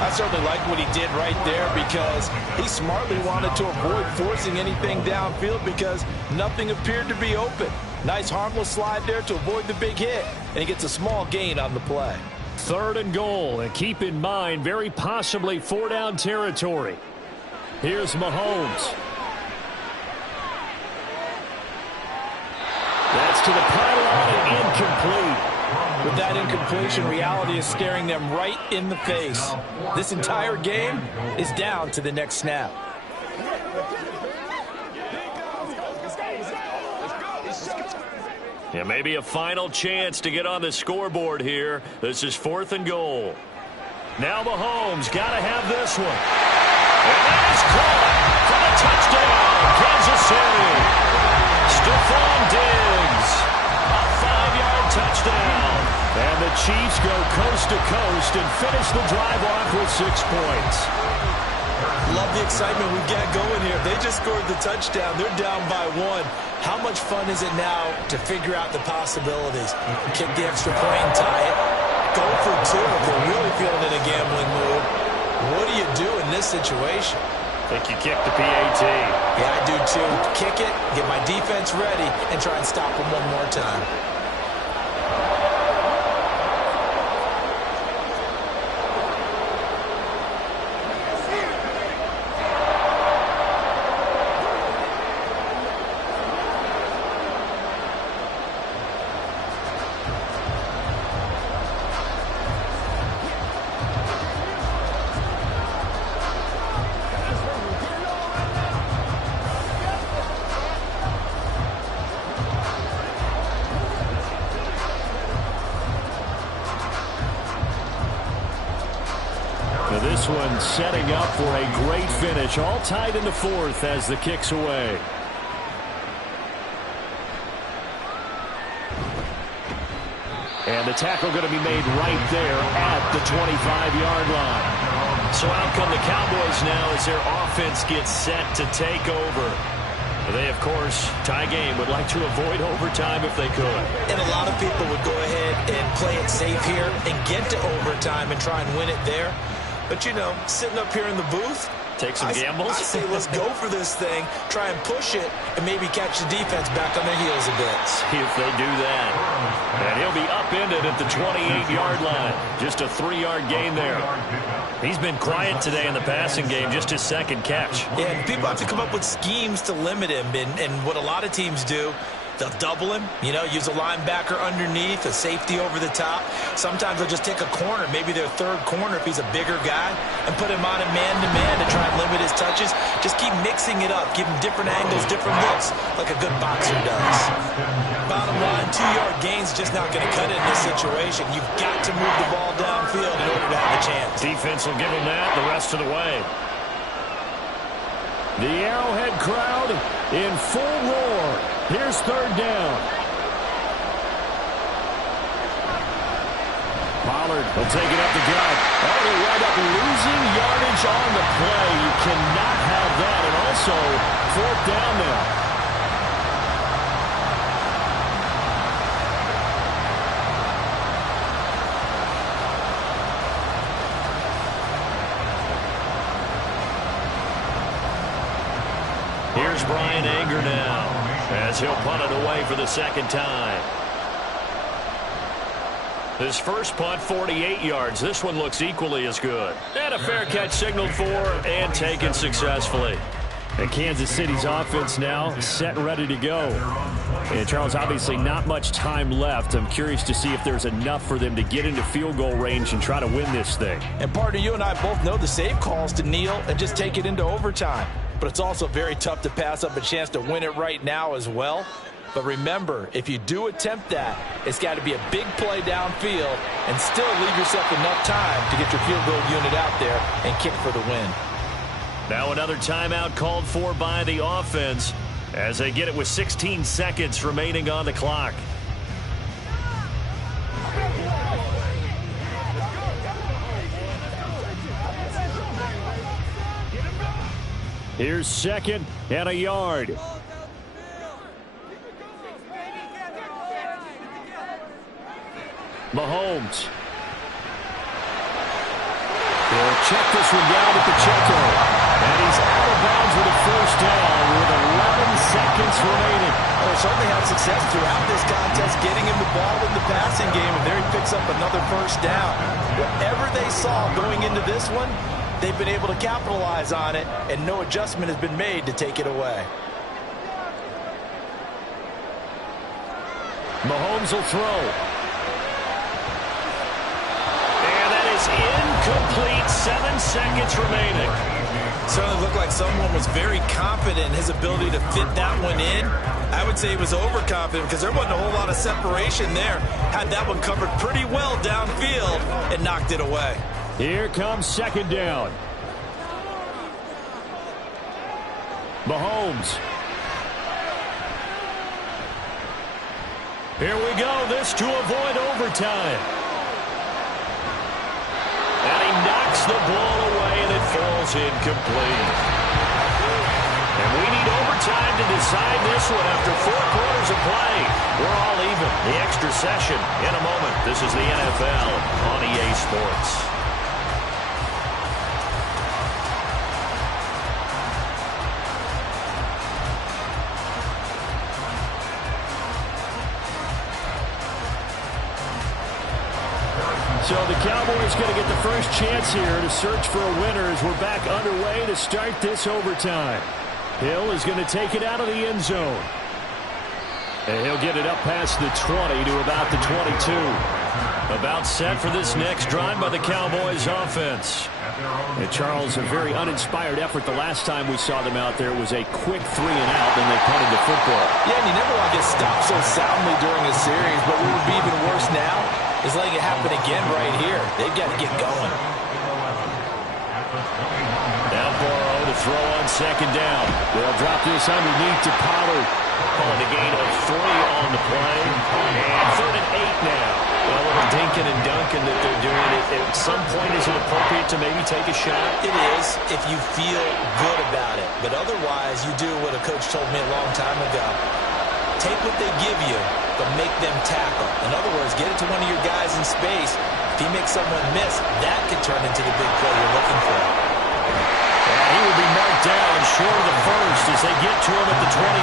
I certainly like what he did right there because he smartly wanted to avoid forcing anything downfield because nothing appeared to be open. Nice harmless slide there to avoid the big hit, and he gets a small gain on the play. 3rd and goal, and keep in mind, very possibly 4-down territory. Here's Mahomes. That's to the pylon and incomplete. With that incompletion, reality is staring them right in the face. This entire game is down to the next snap. Yeah, maybe a final chance to get on the scoreboard here. This is 4th and goal. Now Mahomes got to have this one. And that is caught for the touchdown, Kansas City. Stephon Diggs, a 5-yard touchdown. And the Chiefs go coast to coast and finish the drive off with 6 points. Love the excitement we've got going here. They just scored the touchdown. They're down by 1. How much fun is it now to figure out the possibilities? Kick the extra point and tie it. Go for 2 if they're really feeling it a gambling move. What do you do in this situation? I think you kick the PAT. Yeah, I do too. Kick it, get my defense ready, and try and stop them one more time. This one setting up for a great finish. All tied in the 4th as the kick's away. And the tackle going to be made right there at the 25-yard line. So out come the Cowboys now as their offense gets set to take over. They, of course, tie game, would like to avoid overtime if they could. And a lot of people would go ahead and play it safe here and get to overtime and try and win it there. But, you know, sitting up here in the booth, take some gambles. I say let's go for this thing, try and push it, and maybe catch the defense back on their heels a bit. See if they do that. And he'll be upended at the 28-yard line. Just a 3-yard gain there. He's been quiet today in the passing game, just his 2nd catch. Yeah, and people have to come up with schemes to limit him, and what a lot of teams do, they'll double him, you know, use a linebacker underneath, a safety over the top. Sometimes they'll just take a corner, maybe their 3rd corner if he's a bigger guy, and put him on a man-to-man to try and limit his touches. Just keep mixing it up, give him different angles, different looks, like a good boxer does. Bottom line, 2-yard gain's just not going to cut it in this situation. You've got to move the ball downfield in order to have a chance. Defense will give him that the rest of the way. The Arrowhead crowd in full roar. Here's 3rd down. Pollard will take it up the gut. Oh, they wind up losing yardage on the play. You cannot have that. And also, 4th down now. Here's Brian Anger now as he'll punt it away for the 2nd time. His first punt, 48 yards. This one looks equally as good. And a fair catch signaled for and taken successfully. And Kansas City's offense now set and ready to go. And Charles, obviously not much time left. I'm curious to see if there's enough for them to get into field goal range and try to win this thing. And partner, you and I both know the safe calls to kneel and just take it into overtime. But it's also very tough to pass up a chance to win it right now as well. But remember, if you do attempt that, it's got to be a big play downfield and still leave yourself enough time to get your field goal unit out there and kick for the win. Now another timeout called for by the offense as they get it with 16 seconds remaining on the clock. Here's 2nd and a yard. Mahomes. He'll check this one down at the Checo. And he's out of bounds with a first down with 11 seconds remaining. Well, certainly had success throughout this contest, getting him the ball in the passing game, and there he picks up another first down. Whatever they saw going into this one, they've been able to capitalize on it, and no adjustment has been made to take it away. Mahomes will throw. And that is incomplete. 7 seconds remaining. Certainly looked like someone was very confident in his ability to fit that one in. I would say he was overconfident because there wasn't a whole lot of separation there. Had that one covered pretty well downfield and knocked it away. Here comes second down. Mahomes. Here we go. This to avoid overtime. And he knocks the ball away, and it falls incomplete. And we need overtime to decide this one after 4 quarters of play. We're all even. The extra session in a moment. This is the NFL on EA Sports. So the Cowboys going to get the first chance here to search for a winner as we're back underway to start this overtime. Hill is going to take it out of the end zone. And he'll get it up past the 20 to about the 22. About set for this next drive by the Cowboys offense. And Charles, a very uninspired effort the last time we saw them out there. It was a quick 3 and out, then they punted the football. Yeah, and you never want to get stopped so soundly during a series, but what would be even worse now is letting it happen again right here. They've got to get going. Now Burrow to throw on second down. They'll drop this underneath to Pollard. Calling a gain of 3 on the play. And 3rd and 8 now. Well, a little dinking and dunking that they're doing. At some point, is it appropriate to maybe take a shot? It is, if you feel good about it. But otherwise, you do what a coach told me a long time ago. Take what they give you, but make them tackle. In other words, get it to one of your guys in space. If he makes someone miss, that could turn into the big play you're looking for. And he will be marked down short of the first as they get to him at the 29.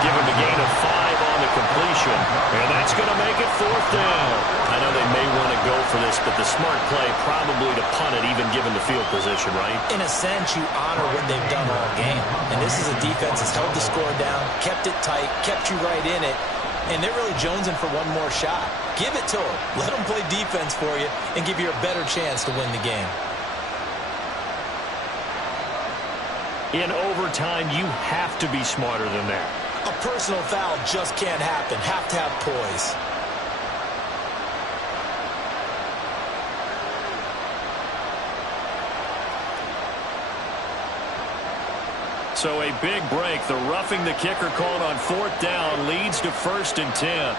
Give him a gain of 5 on the completion. And that's going to make it 4th down. I know they may want to go for this, but the smart play probably to punt it, even given the field position, right? In a sense, you honor what they've done all game. And this is a defense that's held the score down, kept it tight, kept you right in it. And they're really jonesing for one more shot. Give it to them. Let them play defense for you and give you a better chance to win the game. In overtime, you have to be smarter than that. A personal foul just can't happen. Have to have poise. So a big break. The roughing the kicker called on 4th down leads to 1st and 10.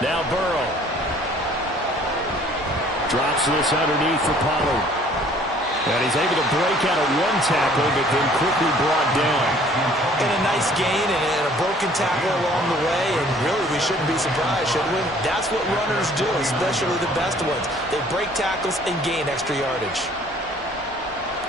Now Burrow. Drops this underneath for Pollard. And he's able to break out of 1 tackle, but then quickly brought down. And a nice gain and a broken tackle along the way, and really we shouldn't be surprised, should we? That's what runners do, especially the best ones. They break tackles and gain extra yardage.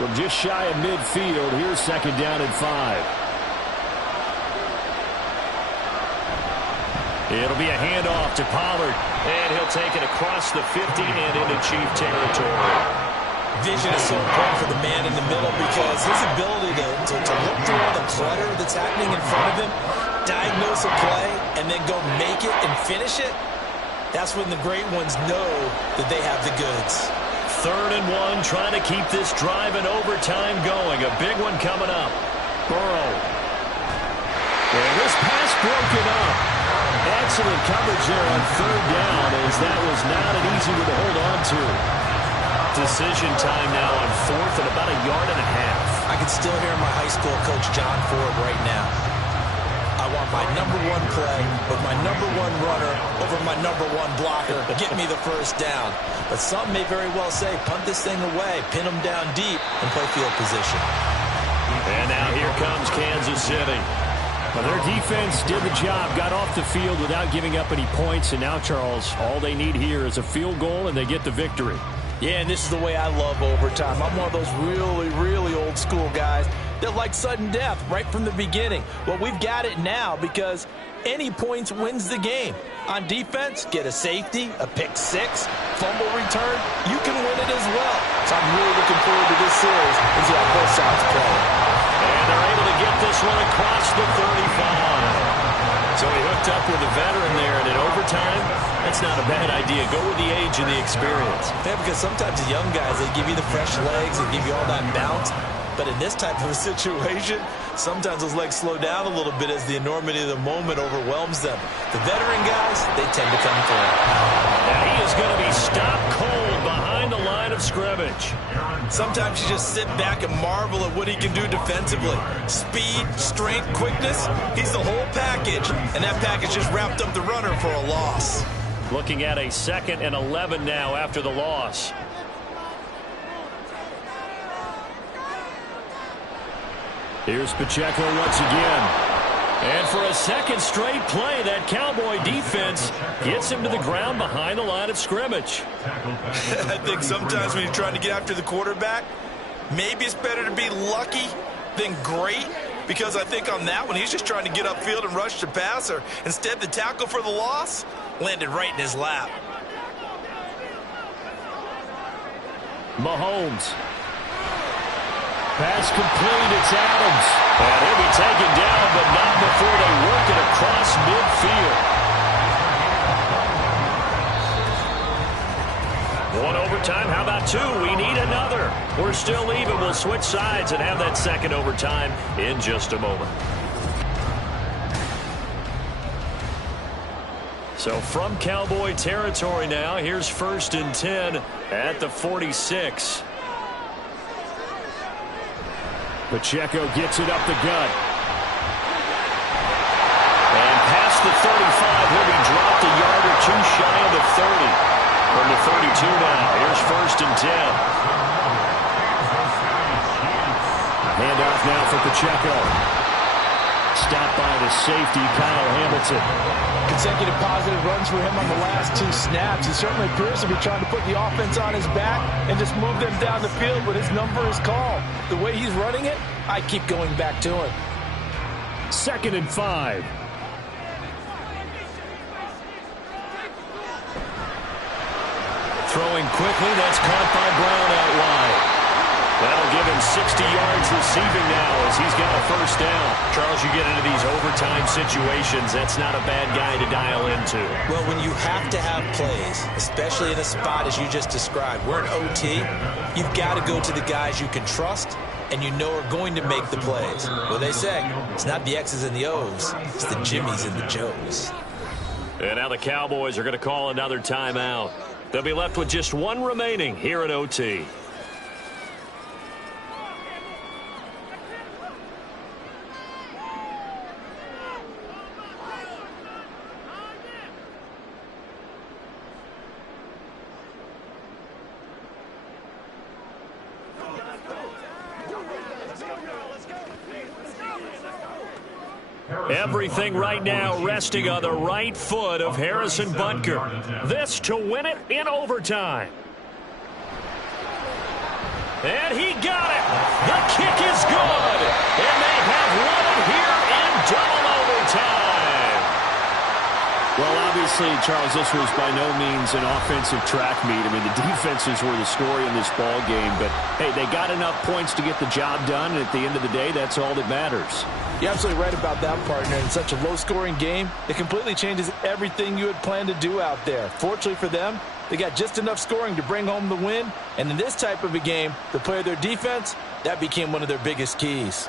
From just shy of midfield, here's 2nd down and 5. It'll be a handoff to Pollard, and he'll take it across the 50 and into Chief territory. Vision is so important for the man in the middle because his ability to look through all the clutter that's happening in front of him, diagnose a play, and then go make it and finish it, that's when the great ones know that they have the goods. 3rd and 1, trying to keep this drive in overtime going. A big one coming up. Burrow. And this pass broken up. Excellent coverage there on 3rd down as that was not an easy one to hold on to. Decision time now on 4th and about 1.5 yards. I can still hear my high school coach John Ford right now. I want my number 1 play with my number 1 runner over my number 1 blocker. Get me the first down. But some may very well say, punt this thing away, pin them down deep, and play field position. And now here comes Kansas City. Well, their defense did the job, got off the field without giving up any points, and now, Charles, all they need here is a field goal, and they get the victory. Yeah, and this is the way I love overtime. I'm one of those really, really old school guys that like sudden death right from the beginning. Well, we've got it now because any points wins the game. On defense, get a safety, a pick six, fumble return, you can win it as well. So I'm really looking forward to this series and see how both sides play. And they're able to get this one across the 35. So he hooked up with a veteran there, and in overtime, that's not a bad idea. Go with the age and the experience. Yeah, because sometimes the young guys, they give you the fresh legs, they give you all that bounce. But in this type of a situation, sometimes those legs slow down a little bit as the enormity of the moment overwhelms them. The veteran guys, they tend to come through. Now he is going to be stopped cold behind the line of scrimmage. Sometimes you just sit back and marvel at what he can do defensively. Speed, strength, quickness, he's the whole package. And that package just wrapped up the runner for a loss. Looking at a 2nd and 11 now after the loss. Here's Pacheco once again. And for a second straight play, that Cowboy defense gets him to the ground behind the line of scrimmage. I think sometimes when you're trying to get after the quarterback, maybe it's better to be lucky than great, because I think on that one, he's just trying to get upfield and rush the passer. Instead, the tackle for the loss landed right in his lap. Mahomes. Pass complete, it's Adams. And he'll be taken down, but not before they work it across midfield. One overtime, how about two? We need another. We're still even. We'll switch sides and have that second overtime in just a moment. So from Cowboy territory now, here's 1st and 10 at the 46. Pacheco gets it up the gut. And past the 35, he'll be dropped a yard or two shy of the 30. From the 32 now, here's 1st and 10. Handoff now for Pacheco. Stopped by the safety, Kyle Hamilton. Consecutive positive runs for him on the last 2 snaps. He certainly appears to be trying to put the offense on his back and just move them down the field when his number is called. The way he's running it, I keep going back to him. 2nd and 5. Throwing quickly, that's caught by Brown out wide. That'll give him 60 yards receiving now as he's got a 1st down. Charles, you get into these overtime situations, that's not a bad guy to dial into. Well, when you have to have plays, especially in a spot as you just described, we're in OT, you've got to go to the guys you can trust and you know are going to make the plays. Well, they say, it's not the X's and the O's, it's the Jimmies and the Joes. And now the Cowboys are going to call another timeout. They'll be left with just one remaining here in OT. Everything right now resting on the right foot of Harrison Butker. This to win it in overtime. And he got it. The kick is good. And they have won it here in double overtime. Well, obviously, Charles, this was by no means an offensive track meet. I mean, the defenses were the story in this ball game. But, hey, they got enough points to get the job done. And at the end of the day, that's all that matters. You're absolutely right about that, partner. In such a low-scoring game, it completely changes everything you had planned to do out there. Fortunately for them, they got just enough scoring to bring home the win. And in this type of a game, to play their defense, that became one of their biggest keys.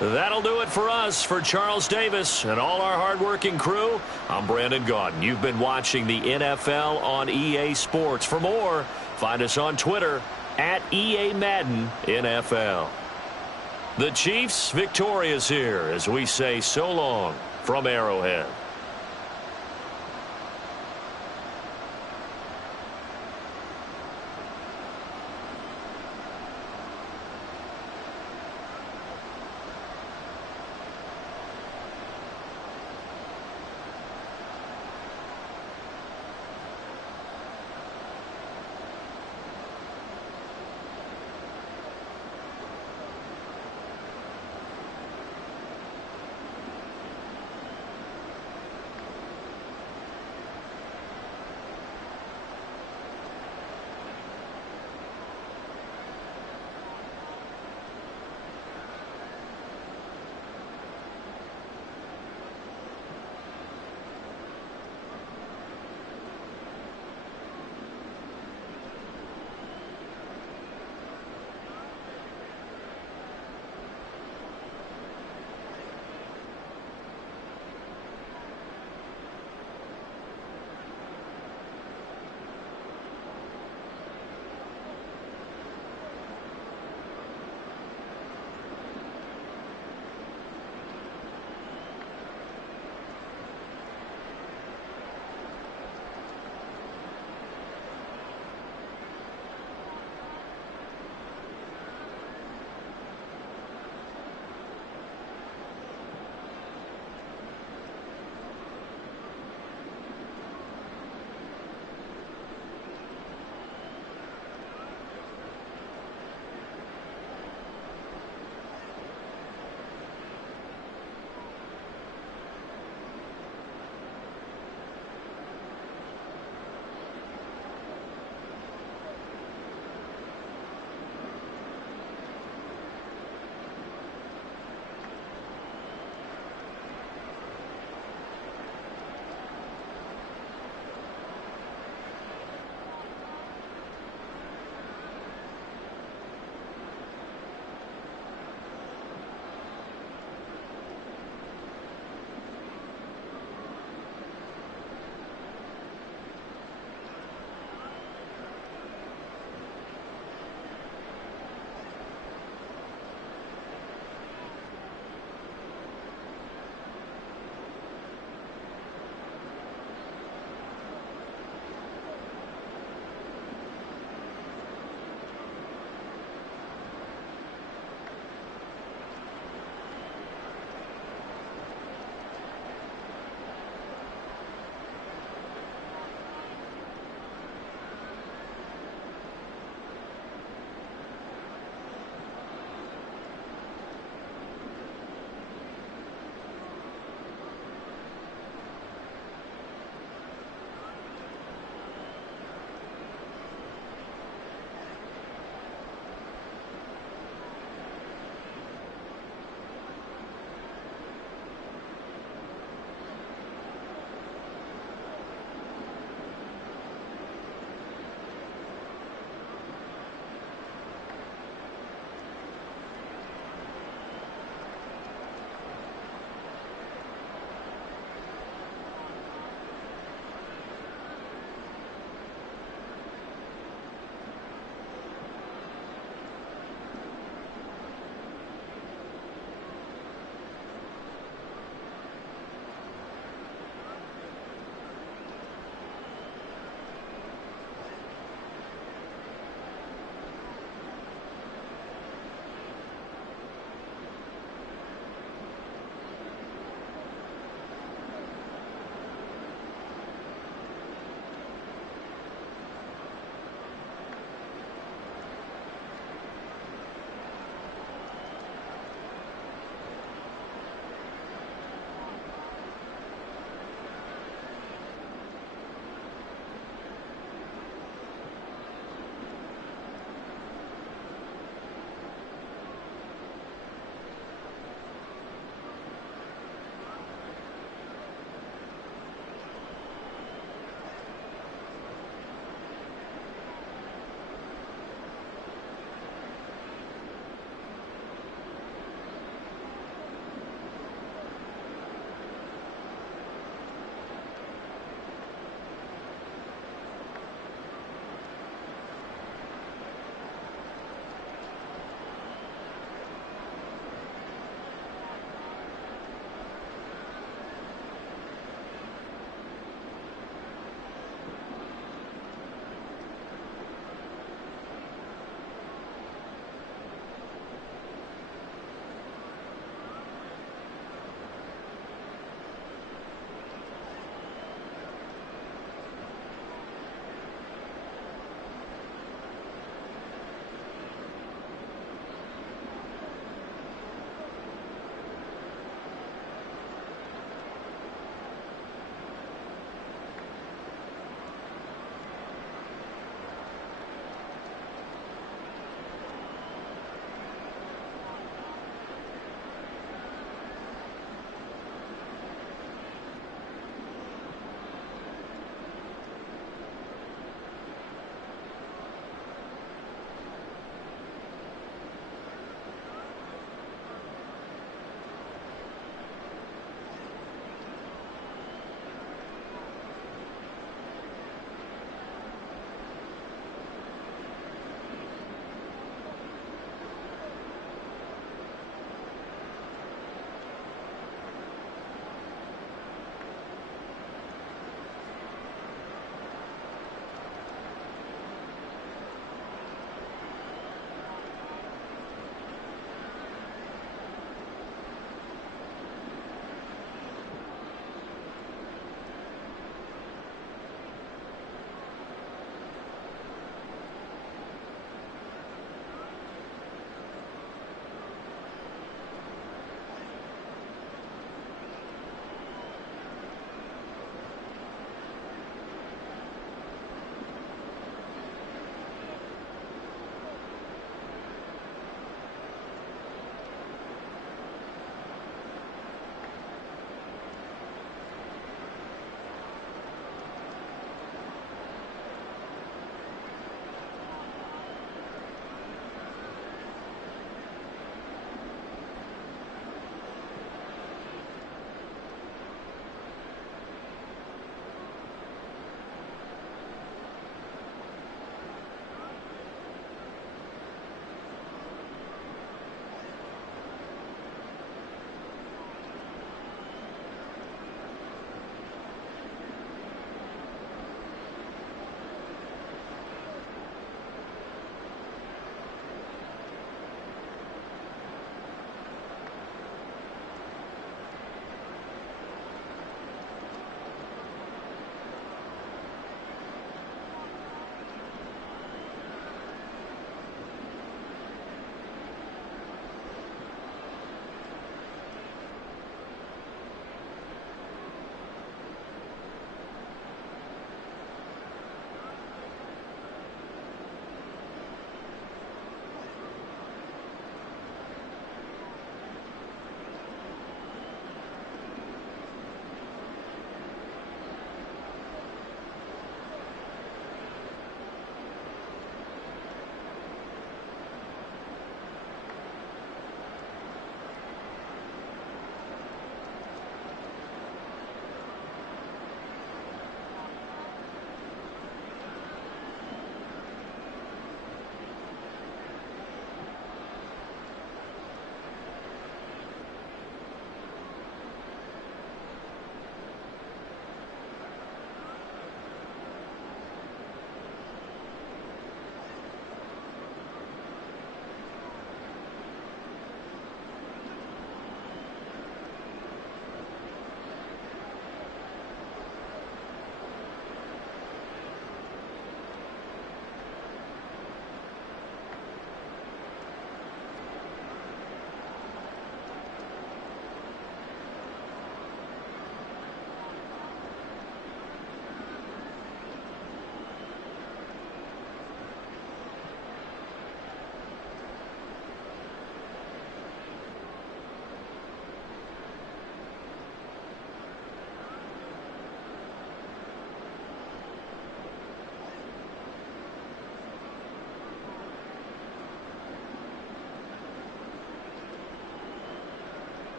That'll do it for us. For Charles Davis and all our hardworking crew, I'm Brandon Gaudin. You've been watching the NFL on EA Sports. For more, find us on Twitter at EA Madden NFL. The Chiefs victorious here as we say so long from Arrowhead.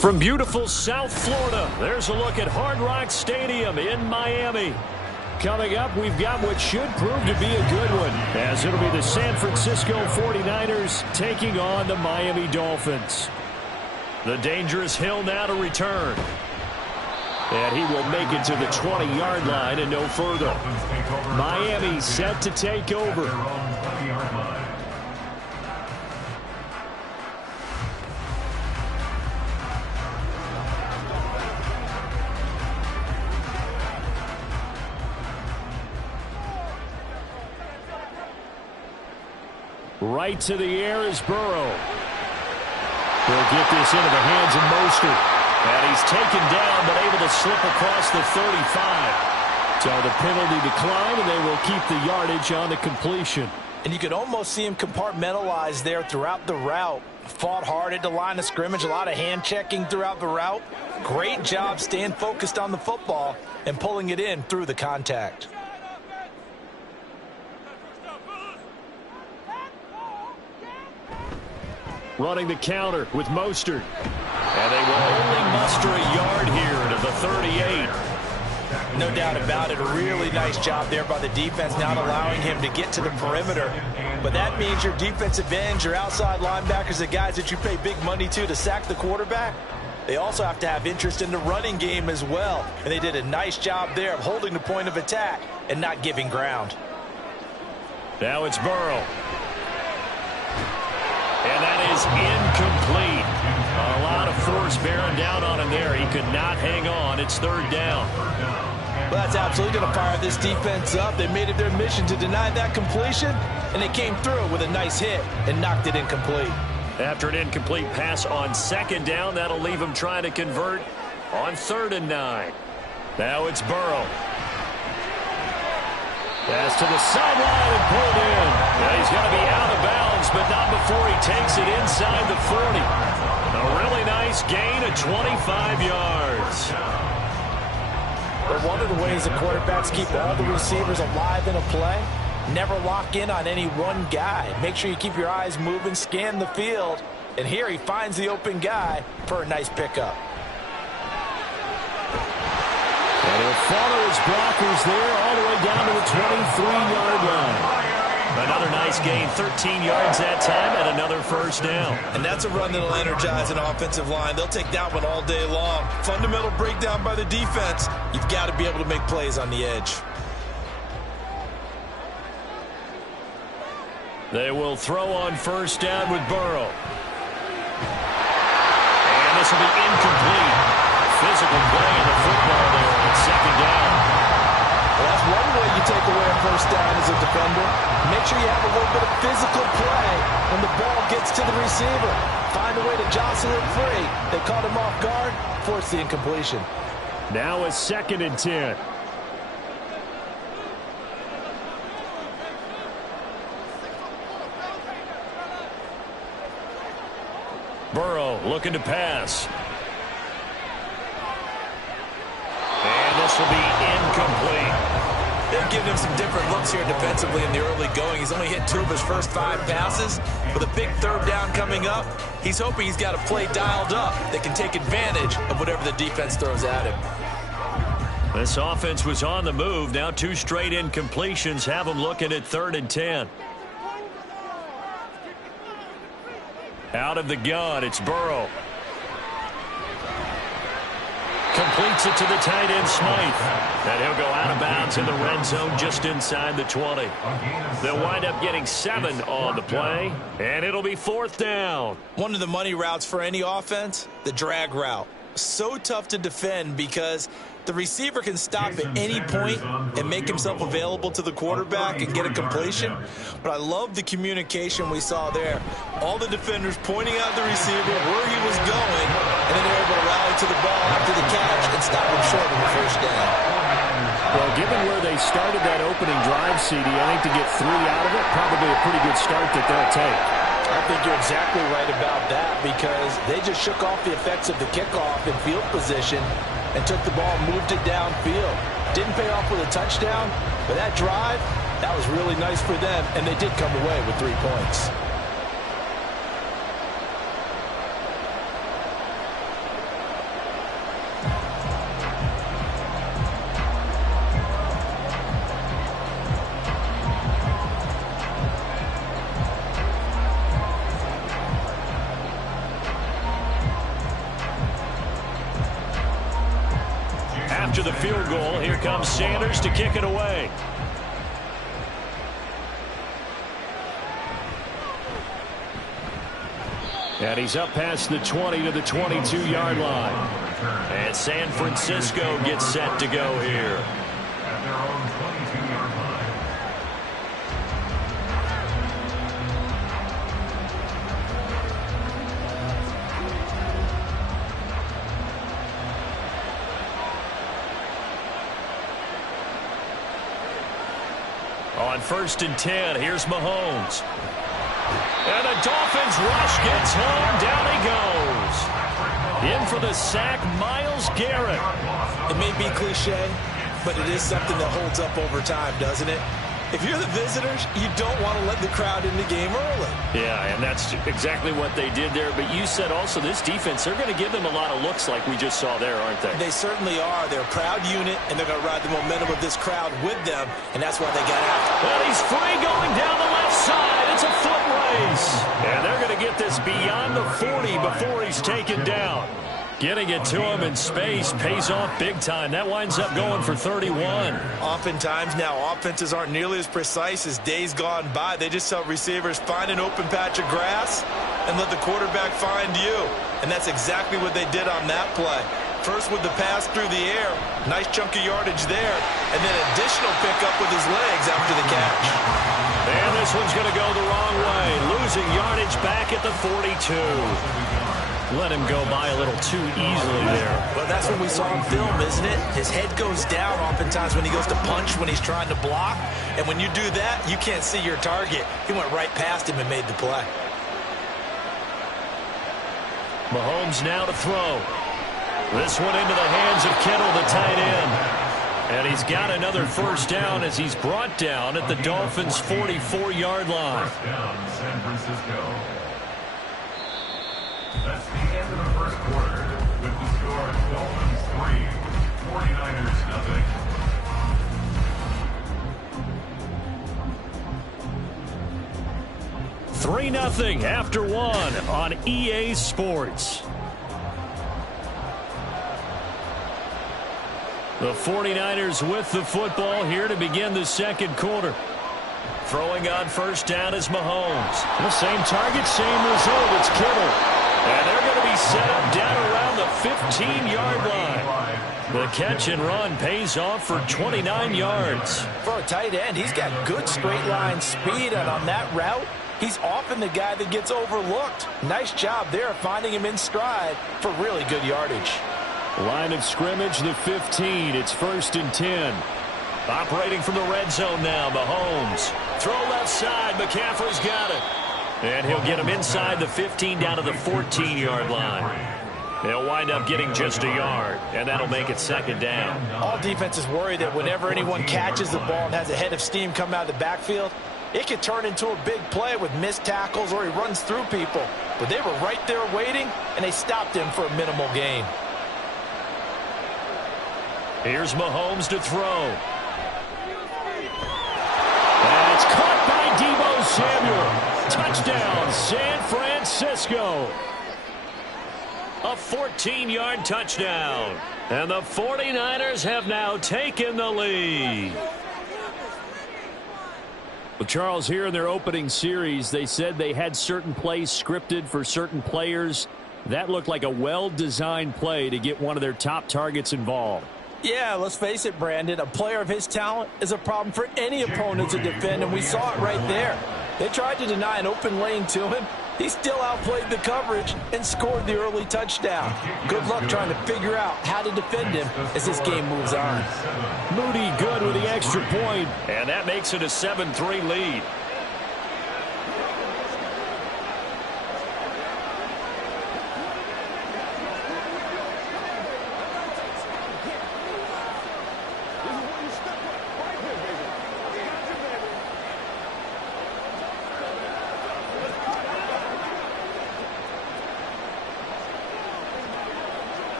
From beautiful South Florida, there's a look at Hard Rock Stadium in Miami. Coming up, we've got what should prove to be a good one, as it'll be the San Francisco 49ers taking on the Miami Dolphins. The dangerous Hill now to return. And he will make it to the 20-yard line and no further. Miami set to take over. Right to the air is Burrow. He'll get this into the hands of Mostert. And he's taken down, but able to slip across the 35. So the penalty decline, and they will keep the yardage on the completion. And you could almost see him compartmentalize there throughout the route. Fought hard at the line of scrimmage, a lot of hand checking throughout the route. Great job staying focused on the football and pulling it in through the contact. Running the counter with Mostert. And they will only muster a yard here to the 38. No doubt about it. A really nice job there by the defense, not allowing him to get to the perimeter. But that means your defensive ends, your outside linebackers, the guys that you pay big money to sack the quarterback, they also have to have interest in the running game as well. And they did a nice job there of holding the point of attack and not giving ground. Now it's Burrow. And that is incomplete. A lot of force bearing down on him there. He could not hang on. It's third down. Well, that's absolutely going to fire this defense up. They made it their mission to deny that completion, and they came through with a nice hit and knocked it incomplete. After an incomplete pass on second down, that'll leave him trying to convert on 3rd and 9. Now it's Burrow. Pass to the sideline and pulled in. Yeah, he's going to be out of bounds, but not before he takes it inside the 40. A really nice gain of 25 yards. But one of the ways the quarterbacks keep all the receivers alive in a play, never lock in on any one guy. Make sure you keep your eyes moving, scan the field. And here he finds the open guy for a nice pickup. And he'll follow his blockers there all the way down to the 23-yard line. Another nice gain, 13 yards that time, and another first down. And that's a run that'll energize an offensive line. They'll take that one all day long. Fundamental breakdown by the defense. You've got to be able to make plays on the edge. They will throw on first down with Burrow. And this will be incomplete. Physical play in the football there on second down. Well, that's one way you take away a first down as a defender. Make sure you have a little bit of physical play when the ball gets to the receiver. Find a way to jostle it free. They caught him off guard, forced the incompletion. Now it's 2nd and 10. Burrow looking to pass. And this will be incomplete. They've given him some different looks here defensively in the early going. He's only hit 2 of his first 5 passes. With a big third down coming up, he's hoping he's got a play dialed up that can take advantage of whatever the defense throws at him. This offense was on the move. Now 2 straight incompletions have them looking at 3rd and 10. Out of the gun, it's Burrow. Completes it to the tight end, Smythe. And he'll go out of bounds in the red zone just inside the 20. They'll wind up getting 7 on the play, and it'll be 4th down. One of the money routes for any offense, the drag route. So tough to defend because the receiver can stop at any point and make himself available to the quarterback and get a completion. But I love the communication we saw there. All the defenders pointing out the receiver where he was going, and then they're able to rally to the ball after the catch and stop him short of the first down. Well, given where they started that opening drive, CD, I think to get 3 out of it, probably a pretty good start that they'll take. I think you're exactly right about that because they just shook off the effects of the kickoff in field position and took the ball and moved it downfield. Didn't pay off with a touchdown, but that drive, that was really nice for them, and they did come away with 3 points. After the field goal, here comes Sanders to kick it away. And he's up past the 20 to the 22-yard line. And San Francisco gets set to go here. At their own 22-yard line. On 1st and 10, here's Mahomes. And the Dolphins rush gets home. Down he goes. In for the sack, Myles Garrett. It may be cliche, but it is something that holds up over time, doesn't it? If you're the visitors, you don't want to let the crowd in the game early. Yeah, and that's exactly what they did there. But you said also this defense, they're going to give them a lot of looks like we just saw there, aren't they? They certainly are. They're a proud unit, and they're going to ride the momentum of this crowd with them, and that's why they got after. Well, he's free going down the left side. It's a foot race. And they're going to get this beyond the 40 before he's taken down. Getting it to him in space pays off big time. That winds up going for 31. Oftentimes now, offenses aren't nearly as precise as days gone by. They just tell receivers, find an open patch of grass and let the quarterback find you. And that's exactly what they did on that play. First with the pass through the air, nice chunk of yardage there, and then additional pickup with his legs after the catch. And this one's going to go the wrong way, losing yardage back at the 42. Let him go by a little too easily there. Well, that's what we saw in film, isn't it? His head goes down oftentimes when he goes to punch, when he's trying to block. And when you do that, you can't see your target. He went right past him and made the play. Mahomes now to throw. This one into the hands of Kittle, the tight end. And he's got another first down as he's brought down at the Dolphins' 44-yard line. First down, San Francisco. That's the end of the first quarter with the score Dolphins 3, 49ers nothing. Three 0 after one on EA Sports. The 49ers with the football here to begin the second quarter. Throwing on first down is Mahomes. The same target, same result. It's Kittle. And they're going to be set up down around the 15-yard line. The catch and run pays off for 29 yards. For a tight end, he's got good straight line speed, and on that route, he's often the guy that gets overlooked. Nice job there finding him in stride for really good yardage. Line of scrimmage, the 15. It's 1st and 10. Operating from the red zone now, Mahomes. Throw left side. McCaffrey's got it. And he'll get him inside the 15 down to the 14-yard line. They'll wind up getting just a yard, and that'll make it second down. All defenses worry that whenever anyone catches the ball and has a head of steam come out of the backfield, it could turn into a big play with missed tackles or he runs through people. But they were right there waiting, and they stopped him for a minimal gain. Here's Mahomes to throw. And it's caught by Deebo Samuel. Touchdown, San Francisco. A 14-yard touchdown. And the 49ers have now taken the lead. Well, Charles, here in their opening series, they said they had certain plays scripted for certain players. That looked like a well-designed play to get one of their top targets involved. Yeah, let's face it, Brandon. A player of his talent is a problem for any opponent to defend, and we saw it right there. They tried to deny an open lane to him. He still outplayed the coverage and scored the early touchdown. Good luck trying to figure out how to defend him as this game moves on. Moody good with the extra point, and that makes it a 7-3 lead.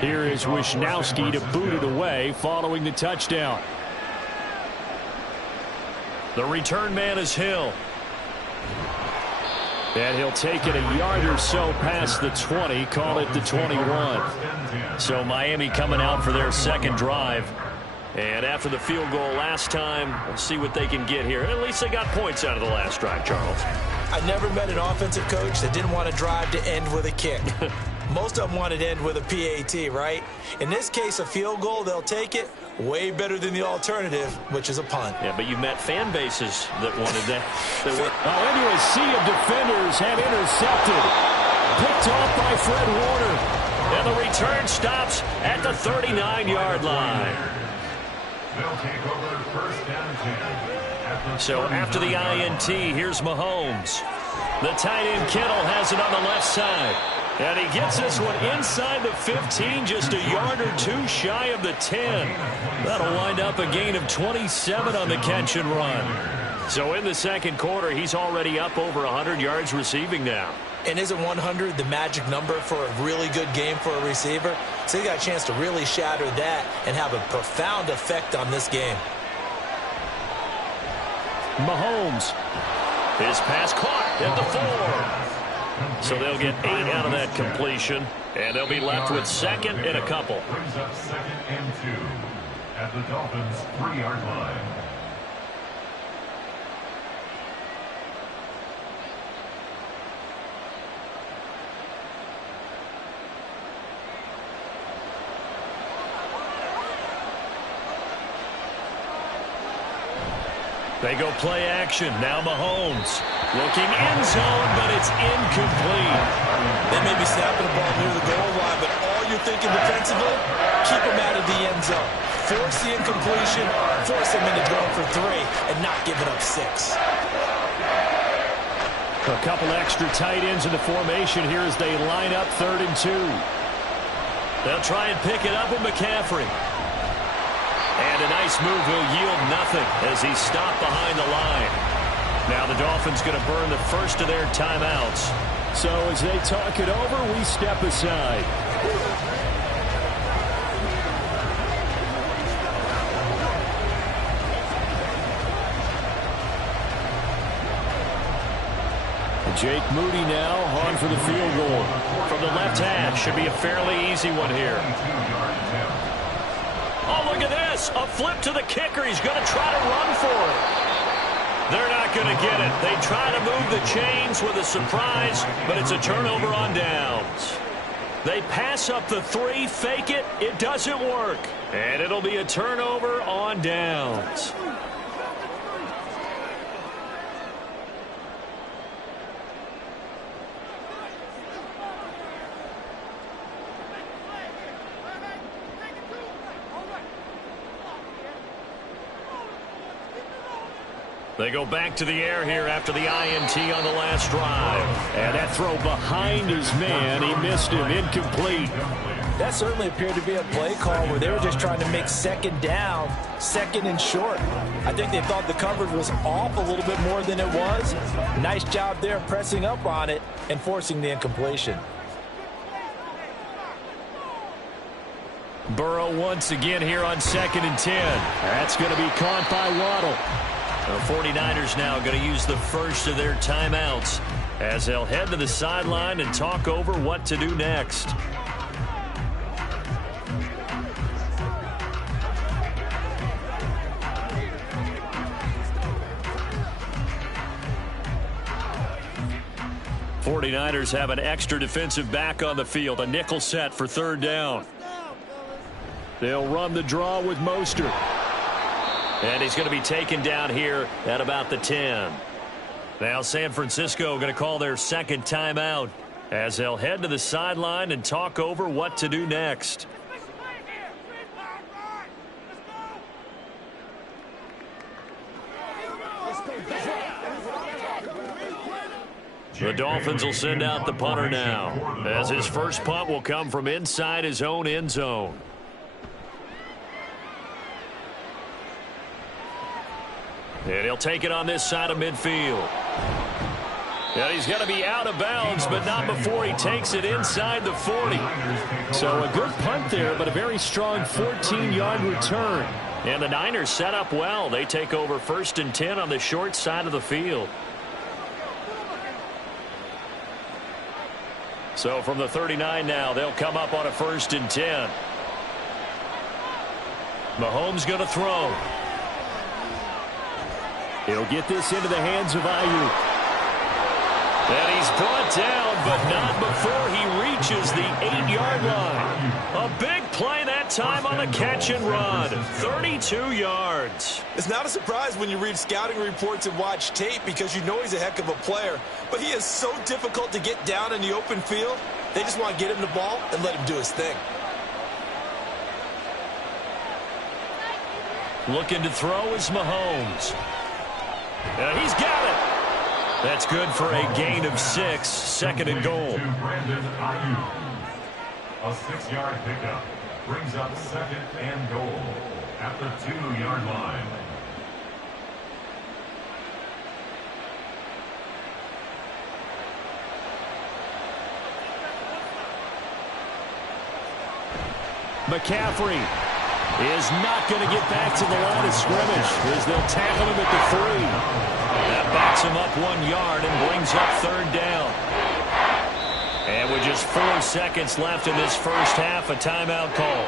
Here is Wishnowsky to boot it away following the touchdown. The return man is Hill. And he'll take it a yard or so past the 20, call it the 21. So Miami coming out for their second drive. And after the field goal last time, we'll see what they can get here. At least they got points out of the last drive, Charles. I never met an offensive coach that didn't want to drive to end with a kick. Most of them wanted to end with a PAT, right? In this case, a field goal, they'll take it. Way better than the alternative, which is a punt. Yeah, but you've met fan bases that wanted that. Into a sea of defenders have intercepted. Picked off by Fred Warner. And the return stops at the 39-yard line. They'll take over first down 10. So after the INT, here's Mahomes. The tight end Kittle has it on the left side. And he gets this one inside the 15, just a yard or two shy of the 10. That'll wind up a gain of 27 on the catch and run. So in the second quarter, he's already up over 100 yards receiving now. And isn't 100 the magic number for a really good game for a receiver? So he got a chance to really shatter that and have a profound effect on this game. Mahomes. His pass caught at the 4. So they'll get 8 out of that completion, and they'll be left with second and a couple. Brings up 2nd and 2 at the Dolphins' 3-yard line. They go play action. Now Mahomes looking end zone, but it's incomplete. They may be snapping the ball near the goal line, but all you're thinking defensively, keep them out of the end zone. Force the incompletion, force them into going for 3, and not giving up 6. A couple extra tight ends in the formation here as they line up 3rd and 2. They'll try and pick it up with McCaffrey. And a nice move will yield nothing as he's stopped behind the line. Now the Dolphins going to burn the first of their timeouts. So as they talk it over, we step aside. Jake Moody now on for the field goal. From the left hash, should be a fairly easy one here. Oh, look at this. A flip to the kicker. He's going to try to run for it. They're not going to get it. They try to move the chains with a surprise, but it's a turnover on downs. They pass up the 3, fake it. It doesn't work. And it'll be a turnover on downs. They go back to the air here after the INT on the last drive. And that throw behind his man. He missed him. Incomplete. That certainly appeared to be a play call where they were just trying to make 2nd down, 2nd and short. I think they thought the coverage was off a little bit more than it was. Nice job there pressing up on it and forcing the incompletion. Burrow once again here on 2nd and 10. That's going to be caught by Waddle. The 49ers now going to use the first of their timeouts as they'll head to the sideline and talk over what to do next. '49ers have an extra defensive back on the field, a nickel set for 3rd down. They'll run the draw with Mostert. And he's going to be taken down here at about the 10. Now San Francisco going to call their 2nd timeout as they'll head to the sideline and talk over what to do next. The Dolphins will send out the punter now as his first punt will come from inside his own end zone. And he'll take it on this side of midfield. And he's going to be out of bounds, but not before he takes it inside the 40. So a good punt there, but a very strong 14-yard return. And the Niners set up well. They take over 1st and 10 on the short side of the field. So from the 39 now, they'll come up on a 1st and 10. Mahomes going to throw. He'll get this into the hands of Ayuk. And he's brought down, but not before he reaches the 8-yard line. A big play that time on the catch and run. 32 yards. It's not a surprise when you read scouting reports and watch tape because you know he's a heck of a player. But he is so difficult to get down in the open field. They just want to get him the ball and let him do his thing. Looking to throw is Mahomes. And he's got it. That's good for a gain of 6, 2nd and goal. Brandon Ayuk. A 6-yard pickup brings up 2nd and goal at the 2-yard line. McCaffrey is not going to get back to the line of scrimmage as they'll tackle him at the 3. That backs him up 1 yard and brings up 3rd down. And with just 4 seconds left in this first half, a timeout call.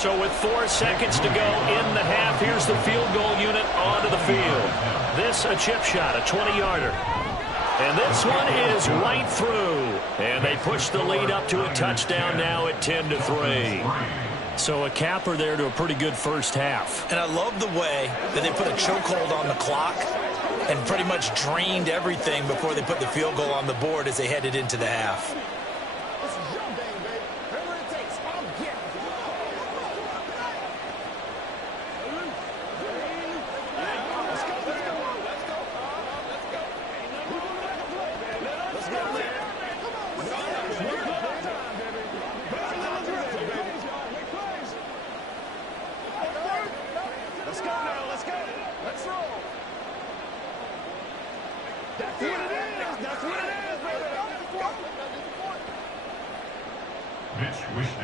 So with 4 seconds to go in the half, here's the field goal unit onto the field. This a chip shot, a 20-yarder. And this one is right through. And they push the lead up to a touchdown now at 10-3. So a capper there to a pretty good first half. And I love the way that they put a chokehold on the clock and pretty much drained everything before they put the field goal on the board as they headed into the half.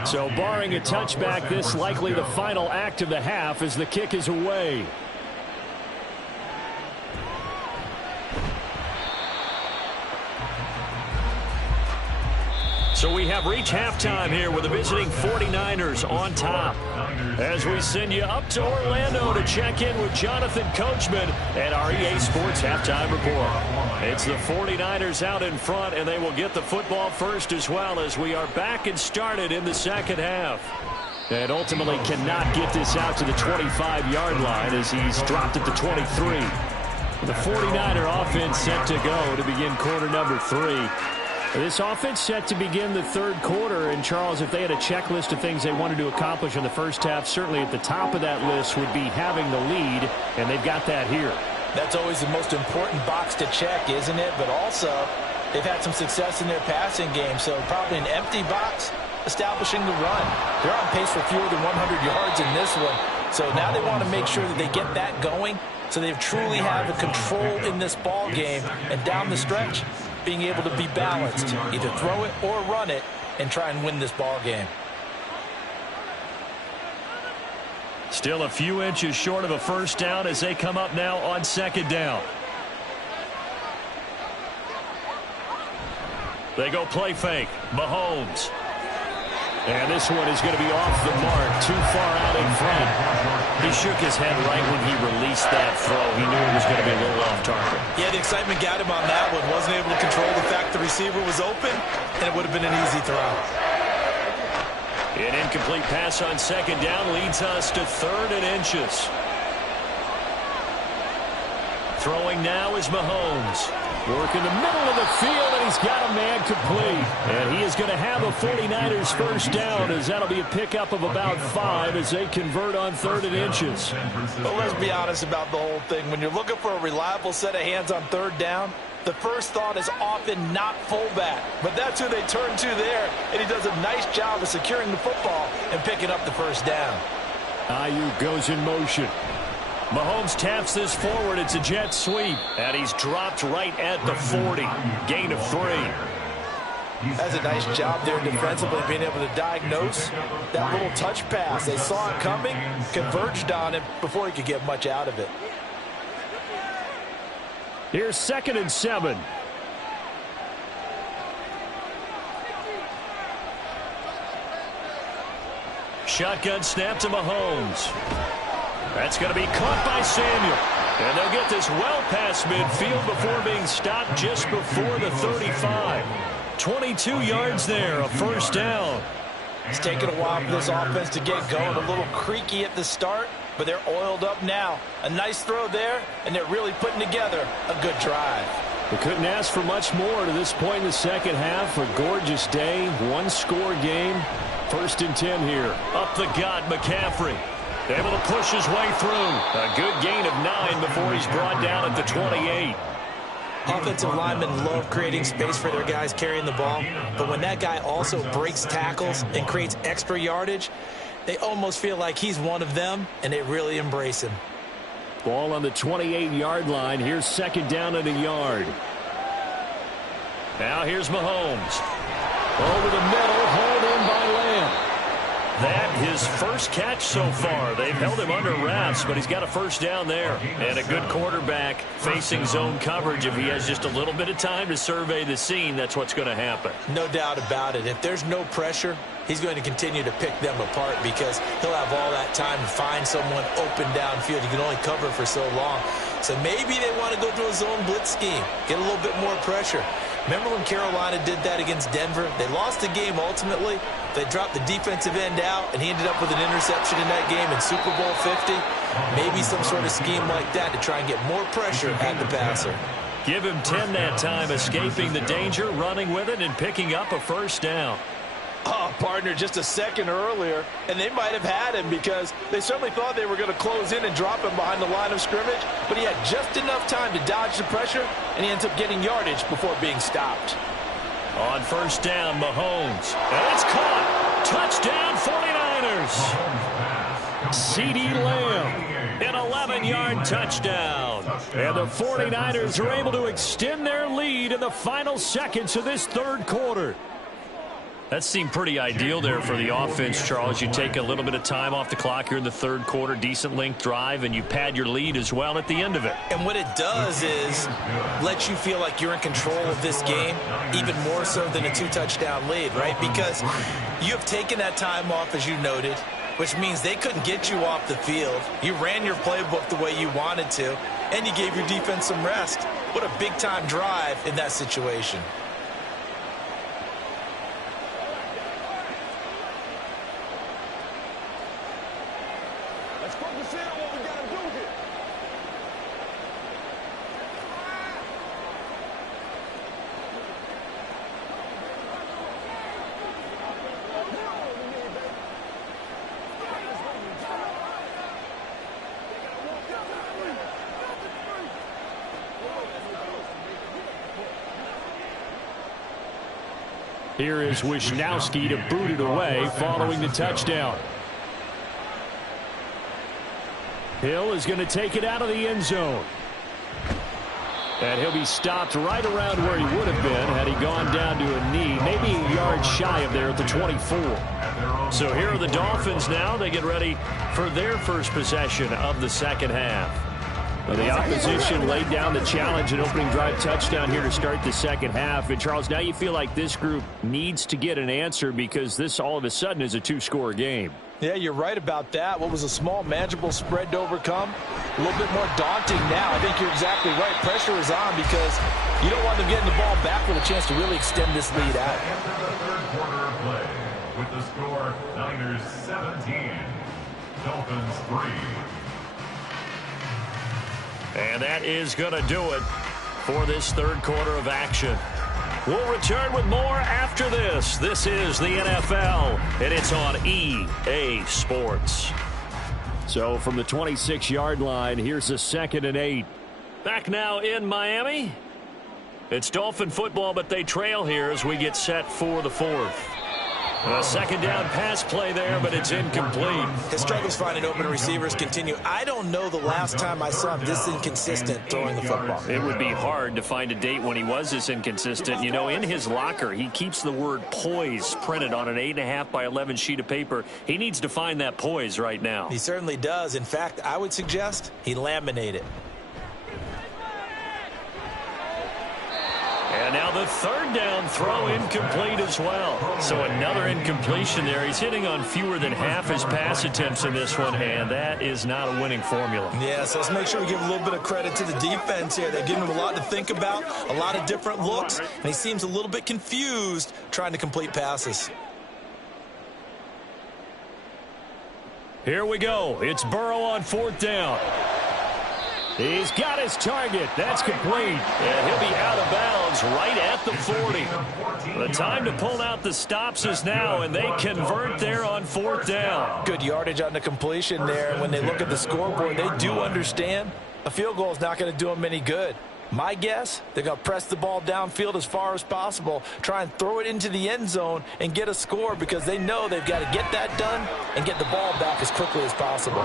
So barring a touchback, this likely the final act of the half as the kick is away. So we have reached halftime here with the visiting 49ers on top. As we send you up to Orlando to check in with Jonathan Coachman at our EA Sports Halftime Report. It's the 49ers out in front, and they will get the football first as well as we are back and started in the second half. And ultimately cannot get this out to the 25-yard line as he's dropped at the 23. The 49er offense set to go to begin quarter number 3. This offense set to begin the third quarter, and Charles, if they had a checklist of things they wanted to accomplish in the first half, certainly at the top of that list would be having the lead, and they've got that here. That's always the most important box to check, isn't it? But also, they've had some success in their passing game, so probably an empty box establishing the run. They're on pace for fewer than 100 yards in this one, so now they want to make sure that they get that going so they truly have a control in this ball game, and down the stretch, being able to be balanced, either throw it or run it, and try and win this ball game. Still a few inches short of a first down as they come up now on second down. They go play fake. Mahomes. And this one is going to be off the mark, too far out in front. He shook his head right when he released that throw. He knew it was going to be a little off target. Yeah, the excitement got him on that one. Wasn't able to control the fact the receiver was open, and it would have been an easy throw. An incomplete pass on second down leads us to 3rd and inches. Throwing now is Mahomes. Work in the middle of the field, and he's got a man complete. And he is going to have a 49ers first down, as that'll be a pickup of about 5 as they convert on 3rd and inches. Well, let's be honest about the whole thing. When you're looking for a reliable set of hands on 3rd down, the first thought is often not fullback. But that's who they turn to there, and he does a nice job of securing the football and picking up the first down. Ayuk goes in motion. Mahomes taps this forward. It's a jet sweep. And he's dropped right at the 40. Gain of 3. That's a nice job there defensively, being able to diagnose that little touch pass. They saw it coming, converged on it before he could get much out of it. Here's 2nd and 7. Shotgun snap to Mahomes. That's going to be caught by Samuel. And they'll get this well past midfield before being stopped just before the 35. 22 yards there, a first down. It's taken a while for this offense to get going. A little creaky at the start, but they're oiled up now. A nice throw there, and they're really putting together a good drive. They couldn't ask for much more to this point in the second half. A gorgeous day, one-score game. 1st and 10 here. Up the gut, McCaffrey. Able to push his way through. A good gain of 9 before he's brought down at the 28. Offensive linemen love creating space for their guys carrying the ball, but when that guy also breaks tackles and creates extra yardage, they almost feel like he's one of them, and they really embrace him. Ball on the 28-yard line. Here's 2nd down and a yard. Now here's Mahomes. Over the middle, hauled in by Lamb. That his first catch so far. They've held him under wraps, but he's got a first down there. And a good quarterback facing zone coverage. If he has just a little bit of time to survey the scene, that's what's going to happen. No doubt about it. If there's no pressure, he's going to continue to pick them apart because he'll have all that time to find someone open downfield. You can only cover for so long. So maybe they want to go to a zone blitz scheme, get a little bit more pressure. Remember when Carolina did that against Denver? They lost the game ultimately. They dropped the defensive end out, and he ended up with an interception in that game in Super Bowl 50. Maybe some sort of scheme like that to try and get more pressure at the passer. Give him 10 that time, escaping the danger, running with it, and picking up a first down. Oh, partner, just a second earlier, and they might have had him because they certainly thought they were going to close in and drop him behind the line of scrimmage, but he had just enough time to dodge the pressure, and he ends up getting yardage before being stopped. On first down, Mahomes. And it's caught. Touchdown, 49ers. CeeDee Lamb, an 11-yard touchdown. And the 49ers are able to extend their lead in the final seconds of this third quarter. That seemed pretty ideal there for the offense, Charles. You take a little bit of time off the clock here in the third quarter, decent length drive, and you pad your lead as well at the end of it. And what it does is let you feel like you're in control of this game, even more so than a two-touchdown lead, right? Because you have taken that time off, as you noted, which means they couldn't get you off the field. You ran your playbook the way you wanted to, and you gave your defense some rest. What a big-time drive in that situation. Here is Wisnowski to boot it away following the touchdown. Hill is going to take it out of the end zone. And he'll be stopped right around where he would have been had he gone down to a knee, maybe a yard shy of there at the 24. So here are the Dolphins now. They get ready for their first possession of the second half. Well, the opposition laid down the challenge and opening drive touchdown here to start the second half. And, Charles, now you feel like this group needs to get an answer because this all of a sudden is a two-score game. Yeah, you're right about that. What was a small, manageable spread to overcome, a little bit more daunting now. I think you're exactly right. Pressure is on because you don't want them getting the ball back with a chance to really extend this lead out. After the third quarter of play, with the score Niners 17, Dolphins 3. And that is going to do it for this third quarter of action. We'll return with more after this. This is the NFL, and it's on EA Sports. So from the 26-yard line, here's a 2nd and 8. Back now in Miami. It's Dolphin football, but they trail here as we get set for the fourth. A second down pass play there, but it's incomplete. His struggles finding open receivers continue. I don't know the last time I saw him this inconsistent throwing the football. It would be hard to find a date when he was this inconsistent. You know, in his locker, he keeps the word poise printed on an 8.5 by 11 sheet of paper. He needs to find that poise right now. He certainly does. In fact, I would suggest he laminate it. And now the third down throw incomplete as well. So another incompletion there. He's hitting on fewer than half his pass attempts in this one, and that is not a winning formula. Yeah, so let's make sure we give a little bit of credit to the defense here. They've given him a lot to think about, a lot of different looks, and he seems a little bit confused trying to complete passes. Here we go. It's Burrow on 4th down. He's got his target. That's complete. And he'll be out of bounds right at the 40. The time to pull out the stops is now, and they convert there on 4th down. Good yardage on the completion there. When they look at the scoreboard, they do understand a field goal is not going to do them any good. My guess, they're going to press the ball downfield as far as possible, try and throw it into the end zone and get a score because they know they've got to get that done and get the ball back as quickly as possible.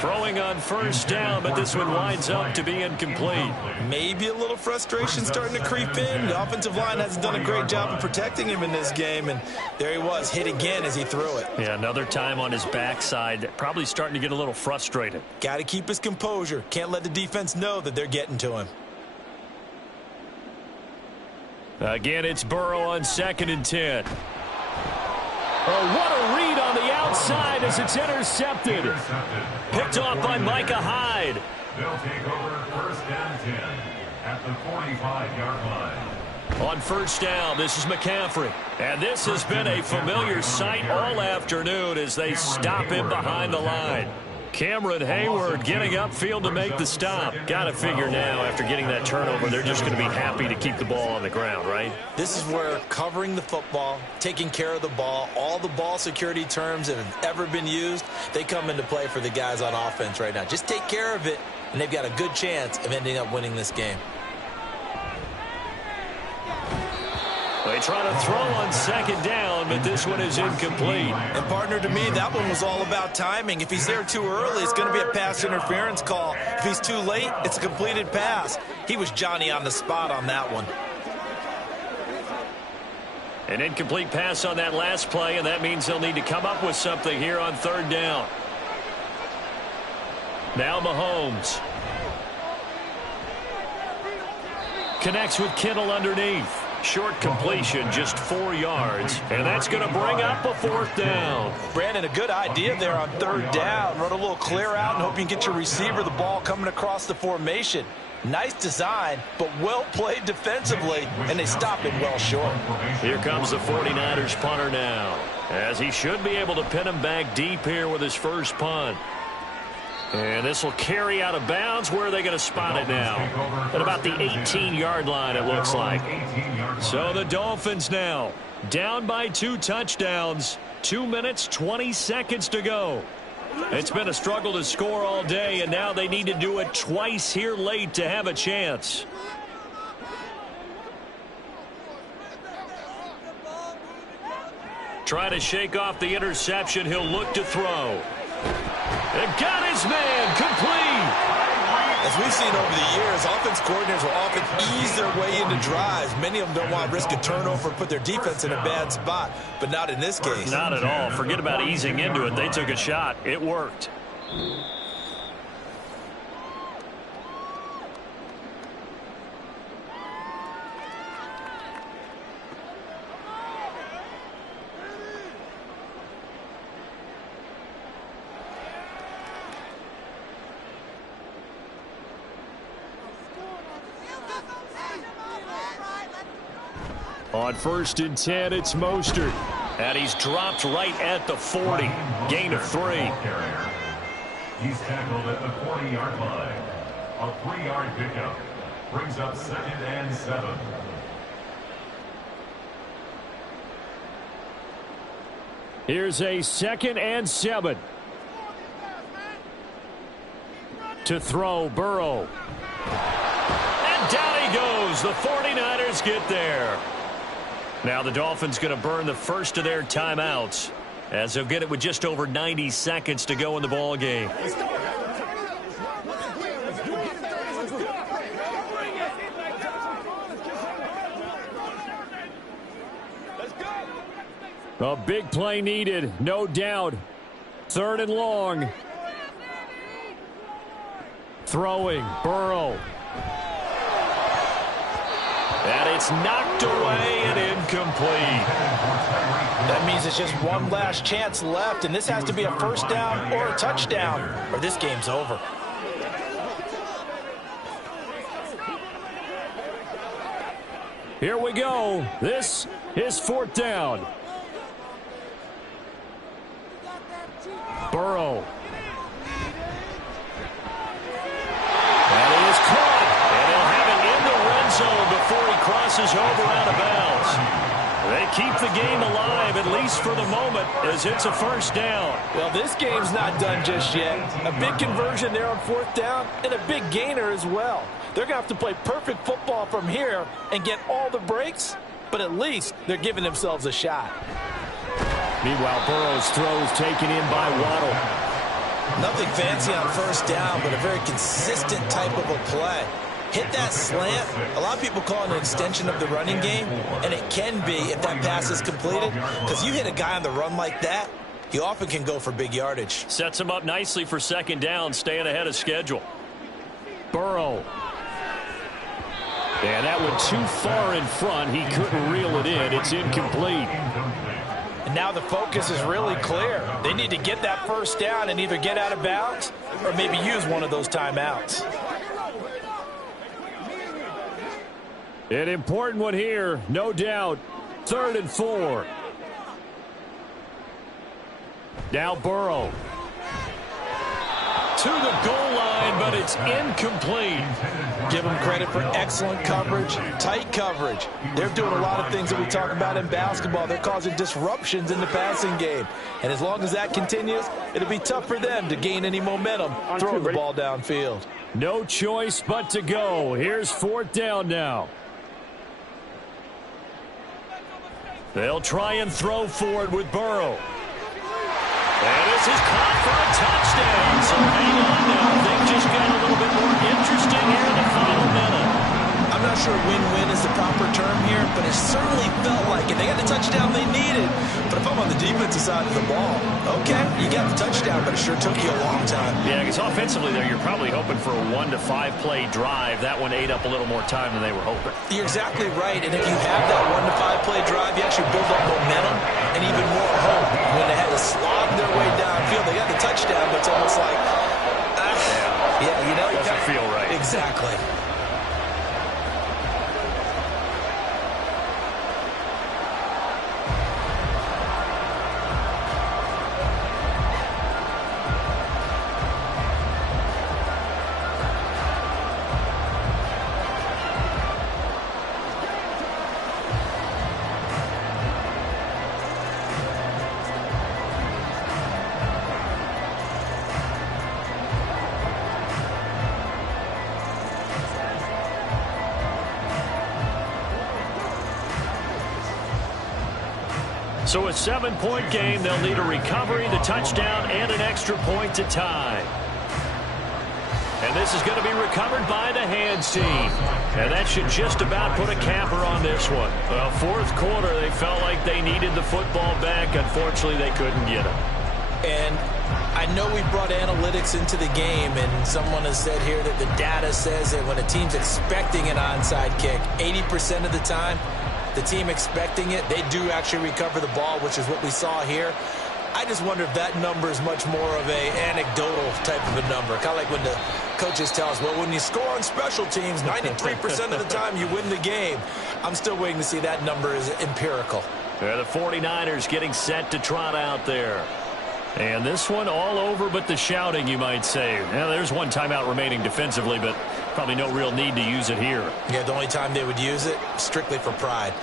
Throwing on first down, but this one winds up to be incomplete. Maybe a little frustration starting to creep in. The offensive line hasn't done a great job of protecting him in this game, and there he was, hit again as he threw it. Yeah, another time on his backside, probably starting to get a little frustrated. Got to keep his composure. Can't let the defense know that they're getting to him. Again, it's Burrow on 2nd and 10. Oh, what a read on the outside as it's intercepted. Picked off by Micah Hyde. They'll take over 1st and 10 at the 45-yard line. On first down, this is McCaffrey. And this has been a familiar sight all afternoon as they stop him behind the line. Cameron Hayward getting upfield to make the stop. Got to figure now, after getting that turnover, they're just going to be happy to keep the ball on the ground, right? This is where covering the football, taking care of the ball, all the ball security terms that have ever been used, they come into play for the guys on offense right now. Just take care of it, and they've got a good chance of ending up winning this game. They try to throw on 2nd down, but this one is incomplete. And, partner, to me, that one was all about timing. If he's there too early, it's going to be a pass interference call. If he's too late, it's a completed pass. He was Johnny on the spot on that one. An incomplete pass on that last play, and that means they'll need to come up with something here on 3rd down. Now Mahomes. Connects with Kittle underneath. Short completion, just 4 yards, and that's going to bring up a 4th down. Brandon, a good idea there on 3rd down. Run a little clear out and hope you can get your receiver the ball coming across the formation. Nice design, but well played defensively, and they stop it well short. Here comes the 49ers punter now, as he should be able to pin him back deep here with his first punt. And this will carry out of bounds. Where are they going to spot it now? At about the 18-yard line, it looks like. So the Dolphins now down by 2 touchdowns. 2 minutes, 20 seconds to go. It's been a struggle to score all day, and now they need to do it twice here late to have a chance. Trying to shake off the interception. He'll look to throw. And got his man complete. As we've seen over the years, offense coordinators will often ease their way into drives. Many of them don't want to risk a turnover and put their defense in a bad spot, but not in this case. Not at all. Forget about easing into it. They took a shot. It worked. On 1st and 10, it's Mostert. And he's dropped right at the 40. Gain of 3. He's tackled at the 40-yard line. A 3-yard pickup brings up 2nd and 7. Here's a 2nd and 7. To throw, Burrow. And down he goes. The 49ers get there. Now the Dolphins going to burn the first of their timeouts as they'll get it with just over 90 seconds to go in the ball game. A big play needed, no doubt. 3rd and long. Throwing, Burrow. And it's knocked away and incomplete. That means it's just one last chance left, and this has to be a 1st down or a touchdown, or this game's over. Here we go. This is 4th down. Burrow. And he is caught. And he'll have it in the red zone before he crosses over out of bounds. They keep the game alive, at least for the moment, as it's a 1st down. Well, this game's not done just yet. A big conversion there on 4th down and a big gainer as well. They're going to have to play perfect football from here and get all the breaks, but at least they're giving themselves a shot. Meanwhile, Burrow's throws taken in by Waddle. Nothing fancy on first down, but a very consistent type of a play. Hit that slant. A lot of people call it an extension of the running game, and it can be if that pass is completed, because you hit a guy on the run like that, he often can go for big yardage. Sets him up nicely for second down, staying ahead of schedule. Burrow. And that went too far in front. He couldn't reel it in. It's incomplete. And now the focus is really clear. They need to get that first down and either get out of bounds or maybe use one of those timeouts. An important one here, no doubt. 3rd and 4. Now Burrow. To the goal line, but it's incomplete. Give them credit for excellent coverage, tight coverage. They're doing a lot of things that we talk about in basketball. They're causing disruptions in the passing game. And as long as that continues, it'll be tough for them to gain any momentum throwing the ball downfield. No choice but to go. Here's 4th down now. They'll try and throw for it with Burrow. And this is caught for a touchdown. So hang on now. Things just got a little bit more interesting here in the final minute. I'm not sure win-win is the proper term here, but it certainly felt like it. They got the touchdown they needed. But if I'm on the defensive side of the ball, okay, you got the touchdown, but it sure took you a long time. Yeah, because offensively there, you're probably hoping for a 1 to 5 play drive. That one ate up a little more time than they were hoping. You're exactly right, and if you have that 1 to 5 play drive, you actually build up momentum and even more hope. When they had to slog their way downfield, they got the touchdown, but it's almost like, yeah, you know, you doesn't feel right. Exactly. So a 7-point game. They'll need a recovery, the touchdown, and an extra point to tie. And this is going to be recovered by the Hands team. And that should just about put a capper on this one. Well, 4th quarter, they felt like they needed the football back. Unfortunately, they couldn't get it. And I know we brought analytics into the game, and someone has said here that the data says that when a team's expecting an onside kick, 80% of the time, the team expecting it, they do actually recover the ball, which is what we saw here. I just wonder if that number is much more of a anecdotal type of a number. Kind of like when the coaches tell us, well, when you score on special teams, 93% of the time you win the game. I'm still waiting to see that number is empirical. The 49ers getting set to trot out there. And this one all over but the shouting, you might say. Now, there's one timeout remaining defensively, but probably no real need to use it here. Yeah, the only time they would use it, strictly for pride.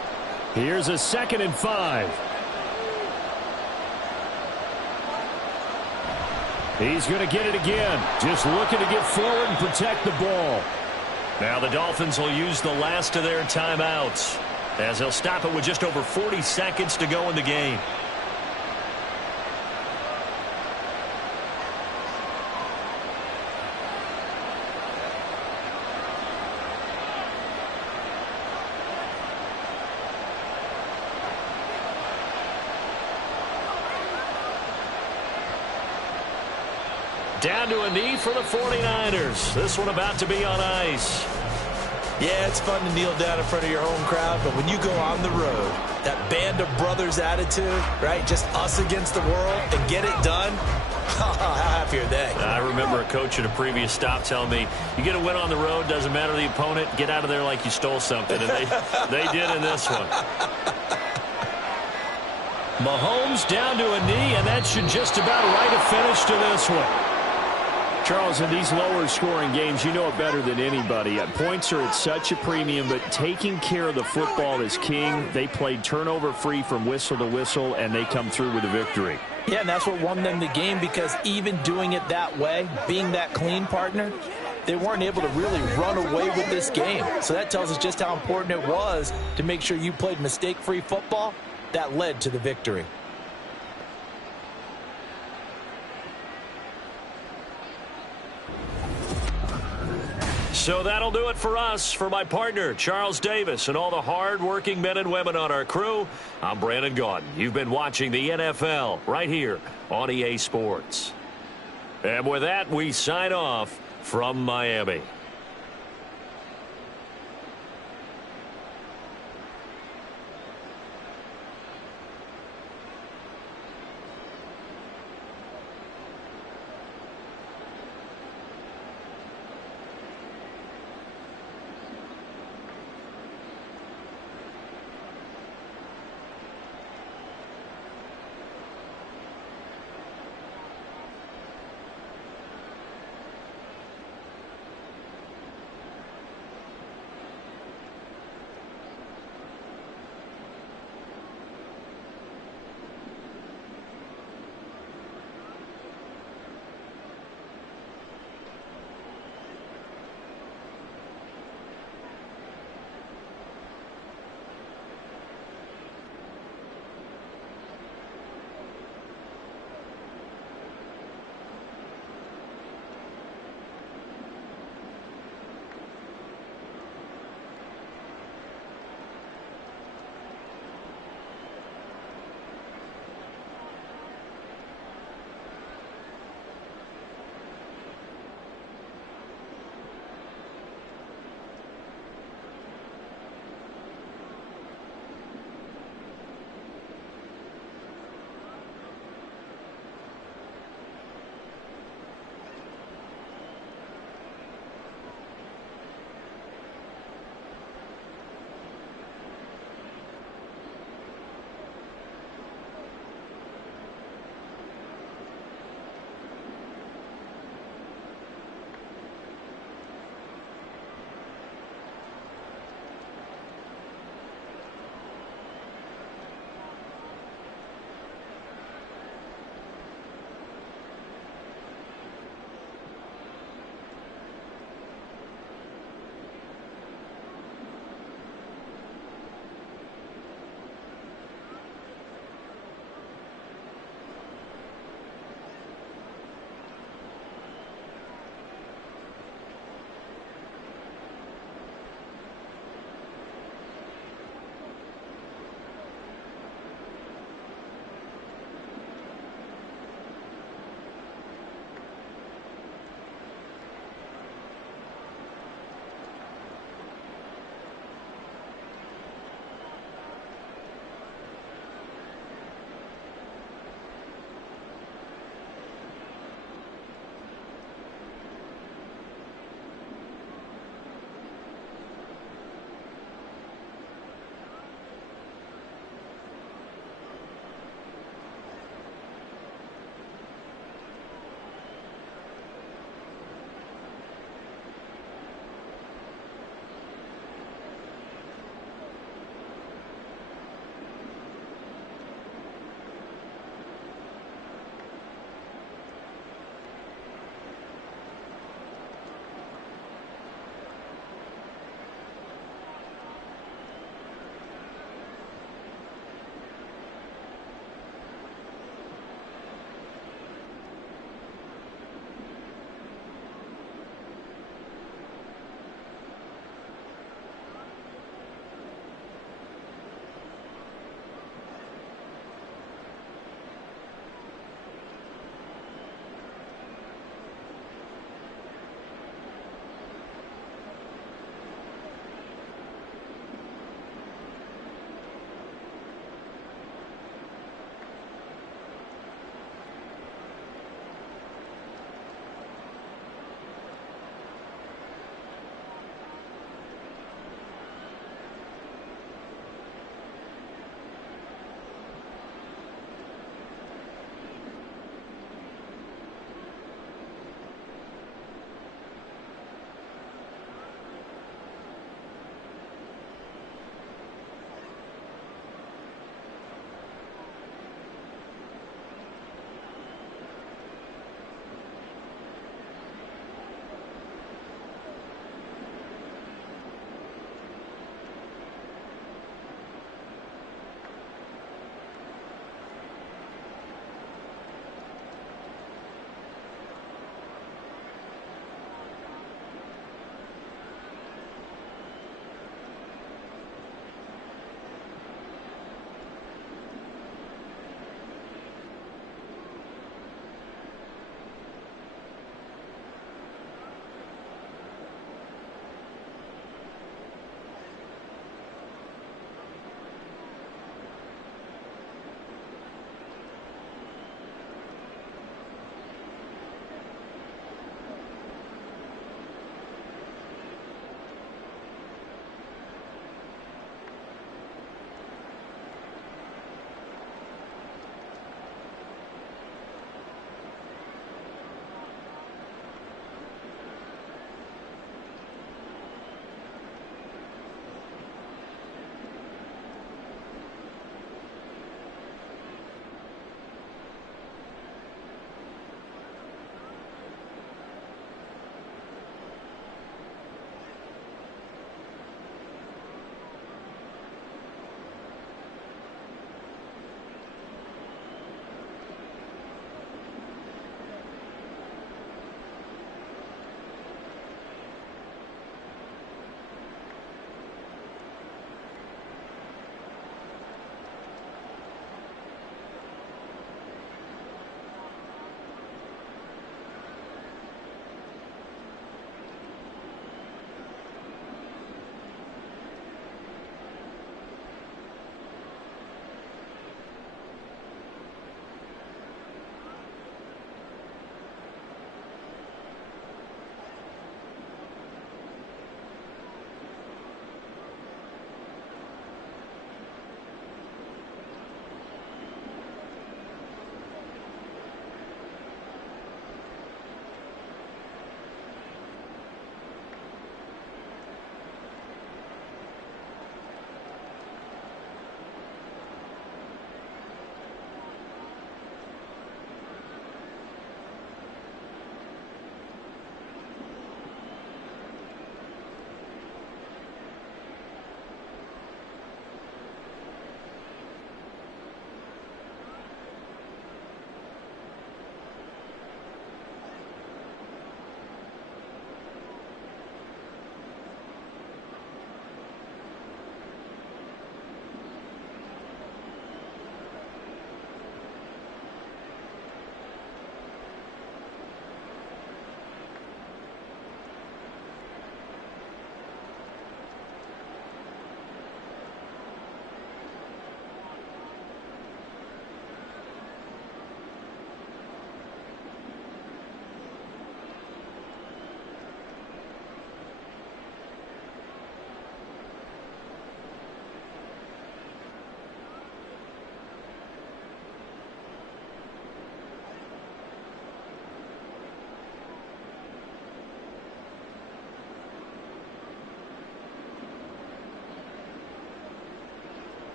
Here's a 2nd and 5. He's going to get it again. Just looking to get forward and protect the ball. Now the Dolphins will use the last of their timeouts, as they'll stop it with just over 40 seconds to go in the game. Down to a knee for the 49ers. This one about to be on ice. Yeah, it's fun to kneel down in front of your home crowd, but when you go on the road, that band of brothers attitude, right, just us against the world, and get it done, how happy are they? I remember a coach at a previous stop telling me, you get a win on the road, doesn't matter the opponent, get out of there like you stole something. And they did in this one. Mahomes down to a knee, and that should just about write a finish to this one. Charles, in these lower scoring games, you know it better than anybody. Points are at such a premium, but taking care of the football is king. They played turnover free from whistle to whistle, and they come through with a victory. Yeah, and that's what won them the game, because even doing it that way, being that clean partner, they weren't able to really run away with this game. So that tells us just how important it was to make sure you played mistake-free football. That led to the victory. So that'll do it for us. For my partner, Charles Davis, and all the hard-working men and women on our crew, I'm Brandon Gaudin. You've been watching the NFL right here on EA Sports. And with that, we sign off from Miami.